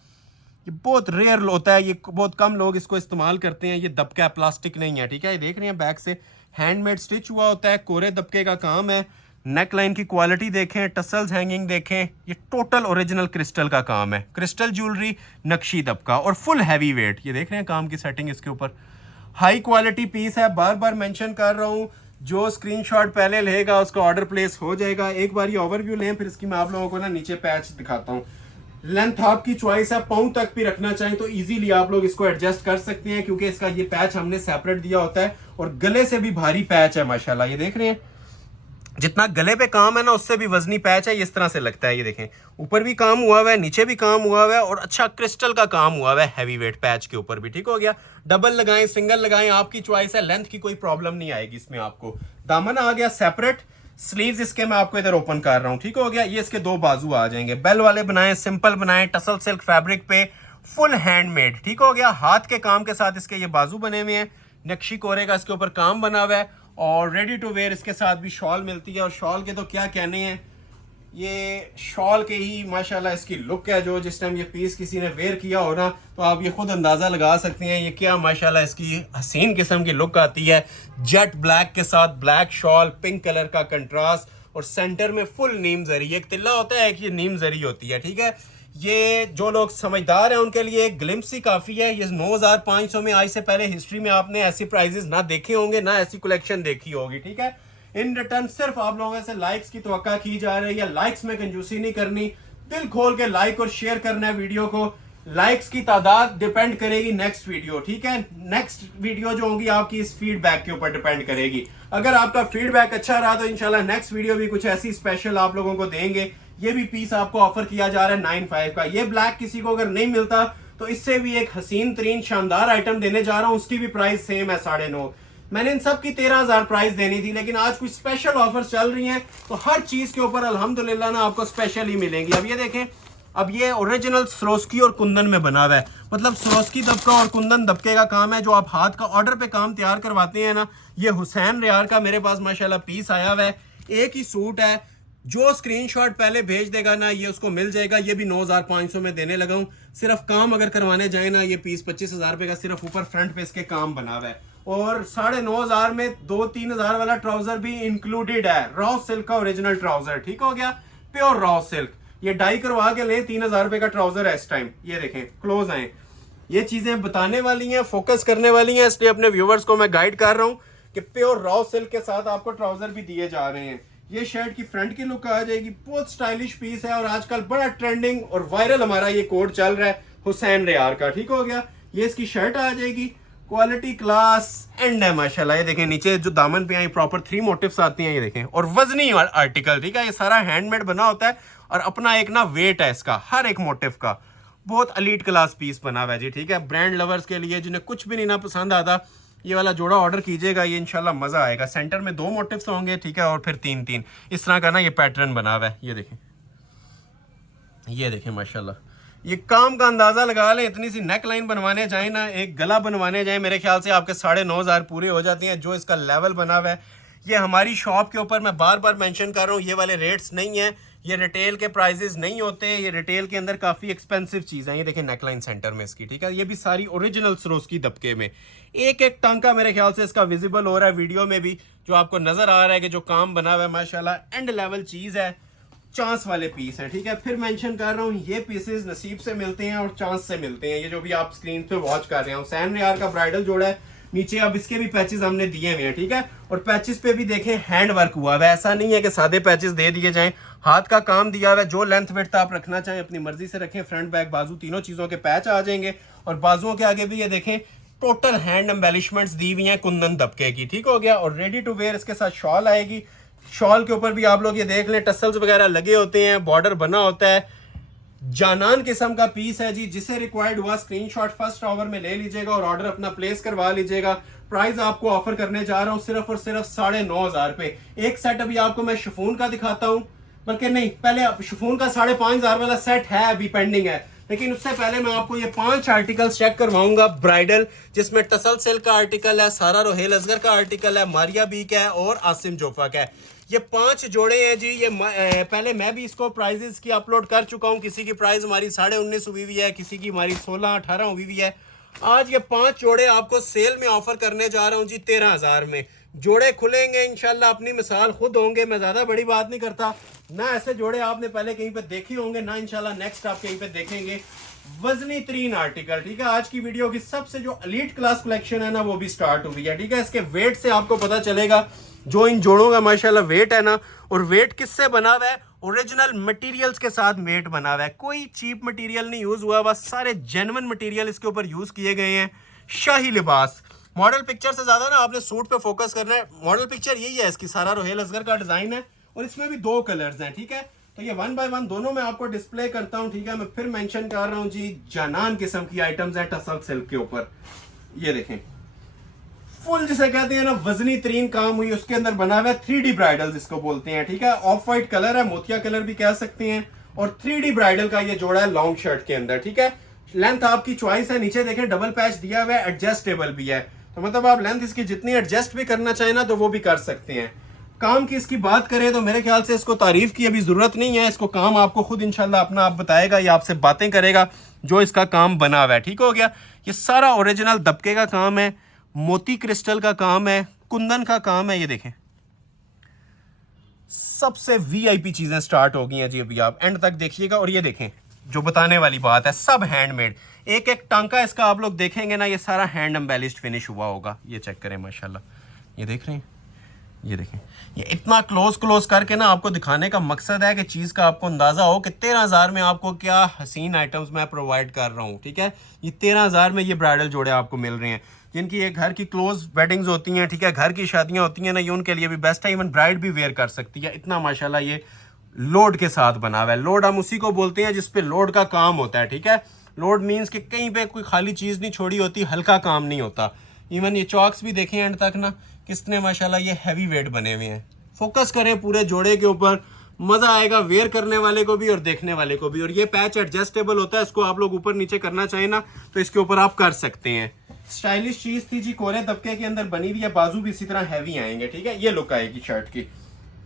ये बहुत रेयर होता है, ये बहुत कम लोग इसको इस्तेमाल करते हैं। ये दबका प्लास्टिक नहीं है, ठीक है। ये देख रहे हैं बैक से हैंडमेड स्टिच हुआ होता है, कोरे दबके का काम है। नेक लाइन की क्वालिटी देखें, टसल्स हैंगिंग देखें, ये टोटल ओरिजिनल क्रिस्टल का काम है। क्रिस्टल ज्वेलरी, नक्शी दबका और फुल हैवी वेट। ये देख रहे हैं काम की सेटिंग इसके ऊपर, हाई क्वालिटी पीस है। बार बार मेंशन कर रहा हूँ, जो स्क्रीनशॉट पहले लेगा उसका ऑर्डर प्लेस हो जाएगा। एक बार ये ओवरव्यू लें, फिर इसकी मैं आप लोगों को ना नीचे पैच दिखाता हूँ। लेंथ आपकी चॉइस है, पाँव तक भी रखना चाहें तो इजीली आप लोग इसको एडजस्ट कर सकते हैं, क्योंकि इसका ये पैच हमने सेपरेट दिया होता है और गले से भी भारी पैच है माशाल्लाह। ये देख रहे हैं जितना गले पे काम है ना उससे भी वजनी पैच है, इस तरह से लगता है। ये देखें ऊपर भी काम हुआ हुआ है, नीचे भी काम हुआ हुआ है और अच्छा क्रिस्टल का काम हुआ हुआ है हैवी वेट पैच के ऊपर भी, ठीक हो गया। डबल लगाएं सिंगल लगाएं आपकी चॉइस है, लेंथ की कोई प्रॉब्लम नहीं आएगी इसमें आपको। दामन आ गया सेपरेट, स्लीव्स इसके मैं आपको इधर ओपन कर रहा हूँ, ठीक हो गया। ये इसके 2 बाजू आ जाएंगे, बेल वाले बनाएं, सिंपल बनाएं, टसल सिल्क फैब्रिक पे, फुल हैंडमेड, ठीक हो गया। हाथ के काम के साथ इसके ये बाजू बने हुए हैं, नक्शी कोरे का इसके ऊपर काम बना हुआ है और रेडी टू वेयर इसके साथ भी शॉल मिलती है। और शॉल के तो क्या कहने हैं, ये शॉल के ही माशाल्लाह इसकी लुक है। जो जिस टाइम ये पीस किसी ने वेयर किया हो ना तो आप ये खुद अंदाज़ा लगा सकते हैं ये क्या माशाल्लाह इसकी हसीन किस्म की लुक आती है। जेट ब्लैक के साथ ब्लैक शॉल, पिंक कलर का कंट्रास्ट और सेंटर में फुल नीम जरी। एक तिल्ला होता है, एक ये नीम जरी होती है, ठीक है। ये जो लोग समझदार हैं उनके लिए एक ग्लिम्स ही काफ़ी है। ये 9,500 में, आज से पहले हिस्ट्री में आपने ऐसी प्राइजेस ना देखे होंगे, ना ऐसी कलेक्शन देखी होगी, ठीक है। इन रिटर्न सिर्फ आप लोगों से लाइक्स की तवक्का की जा रही है। लाइक्स में कंजूसी नहीं करनी, दिल खोल के लाइक और शेयर करना है वीडियो को। लाइक्स की तादाद डिपेंड करेगी नेक्स्ट वीडियो, ठीक है। नेक्स्ट वीडियो जो होगी आपकी इस फीडबैक के ऊपर डिपेंड करेगी। अगर आपका फीडबैक अच्छा रहा तो इंशाल्लाह नेक्स्ट वीडियो भी कुछ ऐसी स्पेशल आप लोगों को देंगे। ये भी पीस आपको ऑफर किया जा रहा है 9.5 का। ये ब्लैक किसी को अगर नहीं मिलता तो इससे भी एक हसीन तरीन शानदार आइटम देने जा रहा हूं, उसकी भी प्राइस सेम है 9.5। मैंने इन सब की 13,000 प्राइस देनी थी, लेकिन आज कुछ स्पेशल ऑफर्स चल रही हैं तो हर चीज के ऊपर अल्हम्दुलिल्लाह ना आपको स्पेशल ही मिलेंगी। अब ये देखें, अब ये ओरिजिनल सरोस्की और कुंदन में बना हुआ है, मतलब सरोस्की दबका और कुंदन दबके का काम है। जो आप हाथ का ऑर्डर पे काम तैयार करवाते हैं ना, ये हुसैन रियार का मेरे पास माशाल्लाह पीस आया हुआ है। एक ही सूट है, जो स्क्रीनशॉट पहले भेज देगा ना ये उसको मिल जाएगा। ये भी 9,500 में देने लगा हूं। सिर्फ काम अगर करवाने जाए ना, ये पीस 25,000 रुपए का सिर्फ ऊपर फ्रंट पे इसके काम बना हुआ है। और 9,500 में 2-3,000 वाला ट्राउजर भी इंक्लूडेड है। रॉ सिल्क का ओरिजिनल ट्राउजर, ठीक हो गया, प्योर रॉ सिल्क। ये डाई करवा के ले 3,000 रुपए का ट्राउजर है इस टाइम। ये देखें, क्लोज आए। ये चीजें बताने वाली हैं, फोकस करने वाली हैं, इसलिए अपने व्यूवर्स को मैं गाइड कर रहा हूं कि प्योर रॉ सिल्क के साथ आपको ट्राउजर भी दिए जा रहे हैं। ये शर्ट की फ्रंट की लुक आ जाएगी। बहुत स्टाइलिश पीस है और आजकल बड़ा ट्रेंडिंग और वायरल हमारा ये कोड चल रहा है हुसैन रियार का, ठीक हो गया। ये इसकी शर्ट आ जाएगी, क्वालिटी क्लास एंड है माशाल्लाह। ये देखें, नीचे जो दामन पे आई प्रॉपर 3 मोटिव्स आती हैं, ये देखें। और वजनी आर्टिकल, ठीक है, ये सारा हैंडमेड बना होता है और अपना एक ना वेट है इसका हर एक मोटिव का। बहुत अलीट क्लास पीस बना हुआ है जी, ठीक है। ब्रांड लवर्स के लिए जिन्हें कुछ भी नहीं ना पसंद आता, ये वाला जोड़ा ऑर्डर कीजिएगा, ये इंशाल्लाह मजा आएगा। सेंटर में 2 मोटिव्स होंगे, ठीक है, और फिर 3-3 इस तरह का ना ये पैटर्न बना हुआ है। ये देखें, ये देखें माशाल्लाह। ये काम का अंदाजा लगा लें, इतनी सी नेक लाइन बनवाने जाए ना, एक गला बनवाने जाए, मेरे ख्याल से आपके 9,500 पूरे हो जाती हैं। जो इसका लेवल बना हुआ है, ये हमारी शॉप के ऊपर मैं बार बार मेंशन कर रहा हूँ, ये वाले रेट्स नहीं है, ये रिटेल के प्राइजेस नहीं होते। ये रिटेल के अंदर काफ़ी एक्सपेंसिव चीज़ है। ये देखें नेकलाइन सेंटर में इसकी, ठीक है। ये भी सारी ओरिजिनल सरोस्की दबके में। एक एक टांका मेरे ख्याल से इसका विजिबल हो रहा है वीडियो में भी, जो आपको नज़र आ रहा है कि जो काम बना हुआ है माशाल्लाह एंड लेवल चीज़ है। चांस वाले पीस है, ठीक है। फिर मेंशन कर रहा हूँ, ये पीसेस नसीब से मिलते हैं और चांस से मिलते हैं। ये जो भी आप स्क्रीन पे वॉच कर रहे हैं, हुसैन रियार का ब्राइडल जोड़ा है। नीचे अब इसके भी पैचेस हमने दिए हुए हैं, ठीक है। और पैचेस पे भी देखें हैंड वर्क हुआ है, ऐसा नहीं है कि सादे पैचेस दे दिए जाएं, हाथ का काम दिया हुआ है। जो लेंथ विड्थ आप रखना चाहें अपनी मर्जी से रखें। फ्रंट बैक बाजू तीनों चीज़ों के पैच आ जाएंगे और बाजुओं के आगे भी ये देखें टोटल हैंड एम्बेलिशमेंट्स दी हुई हैं कुंदन दबके की, ठीक हो गया। और रेडी टू वेयर इसके साथ शॉल आएगी। शॉल के ऊपर भी आप लोग ये देख लें, टसल्स वगैरह लगे होते हैं, बॉर्डर बना होता है। जानान किस्म का पीस है जी। जिसे रिक्वायर्ड हुआ स्क्रीनशॉट फर्स्ट आवर में ले लीजिएगा और ऑर्डर अपना प्लेस करवा लीजिएगा। प्राइस आपको ऑफर करने जा रहा हूँ सिर्फ और सिर्फ 9,500 पे। एक सेट अभी आपको मैं शिफॉन का दिखाता हूँ, बल्कि नहीं, पहले शिफॉन का 5,500 वाला सेट है, अभी पेंडिंग है, लेकिन उससे पहले मैं आपको ये 5 आर्टिकल्स चेक करवाऊंगा ब्राइडल, जिसमें टसल सिल्क का आर्टिकल है, सारा रोहेल असगर का आर्टिकल है, मारिया बी का है और आसिम जोफा का है। ये 5 जोड़े हैं जी। ये पहले मैं भी इसको प्राइजेस की अपलोड कर चुका हूँ। किसी की प्राइस हमारी 19.5 हुई हुई है, किसी की हमारी 16-18 हुई हुई है। आज ये 5 जोड़े आपको सेल में ऑफर करने जा रहा हूँ जी 13,000 में। जोड़े खुलेंगे इंशाल्लाह, अपनी मिसाल खुद होंगे। मैं ज़्यादा बड़ी बात नहीं करता ना, ऐसे जोड़े आपने पहले कहीं पे देखे होंगे ना, इंशाल्लाह नेक्स्ट आप कहीं पे देखेंगे। वजनी तरीन आर्टिकल, ठीक है। आज की वीडियो की सबसे जो एलीट क्लास कलेक्शन है ना, वो भी स्टार्ट हुई है, ठीक है। इसके वेट से आपको पता चलेगा जो इन जोड़ों का माशाल्लाह वेट है ना, और वेट किससे बना हुआ है, ओरिजिनल मटेरियल्स के साथ वेट बना हुआ है। कोई चीप मटेरियल नहीं यूज हुआ, बस सारे जेन्युइन मटेरियल इसके ऊपर यूज किए गए हैं। शाही लिबास, मॉडल पिक्चर से ज्यादा ना आपने सूट पे फोकस करना है। मॉडल पिक्चर यही है इसकी, सारा रोहेल असगर का डिजाइन है और इसमें भी 2 कलर्स हैं, ठीक है। तो ये 1 बाय 1 दोनों में आपको डिस्प्ले करता हूँ, ठीक है। मैं फिर मेंशन कर रहा हूँ जी, जानान किस्म की आइटम्स हैं टसल सिल्क के ऊपर। ये देखें फुल जिसे कहते हैं ना वजनी तरीन काम हुई, उसके अंदर बना हुआ है 3D ब्राइडल्स इसको बोलते हैं, ठीक है। ऑफ वाइट कलर है, मोतिया कलर भी कह सकते हैं। और 3D ब्राइडल का ये जोड़ा है लॉन्ग शर्ट के अंदर, ठीक है। लेंथ आपकी चॉइस है। नीचे देखें डबल पैच दिया हुआ है, एडजस्टेबल भी है, तो मतलब आप लेंथ इसकी जितनी एडजस्ट भी करना चाहें ना तो वो भी कर सकते हैं। काम की इसकी बात करें तो मेरे ख्याल से इसको तारीफ की अभी जरूरत नहीं है। इसको काम आपको खुद इंशाल्लाह अपना आप बताएगा या आपसे बातें करेगा जो इसका काम बना हुआ है, ठीक हो गया। ये सारा ओरिजिनल दबके का काम है, मोती क्रिस्टल का काम है, कुंदन का काम है। ये देखें सबसे VIP चीजें स्टार्ट हो गई हैं जी, अभी आप एंड तक देखिएगा। और ये देखें जो बताने वाली बात है, सब हैंडमेड। एक एक टांका इसका आप लोग देखेंगे ना, ये सारा हैंड एम्बेलिश्ड फिनिश हुआ होगा। ये चेक करें माशाल्लाह, ये देख रहे हैं ये देखें, ये इतना क्लोज करके ना आपको दिखाने का मकसद है कि चीज़ का आपको अंदाज़ा हो कि 13,000 में आपको क्या हसीन आइटम्स मैं प्रोवाइड कर रहा हूँ। ठीक है, ये 13,000 में ये ब्राइडल जोड़े आपको मिल रहे हैं, जिनकी ये घर की क्लोज वेडिंग्स होती हैं। ठीक है, घर की शादियाँ होती हैं ना, ये उनके लिए भी बेस्ट है। इवन ब्राइड भी वेयर कर सकती है। इतना माशाल्लाह ये लोड के साथ बना हुआ है। लोड हम उसी को बोलते हैं जिस पे लोड का काम होता है। ठीक है, लोड मीन्स कि कहीं पे कोई खाली चीज़ नहीं छोड़ी होती, हल्का काम नहीं होता। इवन ये चॉक्स भी देखें एंड तक ना, कितने माशाल्लाह ये हैवी वेट बने हुए हैं। फोकस करें पूरे जोड़े के ऊपर, मज़ा आएगा वेयर करने वाले को भी और देखने वाले को भी। और ये पैच एडजस्टेबल होता है, इसको आप लोग ऊपर नीचे करना चाहें ना तो इसके ऊपर आप कर सकते हैं। स्टाइलिश चीज़ थी जी, कोरे तबके के अंदर बनी हुई है। बाजू भी इसी तरह हैवी आएंगे। ठीक है, ये लुक आएगी शर्ट की।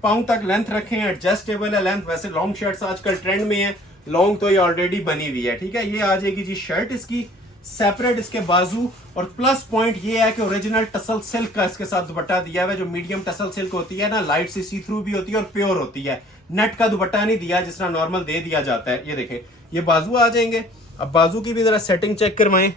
पाँव तक लेंथ रखें, एडजस्टेबल है लेंथ। वैसे लॉन्ग शर्ट्स आजकल ट्रेंड में है, लॉन्ग तो ये ऑलरेडी बनी हुई है। ठीक है, ये आ जाएगी जी शर्ट इसकी, सेपरेट इसके बाजू। और प्लस पॉइंट ये है कि ओरिजिनल टसल सिल्क का इसके साथ दुपट्टा दिया हुआ है। जो मीडियम टसल सिल्क होती है ना, लाइट सी थ्रू भी होती है और प्योर होती है। नेट का दुपट्टा नहीं दिया जिस तरह नॉर्मल दे दिया जाता है। ये देखें, ये बाजू आ जाएंगे। अब बाजू की भी जरा सेटिंग चेक करवाएं।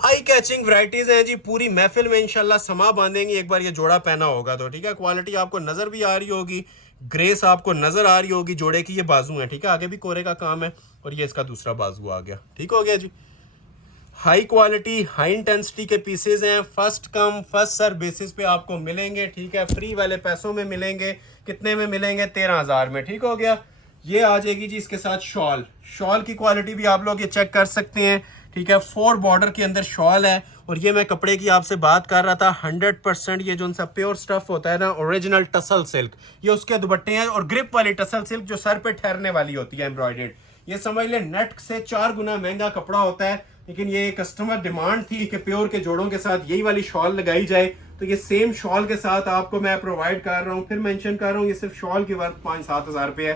आई कैचिंग वैरायटीज हैं जी, पूरी महफिल में इंशाल्लाह समा बांधेंगी एक बार ये जोड़ा पहना होगा तो। ठीक है, क्वालिटी आपको नजर भी आ रही होगी, ग्रेस आपको नजर आ रही होगी जोड़े की। ये बाजू है, ठीक है, आगे भी कोरे का काम है और ये इसका दूसरा बाजू आ गया। ठीक हो गया जी। हाई क्वालिटी हाई इंटेंसिटी के पीसेज हैं, first come first serve basis पे आपको मिलेंगे। ठीक है, फ्री वाले पैसों में मिलेंगे। कितने में मिलेंगे? 13,000 में। ठीक हो गया। ये आ जाएगी जी इसके साथ शॉल। शॉल की क्वालिटी भी आप लोग ये चेक कर सकते हैं। ठीक है, 4 बॉर्डर के अंदर शॉल है। और ये मैं कपड़े की आपसे बात कर रहा था, 100% ये जो उनसा प्योर स्टफ होता है ना, ओरिजिनल टसल सिल्क, ये उसके दुपट्टे हैं। और ग्रिप वाली टसल सिल्क जो सर पे ठहरने वाली होती है, एम्ब्रॉयडर्ड। ये समझ ले नेट से 4 गुना महंगा कपड़ा होता है, लेकिन ये कस्टमर डिमांड थी कि प्योर के जोड़ों के साथ यही वाली शॉल लगाई जाए, तो ये सेम शॉल के साथ आपको मैं प्रोवाइड कर रहा हूँ। फिर मेंशन कर रहा हूँ, ये सिर्फ शॉल की वर्थ 5-7 हज़ार रुपये है।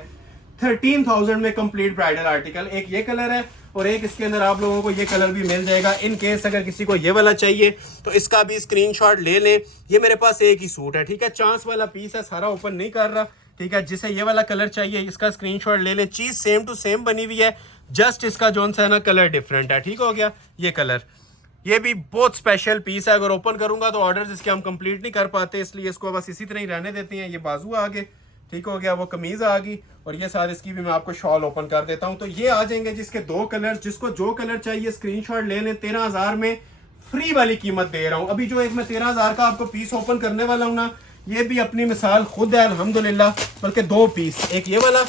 13,000 में कंप्लीट ब्राइडल आर्टिकल। एक ये कलर है और एक इसके अंदर आप लोगों को ये कलर भी मिल जाएगा। इन केस अगर किसी को ये वाला चाहिए तो इसका भी स्क्रीनशॉट ले लें। ये मेरे पास एक ही सूट है। ठीक है, चांस वाला पीस है, सारा ओपन नहीं कर रहा। ठीक है, जिसे ये वाला कलर चाहिए इसका स्क्रीनशॉट ले लें। चीज सेम टू सेम बनी हुई है, जस्ट इसका जोन सा है ना कलर डिफरेंट है। ठीक हो गया। ये कलर, ये भी बहुत स्पेशल पीस है। अगर ओपन करूंगा तो ऑर्डर इसके हम कंप्लीट नहीं कर पाते, इसलिए इसको बस इसी तरह ही रहने देते हैं। ये बाजू आ गए। ठीक हो गया, वो कमीज आ गई। और ये सारे इसकी भी मैं आपको शॉल ओपन कर देता हूं। तो ये आ जाएंगे जिसके 2 कलर, जिसको जो कलर चाहिए स्क्रीनशॉट ले लें। 13,000 में फ्री वाली कीमत दे रहा हूं। अभी जो एक मैं 13,000 का आपको पीस ओपन करने वाला हूं ना, ये भी अपनी मिसाल खुद है अल्हम्दुलिल्लाह। बल्कि 2 पीस, एक ये वाला,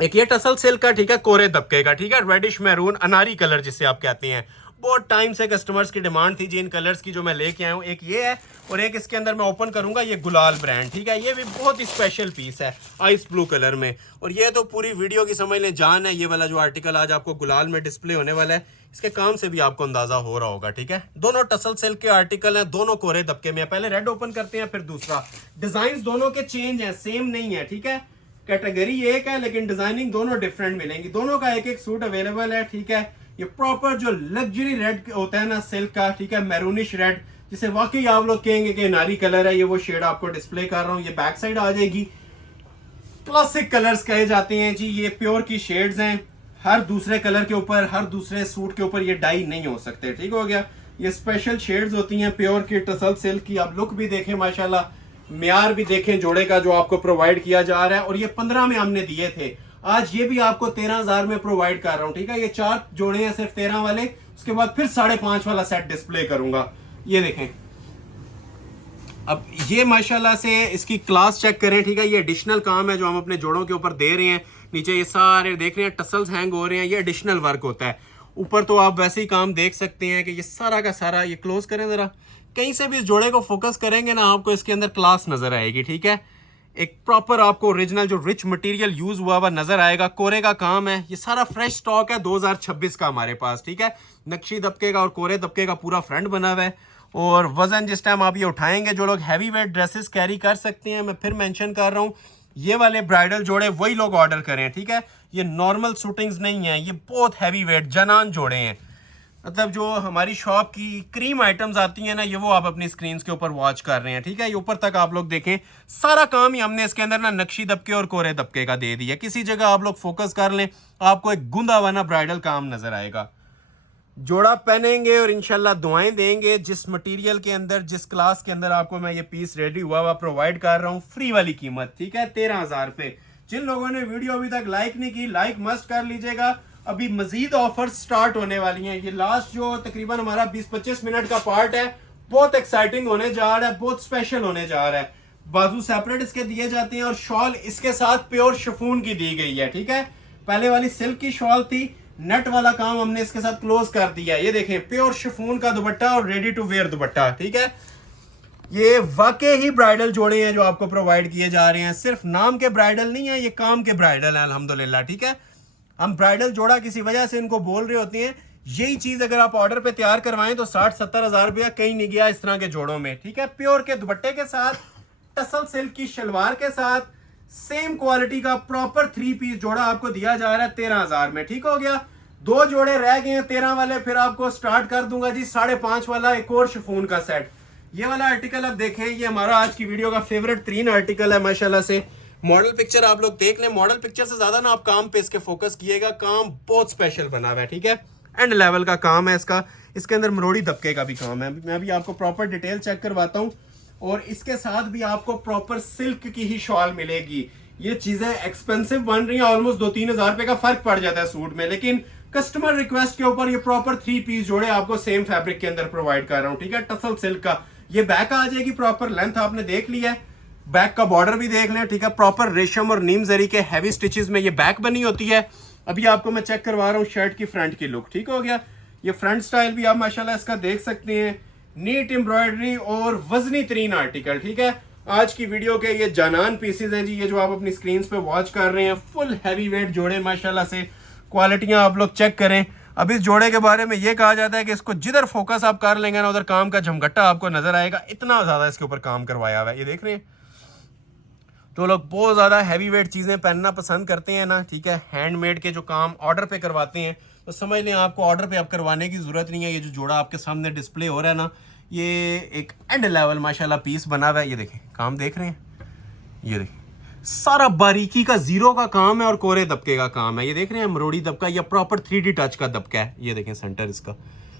एक ये टसल सिल्क का। ठीक है, कोरे दबके का। ठीक है, रेडिश मैरून अनारी कलर जिसे आप कहते हैं। बहुत टाइम से कस्टमर्स की डिमांड थी जी इन कलर्स की, जो मैं लेके आया हूँ। एक ये है और एक इसके अंदर मैं ओपन करूंगा, ये गुलाल ब्रांड। ठीक है, ये भी बहुत ही स्पेशल पीस है आइस ब्लू कलर में। और ये तो पूरी वीडियो की समझ लें जान है। ये वाला जो आर्टिकल आज आपको गुलाल में डिस्प्ले होने वाला है, इसके काम से भी आपको अंदाजा हो रहा होगा। ठीक है, दोनों टसल सिल्क के आर्टिकल हैं, दोनों कोरे दबके में। पहले रेड ओपन करते हैं, फिर दूसरा। डिजाइन दोनों के चेंज है, सेम नहीं है। ठीक है, कैटेगरी एक है लेकिन डिजाइनिंग दोनों डिफरेंट मिलेंगी। दोनों का एक एक सूट अवेलेबल है। ठीक है, ये प्रॉपर जो लग्जरी रेड होता है ना सिल्क का। ठीक है, मैरूनिश रेड, जिसे वाकई आप लोग कहेंगे कि नारी कलर है, ये वो शेड आपको डिस्प्ले कर रहा हूँ। ये बैक साइड आ जाएगी। क्लासिक कलर्स कहे जाते हैं जी, ये प्योर की शेड्स हैं। हर दूसरे कलर के ऊपर, हर दूसरे सूट के ऊपर ये डाई नहीं हो सकते। ठीक हो गया, ये स्पेशल शेड्स होती हैं प्योर की टसल सिल्क की। आप लुक भी देखें माशाल्लाह, म्यार भी देखें जोड़े का जो आपको प्रोवाइड किया जा रहा है। और ये 15 में हमने दिए थे, आज ये भी आपको 13,000 में प्रोवाइड कर रहा हूं। ठीक है, ये 4 जोड़े हैं सिर्फ 13 वाले, उसके बाद फिर 5.5 वाला सेट डिस्प्ले करूंगा। ये देखें, अब ये माशाल्लाह से इसकी क्लास चेक करें। ठीक है, ये एडिशनल काम है जो हम अपने जोड़ों के ऊपर दे रहे हैं। नीचे ये सारे देख रहे हैं टसल्स हैंग हो रहे हैं, ये एडिशनल वर्क होता है। ऊपर तो आप वैसे ही काम देख सकते हैं कि ये सारा का सारा, ये क्लोज करें जरा, कहीं से भी इस जोड़े को फोकस करेंगे ना, आपको इसके अंदर क्लास नजर आएगी। ठीक है, एक प्रॉपर आपको ओरिजिनल जो रिच मटेरियल यूज हुआ हुआ नजर आएगा। कोरे का काम है, ये सारा फ्रेश स्टॉक है 2026 का हमारे पास। ठीक है, नक्शी दबके का और कोरे दबके का पूरा फ्रंट बना हुआ है। और वजन जिस टाइम आप ये उठाएंगे, जो लोग हैवी वेट ड्रेसेस कैरी कर सकते हैं, मैं फिर मेंशन कर रहा हूँ, ये वाले ब्राइडल जोड़े वही लोग ऑर्डर करें। ठीक है, ये नॉर्मल शूटिंग्स नहीं है, ये बहुत हैवी वेट जनान जोड़े हैं। मतलब जो हमारी शॉप की क्रीम आइटम्स आती हैं ना, ये वो आप अपनी स्क्रीन के ऊपर वॉच कर रहे हैं। ठीक है, ये ऊपर तक आप लोग देखें, सारा काम ही हमने इसके अंदर ना नक्शी दबके और कोरे दबके का दे दिया। किसी जगह आप लोग फोकस कर लें, आपको एक गुंदा वाना ब्राइडल काम नजर आएगा। जोड़ा पहनेंगे और इंशाल्लाह दुआएं देंगे। जिस मटेरियल के अंदर, जिस क्लास के अंदर आपको मैं ये पीस रेडी हुआ प्रोवाइड कर रहा हूँ, फ्री वाली कीमत, ठीक है, 13,000 रुपए। जिन लोगों ने वीडियो अभी तक लाइक नहीं की, लाइक मस्ट कर लीजिएगा। अभी मजीद ऑफर स्टार्ट होने वाली हैं। ये लास्ट जो तकरीबन हमारा 20-25 मिनट का पार्ट है, बहुत एक्साइटिंग होने जा रहा है, बहुत स्पेशल होने जा रहा है। बाजू सेपरेट इसके दिए जाते हैं और शॉल इसके साथ प्योर शिफॉन की दी गई है, ठीक है। पहले वाली सिल्क की शॉल थी, नेट वाला काम हमने इसके साथ क्लोज कर दिया। ये देखें, प्योर शिफॉन का दुपट्टा और रेडी टू वेयर दुपट्टा, ठीक है। ये वाकई ही ब्राइडल जोड़े हैं जो आपको प्रोवाइड किए जा रहे हैं। सिर्फ नाम के ब्राइडल नहीं है, ये काम के ब्राइडल है अल्हम्दुलिल्लाह, ठीक है। हम ब्राइडल जोड़ा किसी वजह से इनको बोल रहे होते हैं। यही चीज अगर आप ऑर्डर पे तैयार करवाएं तो 60-70 हजार रुपया कहीं नहीं गया इस तरह के जोड़ों में, ठीक है। प्योर के दुपट्टे के साथ, टसल सिल्क की शलवार के साथ, सेम क्वालिटी का प्रॉपर 3 पीस जोड़ा आपको दिया जा रहा है 13,000 में, ठीक हो गया। 2 जोड़े रह गए हैं 13 वाले, फिर आपको स्टार्ट कर दूंगा जी 5.5 वाला एक और शिफॉन का सेट। ये वाला आर्टिकल अब देखें, ये हमारा आज की वीडियो का फेवरेट 3 आर्टिकल है माशाल्लाह से। मॉडल पिक्चर आप लोग देख लें, मॉडल पिक्चर से ज्यादा ना आप काम पे इसके फोकस किएगा। काम बहुत स्पेशल बना हुआ है, ठीक है, एंड लेवल का काम है इसका। इसके अंदर मरोड़ी दबके का भी काम है। मैं भी आपको प्रॉपर डिटेल चेक करवाता हूँ। और इसके साथ भी आपको प्रॉपर सिल्क की ही शॉल मिलेगी। ये चीजें एक्सपेंसिव बन रही हैं, ऑलमोस्ट 2-3 हजार रुपए का फर्क पड़ जाता है सूट में, लेकिन कस्टमर रिक्वेस्ट के ऊपर ये प्रॉपर 3 पीस जोड़े आपको सेम फैब्रिक के अंदर प्रोवाइड कर रहा हूँ, ठीक है। टसल सिल्क का ये बैक आ जाएगी, प्रॉपर लेंथ आपने देख लिया है, बैक का बॉर्डर भी देख लें, ठीक है। प्रॉपर रेशम और नीम जरी के हैवी स्टिचेस में ये बैक बनी होती है। अभी आपको मैं चेक करवा रहा हूँ शर्ट की फ्रंट की लुक, ठीक हो गया। ये फ्रंट स्टाइल भी आप माशाल्लाह इसका देख सकते हैं। नीट एम्ब्रॉयडरी और वजनी तरीन आर्टिकल, ठीक है। आज की वीडियो के ये जानान पीसेज हैं जी, ये जो आप अपनी स्क्रीन पे वॉच कर रहे हैं। फुल हैवी वेट जोड़े माशाल्लाह से, क्वालिटियां आप लोग चेक करें। अब इस जोड़े के बारे में ये कहा जाता है कि इसको जिधर फोकस आप कर लेंगे ना, उधर काम का झमघट्टा आपको नजर आएगा। इतना ज्यादा इसके ऊपर काम करवाया हुआ है, ये देख रहे हैं। तो लोग बहुत ज़्यादा हैवी वेट चीज़ें पहनना पसंद करते हैं ना, ठीक है। हैंडमेड के जो काम ऑर्डर पे करवाते हैं, तो समझ लें आपको ऑर्डर पे अब करवाने की ज़रूरत नहीं है। ये जो जोड़ा आपके सामने डिस्प्ले हो रहा है ना, ये एक एंड लेवल माशाल्लाह पीस बना हुआ है। ये देखें, काम देख रहे हैं, ये देखें, सारा बारीकी का जीरो का काम है और कोरे दबके का काम है। ये देख रहे हैं, मरोड़ी दबका या प्रॉपर 3D टच का दबका है। ये देखें सेंटर इसका,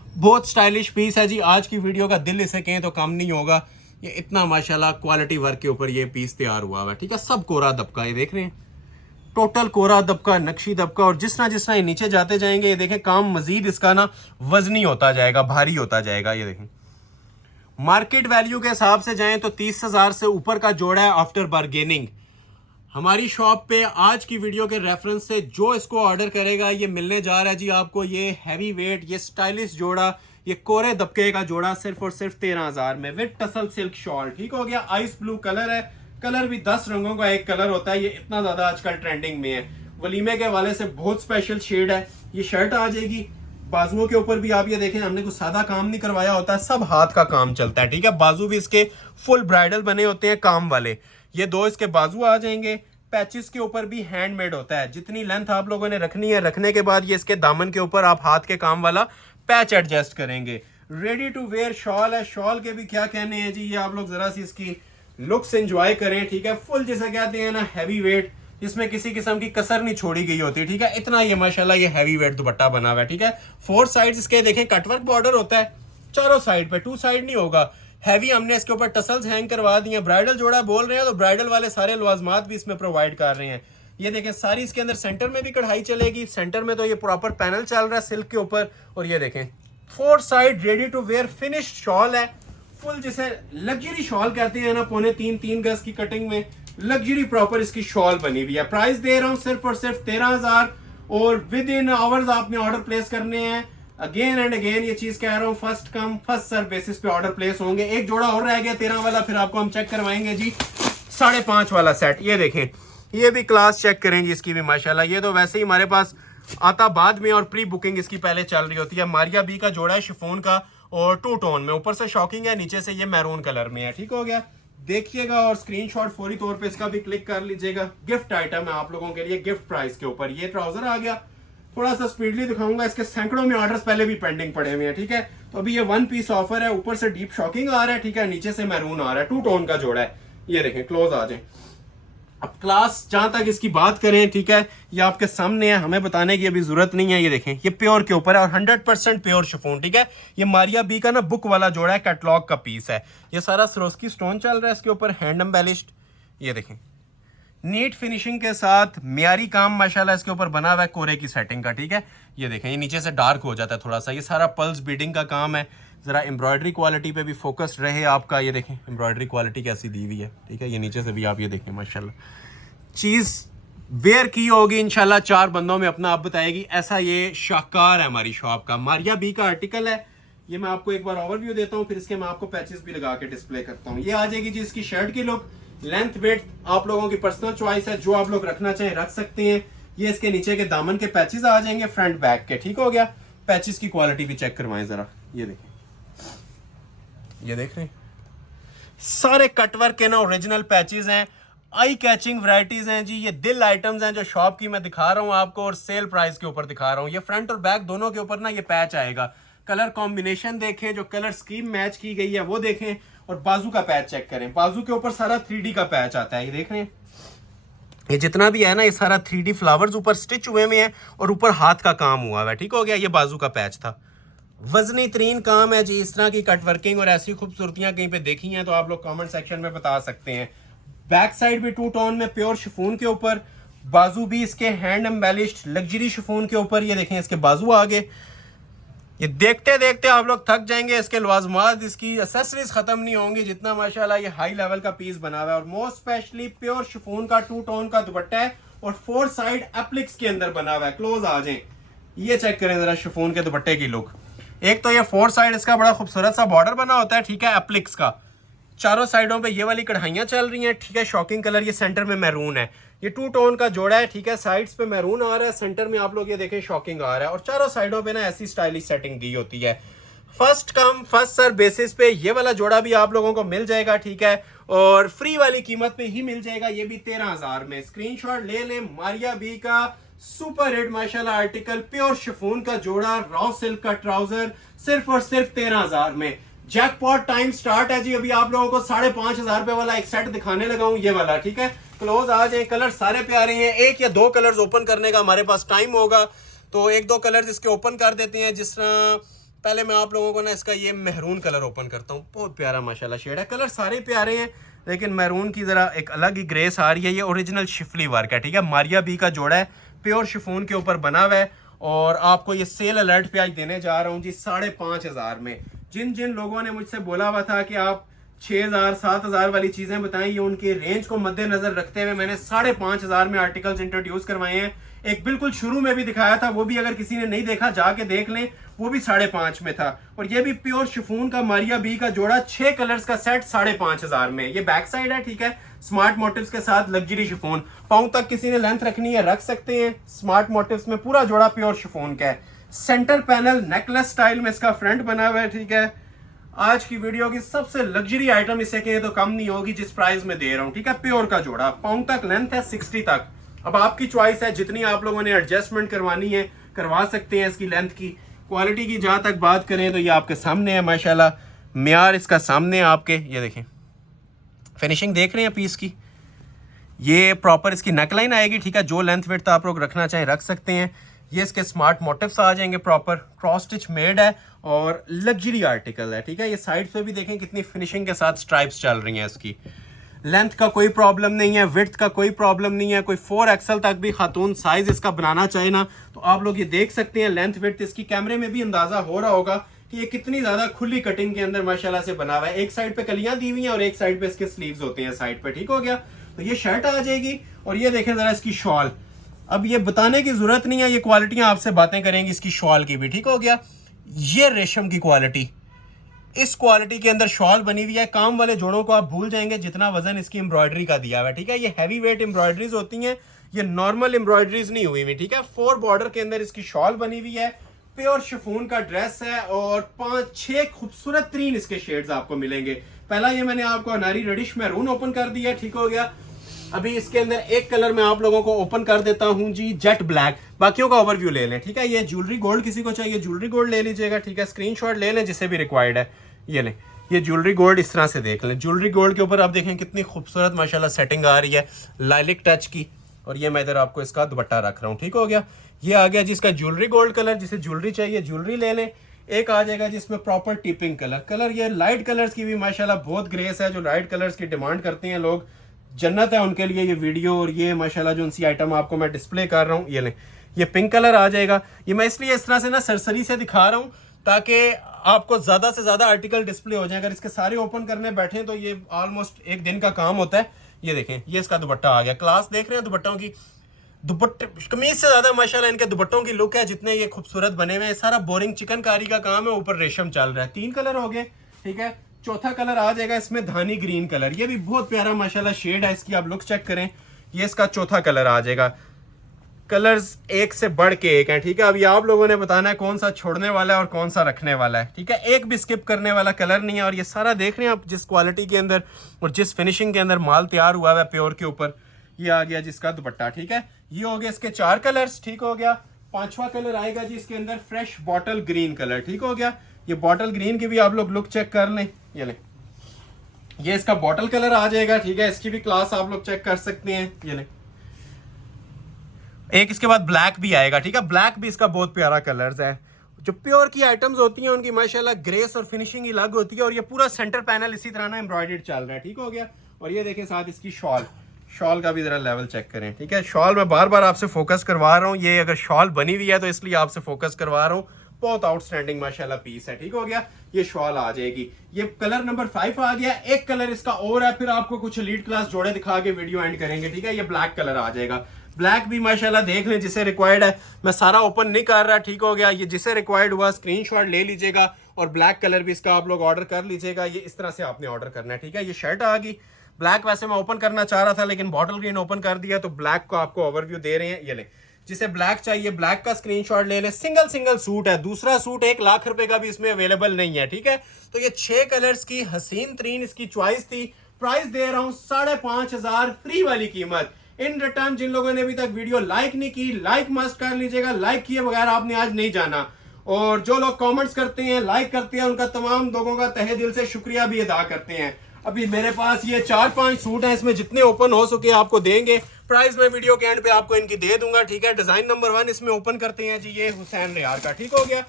बहुत स्टाइलिश पीस है जी। आज की वीडियो का दिल इसे कहें तो कम नहीं होगा। ये इतना माशाल्लाह क्वालिटी वर्क के ऊपर ये पीस तैयार हुआ है, ठीक है। सब कोरा दबका, ये देख रहे हैं, टोटल कोरा दबका, नक्शी दबका। और जिस तरह ये नीचे जाते जाएंगे, ये देखें काम मजीद इसका ना वजनी होता जाएगा, भारी होता जाएगा। ये देखें, मार्केट वैल्यू के हिसाब से जाएं तो 30,000 से ऊपर का जोड़ा है आफ्टर बार्गेनिंग। हमारी शॉप पे आज की वीडियो के रेफरेंस से जो इसको ऑर्डर करेगा, ये मिलने जा रहा है जी आपको ये हैवी वेट, ये स्टाइलिश जोड़ा, ये कोरे दबके का जोड़ा सिर्फ और सिर्फ 13,000 में विद टसल सिल्क शॉल, ठीक हो गया। आइस ब्लू कलर है, कलर भी 10 रंगों का एक कलर होता है। ये इतना ज्यादा आजकल ट्रेंडिंग में है, वलीमे के हवाले से बहुत स्पेशल शेड है। ये शर्ट आ जाएगी, बाजुओं के ऊपर भी आप ये देखें, हमने कुछ सादा काम नहीं करवाया होता है, सब हाथ का काम चलता है, ठीक है। बाजू भी इसके फुल ब्राइडल बने होते हैं काम वाले। ये 2 इसके बाजू आ जाएंगे। पैचेस के ऊपर भी हैंडमेड होता है। जितनी लेंथ आप लोगों ने रखनी है, रखने के बाद ये इसके दामन के ऊपर आप हाथ के काम वाला पैच एडजस्ट करेंगे। रेडी टू वेयर शॉल है। शॉल के भी क्या कहने हैं जी, ये आप लोग जरा सी इसकी लुक्स एंजॉय करें, ठीक है। फुल जिसे कहते हैं ना हैवी वेट, जिसमें किसी किस्म की कसर नहीं छोड़ी गई होती, ठीक है। इतना ये माशाल्लाह ये हैवी वेट दुपट्टा बना हुआ है, ठीक है। 4 साइड्स इसके देखें कटवर्क बॉर्डर होता है चारों साइड पे, 2 साइड नहीं होगा। हैवी हमने इसके ऊपर टसल्स हैंग करवा दिए। ब्राइडल जोड़ा बोल रहे हैं तो ब्राइडल वाले सारे लवाजमात भी इसमें प्रोवाइड कर रहे हैं। ये देखें, सारी इसके अंदर सेंटर में भी कढ़ाई चलेगी। सेंटर में तो ये प्रॉपर पैनल चल रहा है सिल्क के ऊपर। और ये देखें 4 side ready to wear finished shawl है। फुल जिसे लग्जरी शॉल कहते हैं ना, 3.25 गज की कटिंग में लग्जरी प्रॉपर इसकी शॉल बनी हुई है। प्राइस दे रहा हूँ सिर्फ और सिर्फ 13,000 और विद इन आवर्स आपने ऑर्डर प्लेस करने हैं। अगेन एंड अगेन ये चीज कह रहा हूँ, first come first serve basis पे ऑर्डर प्लेस होंगे। एक जोड़ा और रह गया 13 वाला, फिर आपको हम चेक करवाएंगे जी 5.5 वाला सेट। ये देखें, ये भी क्लास चेक करें जी इसकी भी माशाल्लाह। ये तो वैसे ही हमारे पास आता बाद में और प्री बुकिंग इसकी पहले चल रही होती है। मारिया बी का जोड़ा है शिफॉन का और 2 टोन में, ऊपर से शॉकिंग है, नीचे से ये मैरून कलर में है, ठीक हो गया। देखिएगा और स्क्रीनशॉट फौरी तौर पे इसका भी क्लिक कर लीजिएगा। गिफ्ट आइटम है आप लोगों के लिए गिफ्ट प्राइस के ऊपर। ये ट्राउजर आ गया, थोड़ा सा स्पीडली दिखाऊंगा, इसके सैकड़ों में ऑर्डर्स पहले भी पेंडिंग पड़े हुए हैं, ठीक है। तो अभी ये 1 पीस ऑफर है, ऊपर से डीप शॉकिंग आ रहा है, ठीक है, नीचे से मैरून आ रहा है, 2 टोन का जोड़ा है। ये देखें, क्लोज आ जाए, अब क्लास जहां तक इसकी बात करें, ठीक है, ये आपके सामने है, हमें बताने की अभी जरूरत नहीं है। ये देखें, ये प्योर के ऊपर है और 100% प्योर शिफॉन, ठीक है। ये मारिया बी का ना बुक वाला जोड़ा है, कैटलॉग का पीस है। ये सारा सरोस्की स्टोन चल रहा है इसके ऊपर, हैंड एम्बेलिश्ड। ये देखें, नीट फिनिशिंग के साथ म्यारी काम माशाल्लाह इसके ऊपर बना हुआ है कोरे की सेटिंग का, ठीक है। ये देखें, ये नीचे से डार्क हो जाता है थोड़ा सा। ये सारा पल्स बीडिंग का काम है। ज़रा एम्ब्रॉयडरी क्वालिटी पे भी फोकस रहे आपका। ये देखें एम्ब्रॉयडरी क्वालिटी कैसी दी हुई है, ठीक है। ये नीचे से भी आप ये देखें माशाल्लाह, चीज़ वेयर की होगी इंशाल्लाह 4 बंदों में अपना आप बताएगी। ऐसा ये शाहकार है हमारी शॉप का। मारिया बी का आर्टिकल है ये। मैं आपको एक बार ओवरव्यू देता हूँ, फिर इसके मैं आपको पैचेस भी लगा के डिस्प्ले करता हूँ। ये आ जाएगी जी इसकी शर्ट की लुक। लेंथ वेट आप लोगों की पर्सनल चॉइस है, जो आप लोग रखना चाहें रख सकते हैं। ये इसके नीचे के दामन के पैचेस आ जाएंगे फ्रंट बैक के, ठीक हो गया। पैचेस की क्वालिटी भी चेक करवाएं जरा। ये देखें, ये देख रहे हैं, सारे कटवर्क के ना ओरिजिनल पैचेस हैं। आई कैचिंग वैरायटीज हैं जी। ये दिल आइटम्स हैं जो शॉप की मैं दिखा रहा हूँ आपको और सेल प्राइस के ऊपर दिखा रहा हूँ। ये फ्रंट और बैक दोनों के ऊपर ना ये पैच आएगा। कलर कॉम्बिनेशन देखें, जो कलर स्कीम मैच की गई है वो देखें, और बाजू का पैच चेक करें। बाजू के ऊपर सारा 3D का पैच आता है। ये देख रहे हैं, ये जितना भी है ना ये सारा 3D फ्लावर्स ऊपर स्टिच हुए में है और ऊपर हाथ का काम हुआ है, ठीक हो गया। ये बाजू का पैच था। वजनी तरीन काम है जी। इस तरह की कट वर्किंग और ऐसी खूबसूरतियां कहीं पे देखी हैं तो आप लोग कमेंट सेक्शन में बता सकते हैं। बैक साइड भी 2 टोन में प्योर शिफॉन के ऊपर, बाजू भी इसके हैंड एम्बेलिश्ड लग्जरी शिफॉन के ऊपर। ये देखें इसके बाजू आगे। ये देखते देखते आप लोग थक जाएंगे। इसके लवाजमात, इसकी एसेसरीज खत्म नहीं होंगी जितना माशाल्लाह ये हाई लेवल का पीस बना हुआ है। और मोस्ट स्पेशली प्योर शिफॉन का 2 टोन का दुपट्टा है और 4 साइड एप्लिक्स के अंदर बना हुआ है। क्लोज आ जाए, ये चेक करें जरा शिफॉन के दुपट्टे की लुक। एक तो ये 4 साइड इसका बड़ा खूबसूरत सा बॉर्डर बना होता है, ठीक है, एप्लिक्स का। चारों साइडों पे ये वाली कढ़ाइयाँ चल रही हैं, ठीक है। शॉकिंग कलर, ये सेंटर में मैरून है। ये 2 टोन का जोड़ा है, ठीक है। साइड्स पे मैरून आ रहा है, सेंटर में आप लोग ये देखें शॉकिंग आ रहा है। और चारों साइडों पे ना ऐसी स्टाइलिश सेटिंग दी होती है। First come first serve basis पे ये वाला जोड़ा भी आप लोगों को मिल जाएगा, ठीक है। और फ्री वाली कीमत पे ही मिल जाएगा। ये भी 13,000 में। स्क्रीनशॉट ले लें। मारिया बी का सुपर हिट माशाल्लाह आर्टिकल, प्योर शिफॉन का जोड़ा, रॉ सिल्क का ट्राउजर, सिर्फ और सिर्फ 13,000 में। जैकपॉट टाइम स्टार्ट है जी। अभी आप लोगों को 5,500 रुपए वाला एक सेट दिखाने लगा हूं, ये वाला, ठीक है। क्लोज आ जाए। कलर सारे प्यारे हैं। 1 या 2 कलर्स ओपन करने का हमारे पास टाइम होगा तो 1-2 कलर्स इसके ओपन कर देते हैं। जिस तरह पहले मैं आप लोगों को ना इसका ये मेहरून कलर ओपन करता हूँ। बहुत प्यारा माशाल्लाह शेड है। कलर सारे प्यारे हैं लेकिन मेहरून की जरा एक अलग ही ग्रेस आ रही है। ये ओरिजिनल शिफली वर्क है, ठीक है। मारिया बी का जोड़ा है, प्योर शिफॉन के ऊपर बना हुआ है। और आपको ये सेल अलर्ट पे आज देने जा रहा हूँ जी 5,500 में। जिन जिन लोगों ने मुझसे बोला हुआ था कि आप 6,000 7,000 वाली चीजें बताएं, ये उनके रेंज को मद्देनजर रखते हुए मैंने 5,500 में आर्टिकल्स इंट्रोड्यूस करवाए हैं। एक बिल्कुल शुरू में भी दिखाया था, वो भी अगर किसी ने नहीं देखा जाके देख लें, वो भी 5,500 में था। और ये भी प्योर शिफॉन का मारिया बी का जोड़ा, 6 कलर्स का सेट 5,500 में। ये बैक साइड है, ठीक है, स्मार्ट मोटिव्स के साथ लग्जरी शिफॉन। पाँव तक किसी ने लेंथ रखनी है रख सकते हैं। स्मार्ट मोटिव्स में पूरा जोड़ा प्योर शिफॉन का है। सेंटर पैनल नेकलेस स्टाइल में इसका फ्रंट बना हुआ है, ठीक है। आज की वीडियो की सबसे लग्जरी आइटम इससे कहे तो कम नहीं होगी जिस प्राइस में दे रहा हूं, ठीक है। प्योर का जोड़ा, पाउंड तक लेंथ है, 60 तक। अब आपकी चॉइस है, जितनी आप लोगों ने एडजस्टमेंट करवानी है करवा सकते हैं इसकी लेंथ की। क्वालिटी की जहां तक बात करें तो ये आपके सामने है माशाल्लाह, म्यार इसका सामने है आपके। ये देखें, फिनिशिंग देख रहे हैं पीस की। ये प्रॉपर इसकी नेकलाइन आएगी, ठीक है। जो लेंथ वेट आप लोग रखना चाहें रख सकते हैं। ये इसके स्मार्ट मोटिव्स आ जाएंगे, प्रॉपर क्रॉस स्टिच मेड है और लग्जरी आर्टिकल है, ठीक है। ये साइड पे भी देखें कितनी फिनिशिंग के साथ स्ट्राइप्स चल रही हैं इसकी। लेंथ का कोई प्रॉब्लम नहीं है, विड्थ का कोई प्रॉब्लम नहीं है। कोई 4XL तक भी खातून साइज इसका बनाना चाहे ना तो आप लोग ये देख सकते हैं। लेंथ विड्थ इसकी कैमरे में भी अंदाजा हो रहा होगा कि ये कितनी ज्यादा खुली कटिंग के अंदर माशाल्लाह से बना हुआ है। एक साइड पे कलियां दी हुई हैं और एक साइड पे इसके स्लीव्स होते हैं साइड पे, ठीक हो गया। तो ये शर्ट आ जाएगी और ये देखें जरा इसकी शॉल। अब ये बताने की जरूरत नहीं है, ये क्वालिटियां आपसे बातें करेंगी इसकी शॉल की भी, ठीक हो गया। ये रेशम की क्वालिटी, इस क्वालिटी के अंदर शॉल बनी हुई है। काम वाले जोड़ों को आप भूल जाएंगे जितना वजन इसकी एम्ब्रॉयडरी का दिया हुआ है, ठीक है। ये हैवी वेट एम्ब्रॉयडरीज होती हैं, ये नॉर्मल एम्ब्रॉयडरीज नहीं हुई हुई, ठीक है। 4 बॉर्डर के अंदर इसकी शॉल बनी हुई है। प्योर शिफॉन का ड्रेस है और 5-6 खूबसूरत तरीन इसके शेड्स आपको मिलेंगे। पहला ये मैंने आपको अनारी रेडिश मैरून ओपन कर दिया, ठीक हो गया। अभी इसके अंदर एक कलर मैं आप लोगों को ओपन कर देता हूं जी, जेट ब्लैक। बाकियों का ओवरव्यू ले लें, ठीक है। ये ज्वेलरी गोल्ड, किसी को चाहिए ज्वेलरी गोल्ड ले लीजिएगा, ठीक है। स्क्रीनशॉट ले लें जिसे भी रिक्वायर्ड है। ये लें, ये ज्वेलरी गोल्ड इस तरह से देख लें। ज्वेलरी गोल्ड के ऊपर आप देखें कितनी खूबसूरत माशाल्लाह सेटिंग आ रही है लाइलिक टच की। और ये मैं इधर आपको इसका दुपट्टा रख रहा हूँ, ठीक हो गया। ये आ गया जिसका ज्वेलरी गोल्ड कलर, जिसे ज्वेलरी चाहिए ज्वेलरी ले लें। एक आ जाएगा जिसमें प्रॉपर टिपिंग कलर, ये लाइट कलर्स की भी माशाल्लाह बहुत ग्रेस है। जो लाइट कलर्स की डिमांड करते हैं लोग, जन्नत है उनके लिए ये वीडियो। और ये माशाल्लाह जो उनसी आइटम आपको मैं डिस्प्ले कर रहा हूँ, ये लें। ये पिंक कलर आ जाएगा। ये मैं इसलिए इस तरह से ना सरसरी से दिखा रहा हूँ ताकि आपको ज़्यादा से ज़्यादा आर्टिकल डिस्प्ले हो जाए। अगर इसके सारे ओपन करने बैठे तो ये ऑलमोस्ट एक दिन का काम होता है। ये देखें, ये इसका दुपट्टा आ गया। क्लास देख रहे हैं दुपट्टों की, दुपट्टे कमीज से ज्यादा माशाल्लाह इनके दुपट्टों की लुक है जितने ये खूबसूरत बने हुए हैं। सारा बोरिंग चिकनकारी का काम है, ऊपर रेशम चल रहा है। 3 कलर हो गए, ठीक है। चौथा कलर आ जाएगा इसमें धानी ग्रीन कलर। ये भी बहुत प्यारा माशाल्लाह शेड है इसकी, आप लुक चेक करें। ये इसका चौथा कलर आ जाएगा। कलर्स एक से बढ़ के एक हैं, ठीक है। अभी आप लोगों ने बताना है कौन सा छोड़ने वाला है और कौन सा रखने वाला है, ठीक है। एक भी स्किप करने वाला कलर नहीं है। और ये सारा देख रहे हैं आप जिस क्वालिटी के अंदर और जिस फिनिशिंग के अंदर माल तैयार हुआ है प्योर के ऊपर। ये आ गया जिसका दुपट्टा, ठीक है। ये हो गया इसके 4 कलर्स, ठीक हो गया। 5वां कलर आएगा जी इसके अंदर फ्रेश बॉटल ग्रीन कलर, ठीक हो गया। ये बॉटल ग्रीन की भी आप लोग लुक चेक कर लें। ये लें, ये इसका बॉटल कलर आ जाएगा, ठीक है। इसकी भी क्लास आप लोग चेक कर सकते हैं। ये लें, एक इसके बाद ब्लैक भी आएगा, ठीक है। ब्लैक भी इसका बहुत प्यारा कलर्स है। जो प्योर की आइटम्स होती हैं उनकी माशाल्लाह ग्रेस और फिनिशिंग ही अलग होती है। और ये पूरा सेंटर पैनल इसी तरह ना एम्ब्रॉयडर्ड चल रहा है, ठीक हो गया। और ये देखें साथ इसकी शॉल का भी जरा लेवल चेक करें, ठीक है। शॉल मैं बार बार आपसे फोकस करवा रहा हूँ। ये अगर शॉल बनी हुई है तो इसलिए आपसे फोकस करवा रहा हूँ। बहुत आउटस्टैंडिंग माशाल्लाह पीस है, ठीक हो गया। ये शॉल आ जाएगी। ये कलर नंबर 5 आ गया। एक कलर इसका और है, फिर आपको कुछ लीड क्लास जोड़े दिखा के वीडियो एंड करेंगे, ठीक है। ये ब्लैक कलर आ जाएगा। ब्लैक भी माशाल्लाह देख लें जिसे रिक्वायर्ड है। मैं सारा ओपन नहीं कर रहा, ठीक हो गया। ये जिसे रिक्वायर्ड हुआ स्क्रीनशॉट ले लीजिएगा। और ब्लैक कलर भी इसका आप लोग ऑर्डर कर लीजिएगा। ये इस तरह से आपने ऑर्डर करना है, ठीक है। ये शर्ट आ गई। ब्लैक वैसे मैं ओपन करना चाह रहा था लेकिन बॉटल ग्रीन ओपन कर दिया, तो ब्लैक को आपको ओवरव्यू दे रहे हैं। ये ले, जिसे ब्लैक चाहिए ब्लैक का स्क्रीनशॉट ले लें। सिंगल सूट है। दूसरा सूट 1 लाख रुपए का भी इसमें अवेलेबल नहीं है, ठीक है। तो ये 6 कलर्स की हसीन तरीन इसकी चॉइस थी। प्राइस दे रहा हूं 5,500 फ्री वाली कीमत। इन रिटर्न जिन लोगों ने अभी तक वीडियो लाइक नहीं की, लाइक मस्ट कर लीजिएगा। लाइक किए बगैर आपने आज नहीं जाना। और जो लोग कमेंट्स करते हैं, लाइक करते हैं, उनका तमाम लोगों का तहे दिल से शुक्रिया भी अदा करते हैं। अभी मेरे पास ये 4-5 सूट हैं, इसमें जितने ओपन हो सके आपको देंगे। प्राइस मैं वीडियो के एंड पे आपको इनकी दे दूंगा, ठीक है। डिजाइन नंबर 1 इसमें ओपन करते हैं जी, ये हुसैन रियार का, ठीक हो गया।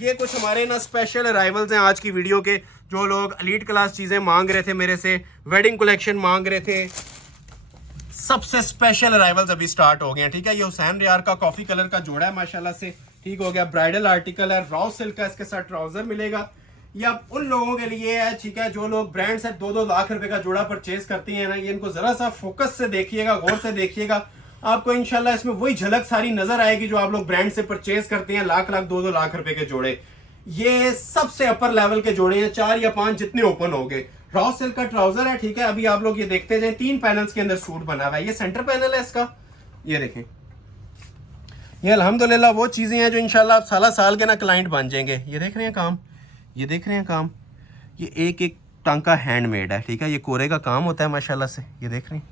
ये कुछ हमारे ना स्पेशल अराइवल्स हैं आज की वीडियो के। जो लोग एलीट क्लास चीजें मांग रहे थे मेरे से, वेडिंग कलेक्शन मांग रहे थे, सबसे स्पेशल अराइवल्स अभी स्टार्ट हो गए हैं, ठीक है। ये हुसैन रियार का कॉफी कलर का जोड़ा है माशाल्लाह से, ठीक हो गया। ब्राइडल आर्टिकल है, रॉ सिल्क का इसके साथ ट्राउजर मिलेगा। ये अब उन लोगों के लिए है, ठीक है, जो लोग ब्रांड से 2-2 लाख रुपए का जोड़ा परचेज करती हैं ना। ये इनको जरा सा फोकस से देखिएगा, गौर से देखिएगा। आपको इंशाल्लाह इसमें वही झलक सारी नजर आएगी जो आप लोग ब्रांड से परचेज करते हैं, लाख 2-2 लाख रुपए के जोड़े। ये सबसे अपर लेवल के जोड़े हैं, 4 या 5 जितने ओपन हो गए। रॉ सिल्क का ट्राउजर है, ठीक है। अभी आप लोग ये देखते जाए, 3 पैनल्स के अंदर सूट बना हुआ है। ये सेंटर पैनल है इसका, ये देखें। ये अल्हम्दुलिल्लाह वो चीजें हैं जो इंशाल्लाह आप साल के ना क्लाइंट बन जाएंगे। ये देख रहे हैं काम, ये देख रहे हैं काम। ये एक टांका हैंडमेड है, ठीक है। ये कोरे का काम होता है माशाल्लाह से, ये देख रहे हैं।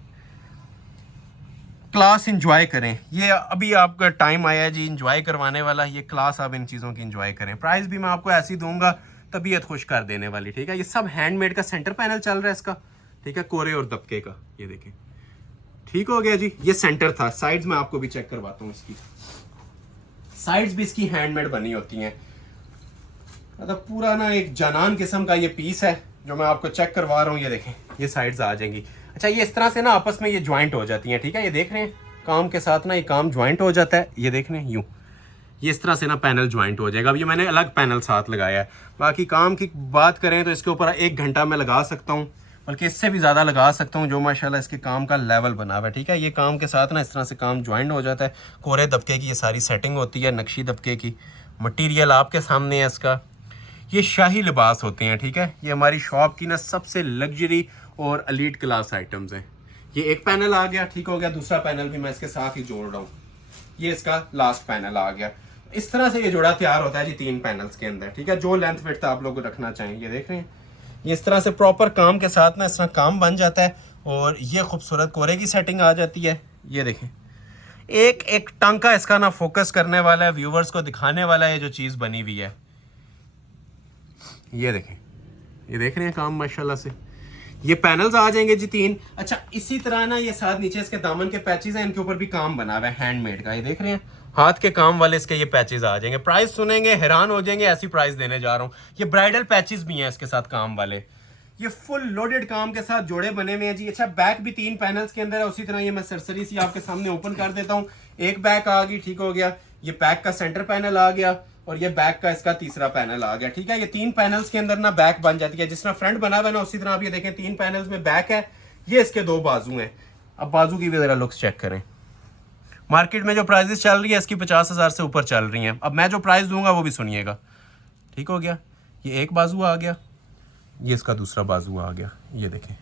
क्लास इंजॉय करें। ये अभी आपका टाइम आया है जी इंजॉय करवाने वाला। ये क्लास आप इन चीज़ों की इंजॉय करें। प्राइस भी मैं आपको ऐसी दूंगा, तबीयत खुश कर देने वाली, ठीक है। ये सब हैंडमेड का सेंटर पैनल चल रहा है इसका, ठीक है, कोरे और दबके का। ये देखें, ठीक हो गया जी। ये सेंटर था। साइड्स में आपको भी चेक करवाता हूँ। इसकी साइड्स भी इसकी हैंडमेड बनी होती हैं। मतलब पूरा ना एक जानान किस्म का ये पीस है जो मैं आपको चेक करवा रहा हूँ। ये देखें, ये साइड्स आ जाएंगी। अच्छा, ये इस तरह से ना आपस में ये ज्वाइंट हो जाती हैं, ठीक है। ये देख रहे हैं काम के साथ ना ये काम ज्वाइंट हो जाता है। ये देख रहे हैं यूं, ये इस तरह से ना पैनल ज्वाइंट हो जाएगा। अब ये मैंने अलग पैनल साथ लगाया है। बाकी काम की बात करें तो इसके ऊपर 1 घंटा मैं लगा सकता हूँ, बल्कि इससे भी ज़्यादा लगा सकता हूँ, जो माशाल्लाह इसके काम का लेवल बना हुआ है, ठीक है। ये काम के साथ ना इस तरह से काम ज्वाइंट हो जाता है। कोरे दबके की ये सारी सेटिंग होती है, नक्शी दबके की। मटीरियल आपके सामने है इसका। ये शाही लिबास होते हैं, ठीक है। ये हमारी शॉप की ना सबसे लग्जरी और एलीट क्लास आइटम्स हैं। ये एक पैनल आ गया, ठीक हो गया। दूसरा पैनल भी मैं इसके साथ ही जोड़ रहा हूँ। ये इसका लास्ट पैनल आ गया। इस तरह से ये जोड़ा तैयार होता है जी 3 पैनल्स के अंदर, ठीक है। जो लेंथ विड्थ आप लोग रखना चाहें, ये देख रहे हैं। ये इस तरह से प्रॉपर काम के साथ ना इस तरह काम बन जाता है। और ये खूबसूरत कोरे की सेटिंग आ जाती है। ये देखें, एक टांका इसका ना फोकस करने वाला है, व्यूवर्स को दिखाने वाला है ये जो चीज़ बनी हुई है। ये देखें, ये देख रहे हैं काम माशाल्लाह से। ये पैनल्स आ जाएंगे जी 3। अच्छा इसी तरह ना ये साथ नीचे इसके दामन के पैचेस हैं, इनके ऊपर भी काम बना हुआ है हैंडमेड का। ये देख रहे हैं हाथ के काम वाले इसके ये पैचेस आ जाएंगे। प्राइस सुनेंगे हैरान हो जाएंगे, ऐसी प्राइस देने जा रहा हूँ। ये ब्राइडल पैचेस भी हैं इसके साथ काम वाले। ये फुल लोडेड काम के साथ जोड़े बने हुए हैं जी। अच्छा बैक भी 3 पैनल्स के अंदर है। उसी तरह ये मैं सरसरी सी आपके सामने ओपन कर देता हूँ। एक बैक आ गई, ठीक हो गया। ये बैक का सेंटर पैनल आ गया और ये बैक का इसका तीसरा पैनल आ गया, ठीक है। ये 3 पैनल्स के अंदर ना बैक बन जाती है। जिस तरह फ्रंट बना हुआ है ना, उसी तरह आप ये देखें 3 पैनल्स में बैक है। ये इसके 2 बाजू हैं। अब बाजू की भी जरा लुक्स चेक करें। मार्केट में जो प्राइजेस चल रही है इसकी 50,000 से ऊपर चल रही हैं। अब मैं जो प्राइस दूंगा वो भी सुनिएगा, ठीक हो गया। ये एक बाजू आ गया, ये इसका दूसरा बाजू आ गया। ये देखें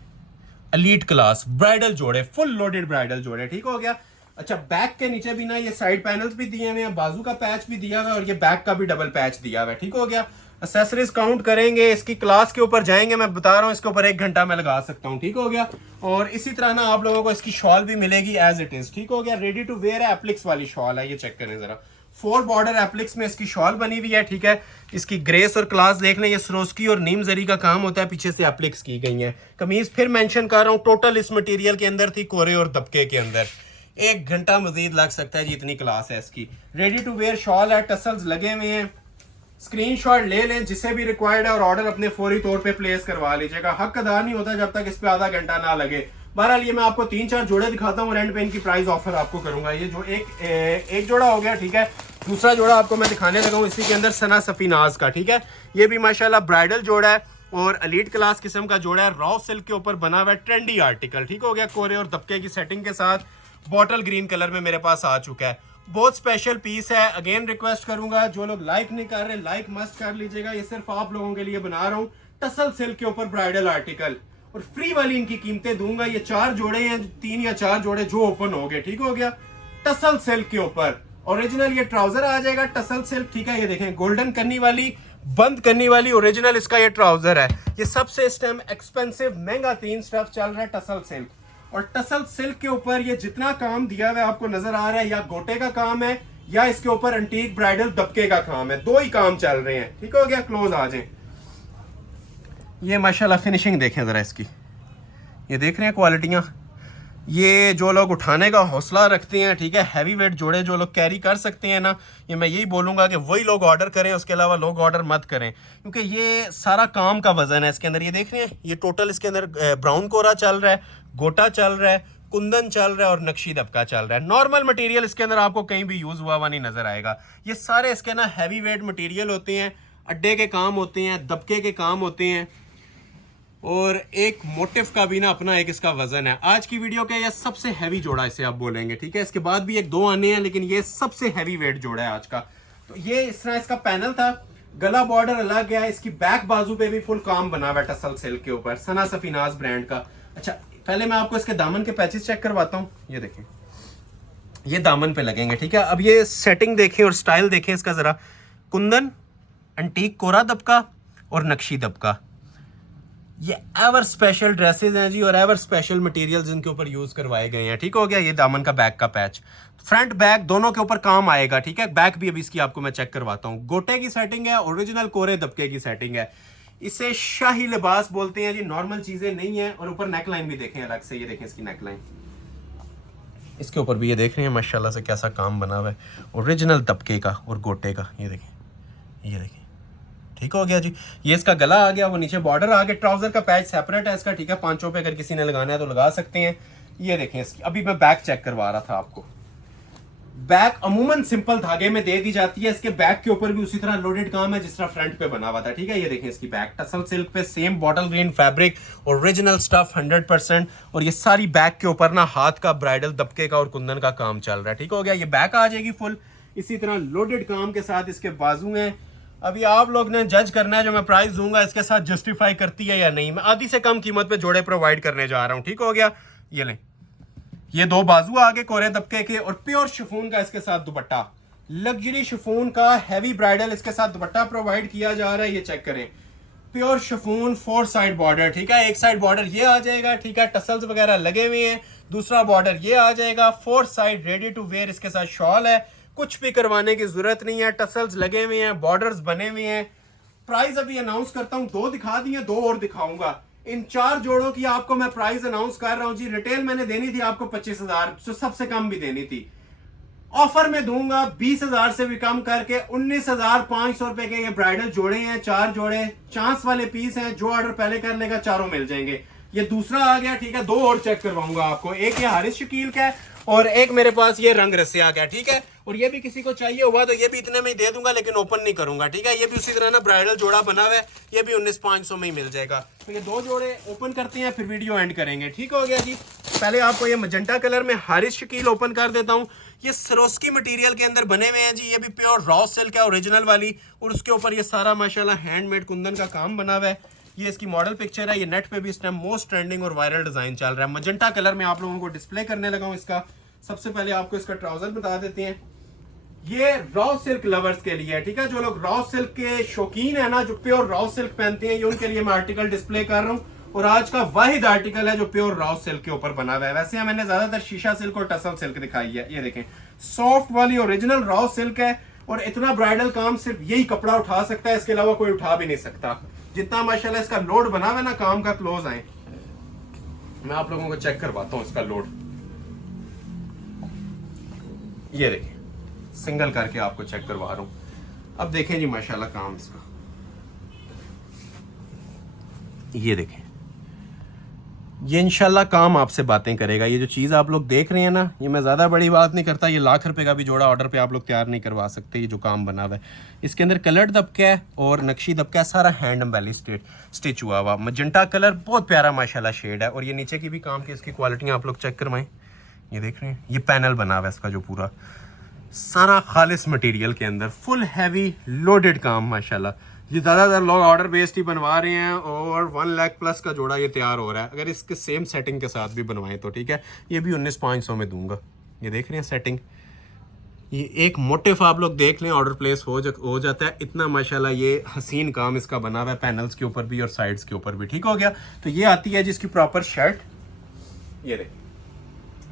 एलीट क्लास ब्राइडल जोड़े, फुल लोडेड ब्राइडल जोड़े, ठीक हो गया। अच्छा बैक के नीचे भी ना ये साइड पैनल्स भी दिए हुए हैं, बाजू का पैच भी दिया हुआ है और ये बैक का भी डबल पैच दिया हुआ है, ठीक हो गया। एक्सेसरीज काउंट करेंगे, इसकी क्लास के ऊपर जाएंगे, मैं बता रहा हूँ इसके ऊपर 1 घंटा मैं लगा सकता हूँ, ठीक हो गया। और इसी तरह ना आप लोगों को इसकी शॉल भी मिलेगी एज इट इज, ठीक हो गया। रेडी टू वेयर है, एप्लिक्स वाली शॉल है। ये चेक करें जरा, 4 बॉर्डर एप्लिक्स में इसकी शॉल बनी हुई है, ठीक है। इसकी ग्रेस और क्लास देख लें, ये सरोस्की और नीम जरी का काम होता है, पीछे से एप्लिक्स की गई है। कमीज फिर मेंशन कर रहा हूँ, टोटल इस मटेरियल के अंदर थी कोरे और दबके के अंदर। 1 घंटा मजीद लग सकता है जी, इतनी क्लास है इसकी। रेडी टू वेयर शॉल है, टसल्स लगे हुए हैं। स्क्रीनशॉट ले लें जिसे भी रिक्वायर्ड है और ऑर्डर अपने फौरी तौर पे प्लेस करवा लीजिएगा। हक अदा नहीं होता जब तक इस पे आधा घंटा ना लगे। बहरहाल ये मैं आपको 3-4 जोड़े दिखाता हूँ, रेंट पे इनकी प्राइस ऑफर आपको करूंगा। ये जो एक जोड़ा हो गया, ठीक है। दूसरा जोड़ा आपको मैं दिखाने लगा हूँ इसी के अंदर, सना सफीनाज का, ठीक है। ये भी माशाल्लाह ब्राइडल जोड़ा है और एलीट क्लास किस्म का जोड़ा है। रॉ सिल्क के ऊपर बना हुआ है, ट्रेंडी आर्टिकल, ठीक हो गया। कोरे और दबके की सेटिंग के साथ बॉटल ग्रीन कलर में मेरे पास आ चुका है। बहुत स्पेशल पीस है। अगेन रिक्वेस्ट करूंगा, जो लोग लाइक नहीं कर रहे लाइक मस्ट कर लीजिएगा। ये सिर्फ आप लोगों के लिए बना रहा हूँ। टसल सिल्क के ऊपर ब्राइडल आर्टिकल और फ्री वाली इनकी कीमतें दूंगा। ये 4 जोड़े हैं, 3 या 4 जोड़े जो ओपन हो गए, ठीक हो गया। टसल सिल्क के ऊपर ओरिजिनल ये ट्राउजर आ जाएगा, टसल सिल्क, ठीक है। ये देखें गोल्डन करनी वाली, बंद करनी वाली ओरिजिनल इसका ये ट्राउजर है। ये सबसे इस टाइम एक्सपेंसिव महंगा 3 स्टफ चल रहा है टसल सिल्क। और टसल सिल्क के ऊपर ये जितना काम दिया हुआ है आपको नजर आ रहा है, या गोटे का काम है या इसके ऊपर एंटीक ब्राइडल दबके का काम है। 2 ही काम चल रहे हैं, ठीक हो गया। क्लोज आ जाए। ये माशाल्लाह फिनिशिंग देखें जरा इसकी, ये देख रहे हैं क्वालिटियां। ये जो लोग उठाने का हौसला रखते हैं, ठीक है, हैवी वेट जोड़े जो लोग कैरी कर सकते हैं ना, ये मैं यही बोलूँगा कि वही लोग ऑर्डर करें, उसके अलावा लोग ऑर्डर मत करें, क्योंकि ये सारा काम का वजन है इसके अंदर। ये देख रहे हैं ये टोटल इसके अंदर ब्राउन कोरा चल रहा है, गोटा चल रहा है, कुंदन चल रहा है और नक्शी दबका चल रहा है। नॉर्मल मटेरियल इसके अंदर आपको कहीं भी यूज़ हुआ नहीं नजर आएगा। ये सारे इसके ना हैवी वेट मटेरियल होते हैं, अड्डे के काम होते हैं, दबके के काम होते हैं और एक मोटिव का भी ना अपना एक इसका वजन है। आज की वीडियो का ये सबसे हैवी जोड़ा इसे आप बोलेंगे, ठीक है। इसके बाद भी 1-2 आने हैं, लेकिन ये सबसे हैवी वेट जोड़ा है आज का। तो ये इस तरह इसका पैनल था, गला बॉर्डर अलग गया। इसकी बैक बाजू पे भी फुल काम बना हुआ है टसल सिल्क के ऊपर, सना सफीनाज ब्रांड का। अच्छा पहले मैं आपको इसके दामन के पैचेस चेक करवाता हूँ। ये देखें ये दामन पे लगेंगे, ठीक है। अब ये सेटिंग देखें और स्टाइल देखें इसका जरा। कुंदन, एंटीक कोरा दबका और नक्शी दबका। ये एवर स्पेशल ड्रेसेस हैं जी और एवर स्पेशल मटेरियल्स इनके ऊपर यूज करवाए गए हैं, ठीक हो गया। ये दामन का बैक का पैच, फ्रंट बैक दोनों के ऊपर काम आएगा, ठीक है। बैक भी अभी इसकी आपको मैं चेक करवाता हूँ। गोटे की सेटिंग है, ओरिजिनल कोरे दबके की सेटिंग है। इसे शाही लिबास बोलते हैं जी, नॉर्मल चीजें नहीं है। और ऊपर नेकलाइन भी देखें अलग से, ये देखें इसकी नेकलाइन, इसके ऊपर भी ये देख रहे हैं माशाल्लाह से कैसा काम बना हुआ है, ओरिजिनल दबके का और गोटे का। ये देखें, ठीक हो गया जी। ये इसका गला आ गया, वो नीचे बॉर्डर आ गया। ट्राउजर का पैच सेपरेट है इसका, ठीक है। 500 पे अगर किसी ने लगाना है तो लगा सकते हैं। ये देखें इसकी, अभी मैं बैक चेक करवा रहा था आपको। बैक अमूमन सिंपल धागे में दे दी जाती है। इसके बैक के ऊपर भी उसी तरह लोडेड काम है जिस तरह फ्रंट पे बना हुआ था, ठीक है। ये देखें इसकी बैक टसल सिल्क पे, same bottle green fabric, original stuff 100%। और ये सारी बैक के ऊपर ना हाथ का ब्राइडल दबके का और कुंदन का काम चल रहा है, ठीक हो गया। ये बैक आ जाएगी फुल इसी तरह लोडेड काम के साथ। इसके बाजू हैं, अभी आप लोग ने जज करना है जो मैं प्राइस दूंगा इसके साथ जस्टिफाई करती है या नहीं। मैं आधी से कम कीमत पे जोड़े प्रोवाइड करने जा रहा हूँ, ठीक हो गया। ये लें, ये 2 बाजू आगे कोरे दबके के और प्योर शिफॉन का इसके साथ दुपट्टा, लग्जरी शिफॉन का हैवी ब्राइडल इसके साथ दुपट्टा प्रोवाइड किया जा रहा है। ये चेक करें, प्योर शिफॉन 4 साइड बॉर्डर, ठीक है। एक साइड बॉर्डर ये आ जाएगा, ठीक है, टसल्स वगैरह लगे हुए हैं। दूसरा बॉर्डर ये आ जाएगा, 4 साइड रेडी टू वेयर इसके साथ शॉल है। कुछ भी करवाने की जरूरत नहीं है, टसल्स लगे हुए हैं, बॉर्डर्स बने हुए हैं। प्राइस अभी अनाउंस करता हूं, 2 दिखा दिए, 2 और दिखाऊंगा। इन 4 जोड़ों की आपको मैं प्राइस अनाउंस कर रहा हूं जी। रिटेल मैंने देनी थी आपको 25,000, जो सबसे कम भी देनी थी। ऑफर में दूंगा 20,000 से भी कम करके 19,500 रुपए के ये ब्राइडल जोड़े हैं, 4 जोड़े चांस वाले पीस हैं। जो ऑर्डर पहले कर लेगा चारों मिल जाएंगे। ये दूसरा आ गया, ठीक है। 2 और चेक करवाऊंगा आपको, एक ये हारिस शकील का है और एक मेरे पास ये रंग रसिया का है, ठीक है। और ये भी किसी को चाहिए हुआ तो ये भी इतने में ही दे दूंगा, लेकिन ओपन नहीं करूंगा, ठीक है। ये भी उसी तरह ना ब्राइडल जोड़ा बना हुआ है, ये भी 19,500 में ही मिल जाएगा। तो ये 2 जोड़े ओपन करते हैं, फिर वीडियो एंड करेंगे, ठीक हो गया जी। पहले आपको ये मजेंटा कलर में हारिस शकील ओपन कर देता हूँ। ये सरोस्की मटेरियल के अंदर बने हुए हैं जी। ये भी प्योर रॉ सिल्क है, ओरिजिनल वाली, और उसके ऊपर ये सारा माशाल्लाह हैंडमेड कुंदन का काम बना हुआ है। ये इसकी मॉडल पिक्चर है। ये नेट पे भी इस टाइम मोस्ट ट्रेंडिंग और वायरल डिजाइन चल रहा है। मजेंटा कलर में आप लोगों को डिस्प्ले करने लगा हूं इसका। सबसे पहले आपको इसका ट्राउजर बता देते हैं। ये रॉ सिल्क लवर्स के लिए है, ठीक है। जो लोग रॉ सिल्क के शौकीन है ना, जो प्योर रॉ सिल्क पहनते हैं, ये उनके लिए मैं आर्टिकल डिस्प्ले कर रहा हूँ। और आज का वाहिद आर्टिकल है जो प्योर रॉ सिल्क के ऊपर बना हुआ है। वैसे मैंने ज्यादातर शीशा सिल्क और टसल सिल्क दिखाई है। ये देखें, सॉफ्ट वाली ओरिजिनल रॉ सिल्क है। और इतना ब्राइडल काम सिर्फ यही कपड़ा उठा सकता है, इसके अलावा कोई उठा भी नहीं सकता। जितना माशाल्लाह इसका लोड बना हुआ है ना काम का। क्लोज आए, मैं आप लोगों को चेक करवाता हूं इसका लोड। ये देखिए, सिंगल करके आपको चेक करवा रहा हूं। अब देखें जी माशाल्लाह काम इसका। ये देखें, ये इंशाल्लाह काम आपसे बातें करेगा। ये जो चीज़ आप लोग देख रहे हैं ना, ये मैं ज़्यादा बड़ी बात नहीं करता। ये लाख रुपए का भी जोड़ा ऑर्डर पे आप लोग तैयार नहीं करवा सकते। ये जो काम बना हुआ है, इसके अंदर कलर दबका है और नक्शी दबका है, सारा हैंड एम्बेली स्टिच हुआ हुआ। मजेंटा कलर बहुत प्यारा माशाल्लाह शेड है। और ये नीचे की भी काम की इसकी क्वालिटियाँ आप लोग चेक करवाएं। ये देख रहे हैं, ये पैनल बना हुआ है इसका, जो पूरा सारा खालिस मटेरियल के अंदर फुल हैवी लोडेड काम माशाल्लाह। ये ज़्यादातर लोग ऑर्डर बेस्ड ही बनवा रहे हैं और 1 लाख प्लस का जोड़ा ये तैयार हो रहा है। अगर इसके सेम सेटिंग के साथ भी बनवाएं तो ठीक है। ये भी 19,500 में दूंगा। ये देख रहे हैं सेटिंग, ये एक मोटिफ आप लोग देख लें, ऑर्डर प्लेस हो जाता है। इतना माशाल्लाह ये हसीन काम इसका बना हुआ है, पैनल्स के ऊपर भी और साइड्स के ऊपर भी, ठीक हो गया। तो ये आती है जिसकी प्रॉपर शर्ट। ये देख,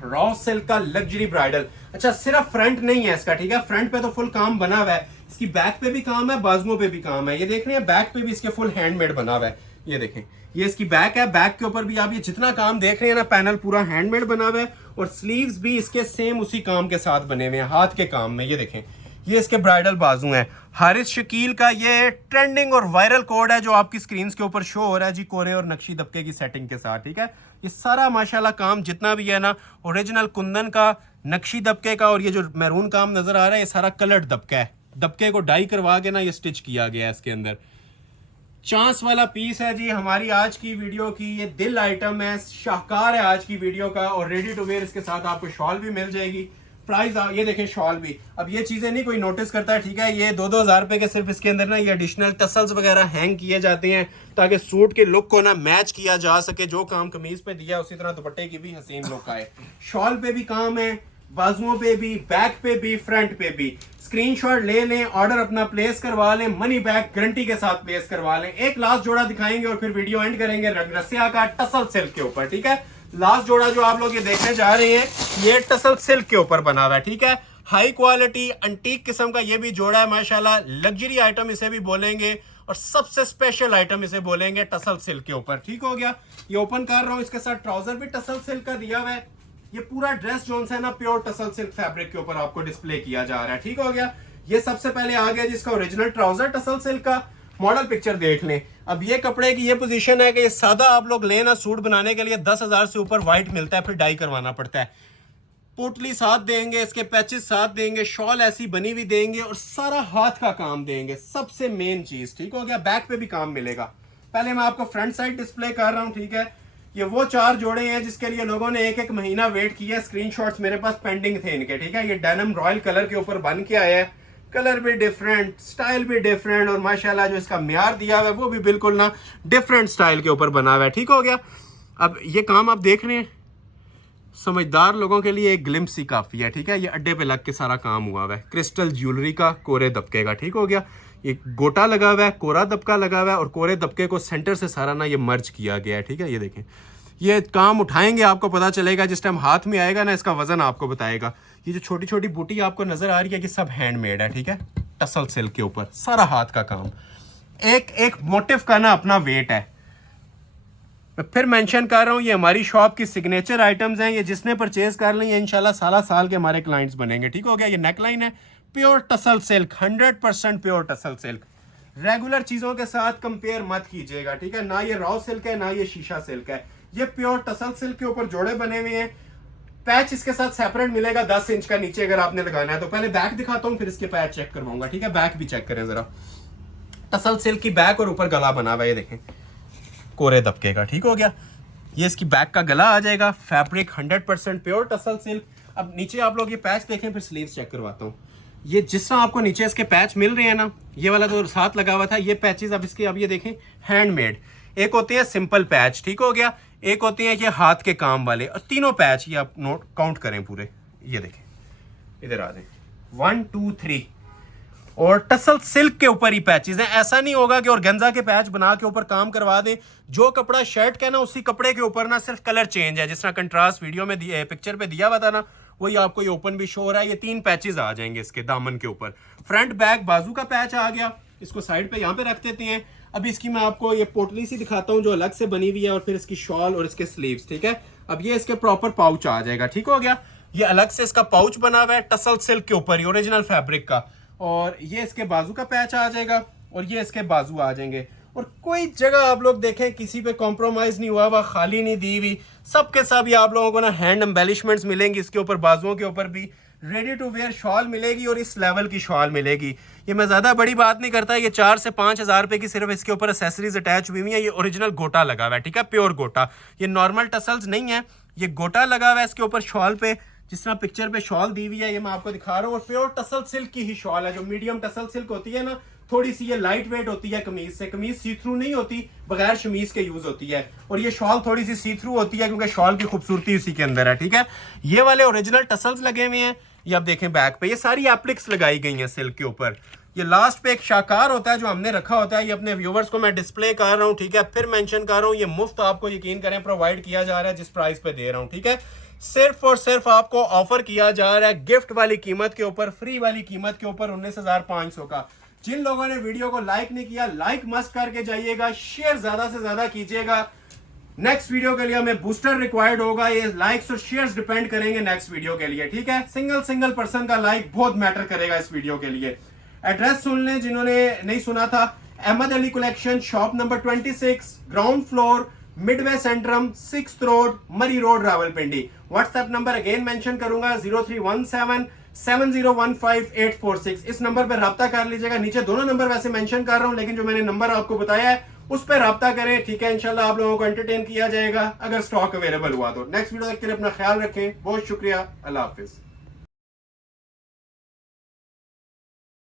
रॉ सिल्क का लग्जरी ब्राइडल। अच्छा, सिर्फ फ्रंट नहीं है इसका, ठीक है। फ्रंट पे तो फुल काम बना हुआ है, इसकी बैक पे भी काम है, बाजुओं पे भी काम है। ये देख रहे हैं, बैक पे भी इसके फुल हैंडमेड बना हुआ है। ये देखें, ये इसकी बैक है। बैक के ऊपर भी आप ये जितना काम देख रहे हैं ना, पैनल पूरा हैंडमेड बना हुआ है। और स्लीव्स भी इसके सेम उसी काम के साथ बने हुए हैं, हाथ के काम में। ये देखें, ये इसके ब्राइडल बाजू हैं। हारिस शकील का ये ट्रेंडिंग और वायरल कोड है जो आपकी स्क्रीन के ऊपर शो हो रहा है जी, कोरे और नक्शी दबके की सेटिंग के साथ, ठीक है। ये सारा माशाल्लाह काम जितना भी है ना, ओरिजिनल कुंदन का, नक्शी दबके का, और ये जो मैरून काम नजर आ रहा है ये सारा कलर्ड दबका है। दबके को डाई करवा के ना ये स्टिच किया गया है इसके अंदर। चांस वाला पीस है जी हमारी आज की वीडियो की। ये दिल आइटम है, शाहकार है आज की वीडियो का। और रेडी टू वेयर इसके साथ आपको शॉल भी मिल जाएगी। प्राइस ये देखें, शॉल भी। अब ये चीजें नहीं कोई नोटिस करता है, ठीक है। ये 2-2 हज़ार रुपए के सिर्फ इसके अंदर ना ये एडिशनल टसल्स वगैरह हैंग किए जाते हैं ताकि सूट के लुक को ना मैच किया जा सके। जो काम कमीज पे दिया उसी तरह दुपट्टे की भी हसीन लुक आए। शॉल पे भी काम है, बाजुओं पे भी, बैक पे भी, फ्रंट पे भी। स्क्रीनशॉट ले लें, ऑर्डर अपना प्लेस करवा लें, मनी बैक गारंटी के साथ प्लेस करवा लें। एक लास्ट जोड़ा दिखाएंगे और फिर वीडियो एंड करेंगे रसिया का टसल सिल्क के ऊपर, ठीक है। लास्ट जोड़ा जो आप लोग ये देखने जा रहे हैं, ये टसल सिल्क के ऊपर बना हुआ है, ठीक है। हाई क्वालिटी अंटीक किस्म का ये भी जोड़ा है माशाल्लाह। लग्जरी आइटम इसे भी बोलेंगे और सबसे स्पेशल आइटम इसे बोलेंगे टसल सिल्क के ऊपर, ठीक हो गया। ये ओपन कर रहा हूं, इसके साथ ट्राउजर भी टसल सिल्क का दिया हुआ है। ये पूरा ड्रेस जोन है ना, प्योर टसल सिल्क फैब्रिक के ऊपर आपको डिस्प्ले किया जा रहा है, ठीक हो गया। ये सबसे पहले आ गया जिसका ओरिजिनल ट्राउजर टसल सिल्क का। मॉडल पिक्चर देख लें। अब ये कपड़े की ये पोजीशन है कि ये सादा आप लोग लेना सूट बनाने के लिए 10,000 से ऊपर व्हाइट मिलता है, फिर डाई करवाना पड़ता है। पोटली साथ देंगे, इसके पैचेस साथ देंगे, शॉल ऐसी बनी हुई देंगे और सारा हाथ का काम देंगे, सबसे मेन चीज, ठीक हो गया। बैक पे भी काम मिलेगा। पहले मैं आपको फ्रंट साइड डिस्प्ले कर रहा हूं, ठीक है। ये वो 4 जोड़े हैं जिसके लिए लोगों ने 1-1 महीना वेट किया। स्क्रीनशॉट्स मेरे पास पेंडिंग थे इनके, ठीक है। ये डेनिम रॉयल कलर के ऊपर बन के आया है। कलर भी डिफरेंट, स्टाइल भी डिफरेंट और माशाल्लाह जो इसका म्यार दिया हुआ है वो भी बिल्कुल ना डिफरेंट स्टाइल के ऊपर बना हुआ है, ठीक हो गया। अब ये काम आप देख रहे हैं, समझदार लोगों के लिए एक ग्लिम्स ही काफ़ी है, ठीक है। ये अड्डे पे लग के सारा काम हुआ हुआ है, क्रिस्टल ज्वेलरी का, कोरे दबके का, ठीक हो गया। ये गोटा लगा हुआ है, कोरा दबका लगा हुआ है और कोरे दबके को सेंटर से सारा ना ये मर्ज किया गया है, ठीक है। ये देखें, ये काम उठाएंगे आपको पता चलेगा, जिस टाइम हाथ में आएगा ना इसका वजन आपको बताएगा। ये जो छोटी छोटी बूटी आपको नजर आ रही है कि सब हैंडमेड है, ठीक है। टसल सिल्क के ऊपर सारा हाथ का काम। एक एक मोटिव का ना अपना वेट है। मैं फिर मेंशन कर रहा हूँ, ये हमारी शॉप की सिग्नेचर आइटम्स हैं, ये जिसने परचेज कर ली है इंशाल्लाह साला साल के हमारे क्लाइंट्स बनेंगे। ठीक हो गया। ये नेकलाइन है, pure tussle silk, 100% pure tussle silk. Regular चीज़ों के साथ कंपेयर मत कीजिएगा, ठीक है ना। ये रॉ सिल्क है ना ये शीशा सिल्क है, ये प्योर टसल सिल्क के ऊपर जोड़े बने हुए हैं। पैच इसके साथ सेपरेट मिलेगा 10 इंच का नीचे अगर आपने लगाना है तो। पहले बैक दिखाता हूँ फिर इसके पैच चेक करवाऊंगा, ठीक है। बैक भी चेक करें जरा, टसल सिल्क की बैक और ऊपर गला बना हुआ है, ये देखें कोरे दबके का। ठीक हो गया। ये इसकी बैक का गला आ जाएगा, फैब्रिक 100% प्योर टसल सिल्क। अब नीचे आप लोग ये पैच देखें, फिर स्लीव्स चेक करवाता हूँ। ये जिस तरह आपको नीचे इसके पैच मिल रहे हैं ना, ये वाला तो साथ लगा हुआ था, ये पैचेस अब इसके अब ये देखें हैंडमेड। एक होते हैं सिंपल पैच, ठीक हो गया, एक होते हैं ये हाथ के काम वाले, और तीनों पैच ये आप नोट काउंट करें पूरे। ये देखें इधर आ जाए, 1 2 3, और टसल सिल्क के ऊपर ही पैचेस हैं। ऐसा नहीं होगा कि ऑर्गेन्जा के पैच बना के ऊपर काम करवा दें। जो कपड़ा शर्ट का ना उसी कपड़े के ऊपर ना सिर्फ कलर चेंज है, जिस तरह कंट्रास्ट वीडियो में पिक्चर पे दिया हुआ था ना, वही आपको ये ओपन भी शो हो रहा है। ये 3 पैचेस आ जाएंगे इसके दामन के ऊपर। फ्रंट बैक बाजू का पैच आ गया, इसको साइड पे यहाँ पे रख देते हैं। अभी इसकी मैं आपको ये पोटली सी दिखाता हूँ जो अलग से बनी हुई है, और फिर इसकी शॉल और इसके स्लीव्स, ठीक है। अब ये इसके प्रॉपर पाउच आ जाएगा, ठीक हो गया। ये अलग से इसका पाउच बना हुआ है टसल सिल्क के ऊपर ही, ओरिजिनल फैब्रिक का। और ये इसके बाजू का पैच आ जाएगा, और ये इसके बाजू आ जाएंगे। और कोई जगह आप लोग देखें किसी पे कॉम्प्रोमाइज नहीं हुआ हुआ, खाली नहीं दी हुई, सब के सब ये आप लोगों को ना हैंड एम्बेलिशमेंट्स मिलेंगी इसके ऊपर, बाजुओं के ऊपर भी रेडी टू वेयर शॉल मिलेगी, और इस लेवल की शॉल मिलेगी। ये मैं ज़्यादा बड़ी बात नहीं करता, ये 4 से 5 हज़ार रुपये की सिर्फ इसके ऊपर एसेसरीज अटैच हुई हुई है। ये ओरिजिनल गोटा लगा हुआ है, ठीक है, प्योर गोटा, ये नॉर्मल टसल्स नहीं है, ये गोटा लगा हुआ है इसके ऊपर शॉल पे। जिस तरह पिक्चर पे शॉल दी हुई है ये मैं आपको दिखा रहा हूँ, और प्योर टसल सिल्क की ही शॉल है। जो मीडियम टसल सिल्क होती है ना, थोड़ी सी ये लाइट वेट होती है कमीज से, कमीज सी थ्रू नहीं होती, बगैर शमीज के यूज होती है। और ये शॉल थोड़ी सी सी थ्रू होती है क्योंकि शॉल की खूबसूरती उसी के अंदर है, ठीक है। ये वाले ओरिजिनल टसल्स लगे हुए हैं, ये आप देखें बैक पे, ये सारी एप्लिक्स लगाई गई हैं सिल्क के ऊपर। ये लास्ट पे एक शाकार होता है जो हमने रखा होता है, ये अपने व्यूवर्स को मैं डिस्प्ले कर रहा हूँ, ठीक है, फिर मेंशन कर रहा हूँ। ये मुफ्त आपको यकीन करें प्रोवाइड किया जा रहा है, जिस प्राइस पे दे रहा हूँ, ठीक है। सिर्फ और सिर्फ आपको ऑफर किया जा रहा है गिफ्ट वाली कीमत के ऊपर, फ्री वाली कीमत के ऊपर 19,500 का। जिन लोगों ने वीडियो को लाइक नहीं किया, लाइक मस्ट करके जाइएगा, शेयर ज्यादा से ज्यादा कीजिएगा। नेक्स्ट वीडियो के लिए हमें बूस्टर रिक्वायर्ड होगा, ये लाइक्स और शेयर्स डिपेंड करेंगे नेक्स्ट वीडियो के लिए, ठीक है। सिंगल पर्सन का लाइक बहुत मैटर करेगा इस वीडियो के लिए। एड्रेस सुन लें जिन्होंने नहीं सुना था, Ahmed Ali collection, shop number 26, ground floor, midway centrum, 6th road, Murree road, Rawalpindi. WhatsApp number again mention करूंगा, 03177015 इस नंबर पर रब्ता कर लीजिएगा। नीचे दोनों नंबर वैसे मेंशन कर रहा हूं, लेकिन जो मैंने नंबर आपको बताया है उस पर रब्ता करें, ठीक है। इंशाल्लाह आप लोगों को एंटरटेन किया जाएगा अगर स्टॉक अवेलेबल हुआ तो। नेक्स्ट वीडियो तक के लिए अपना ख्याल रखें, बहुत शुक्रिया, अल्लाह हाफिज।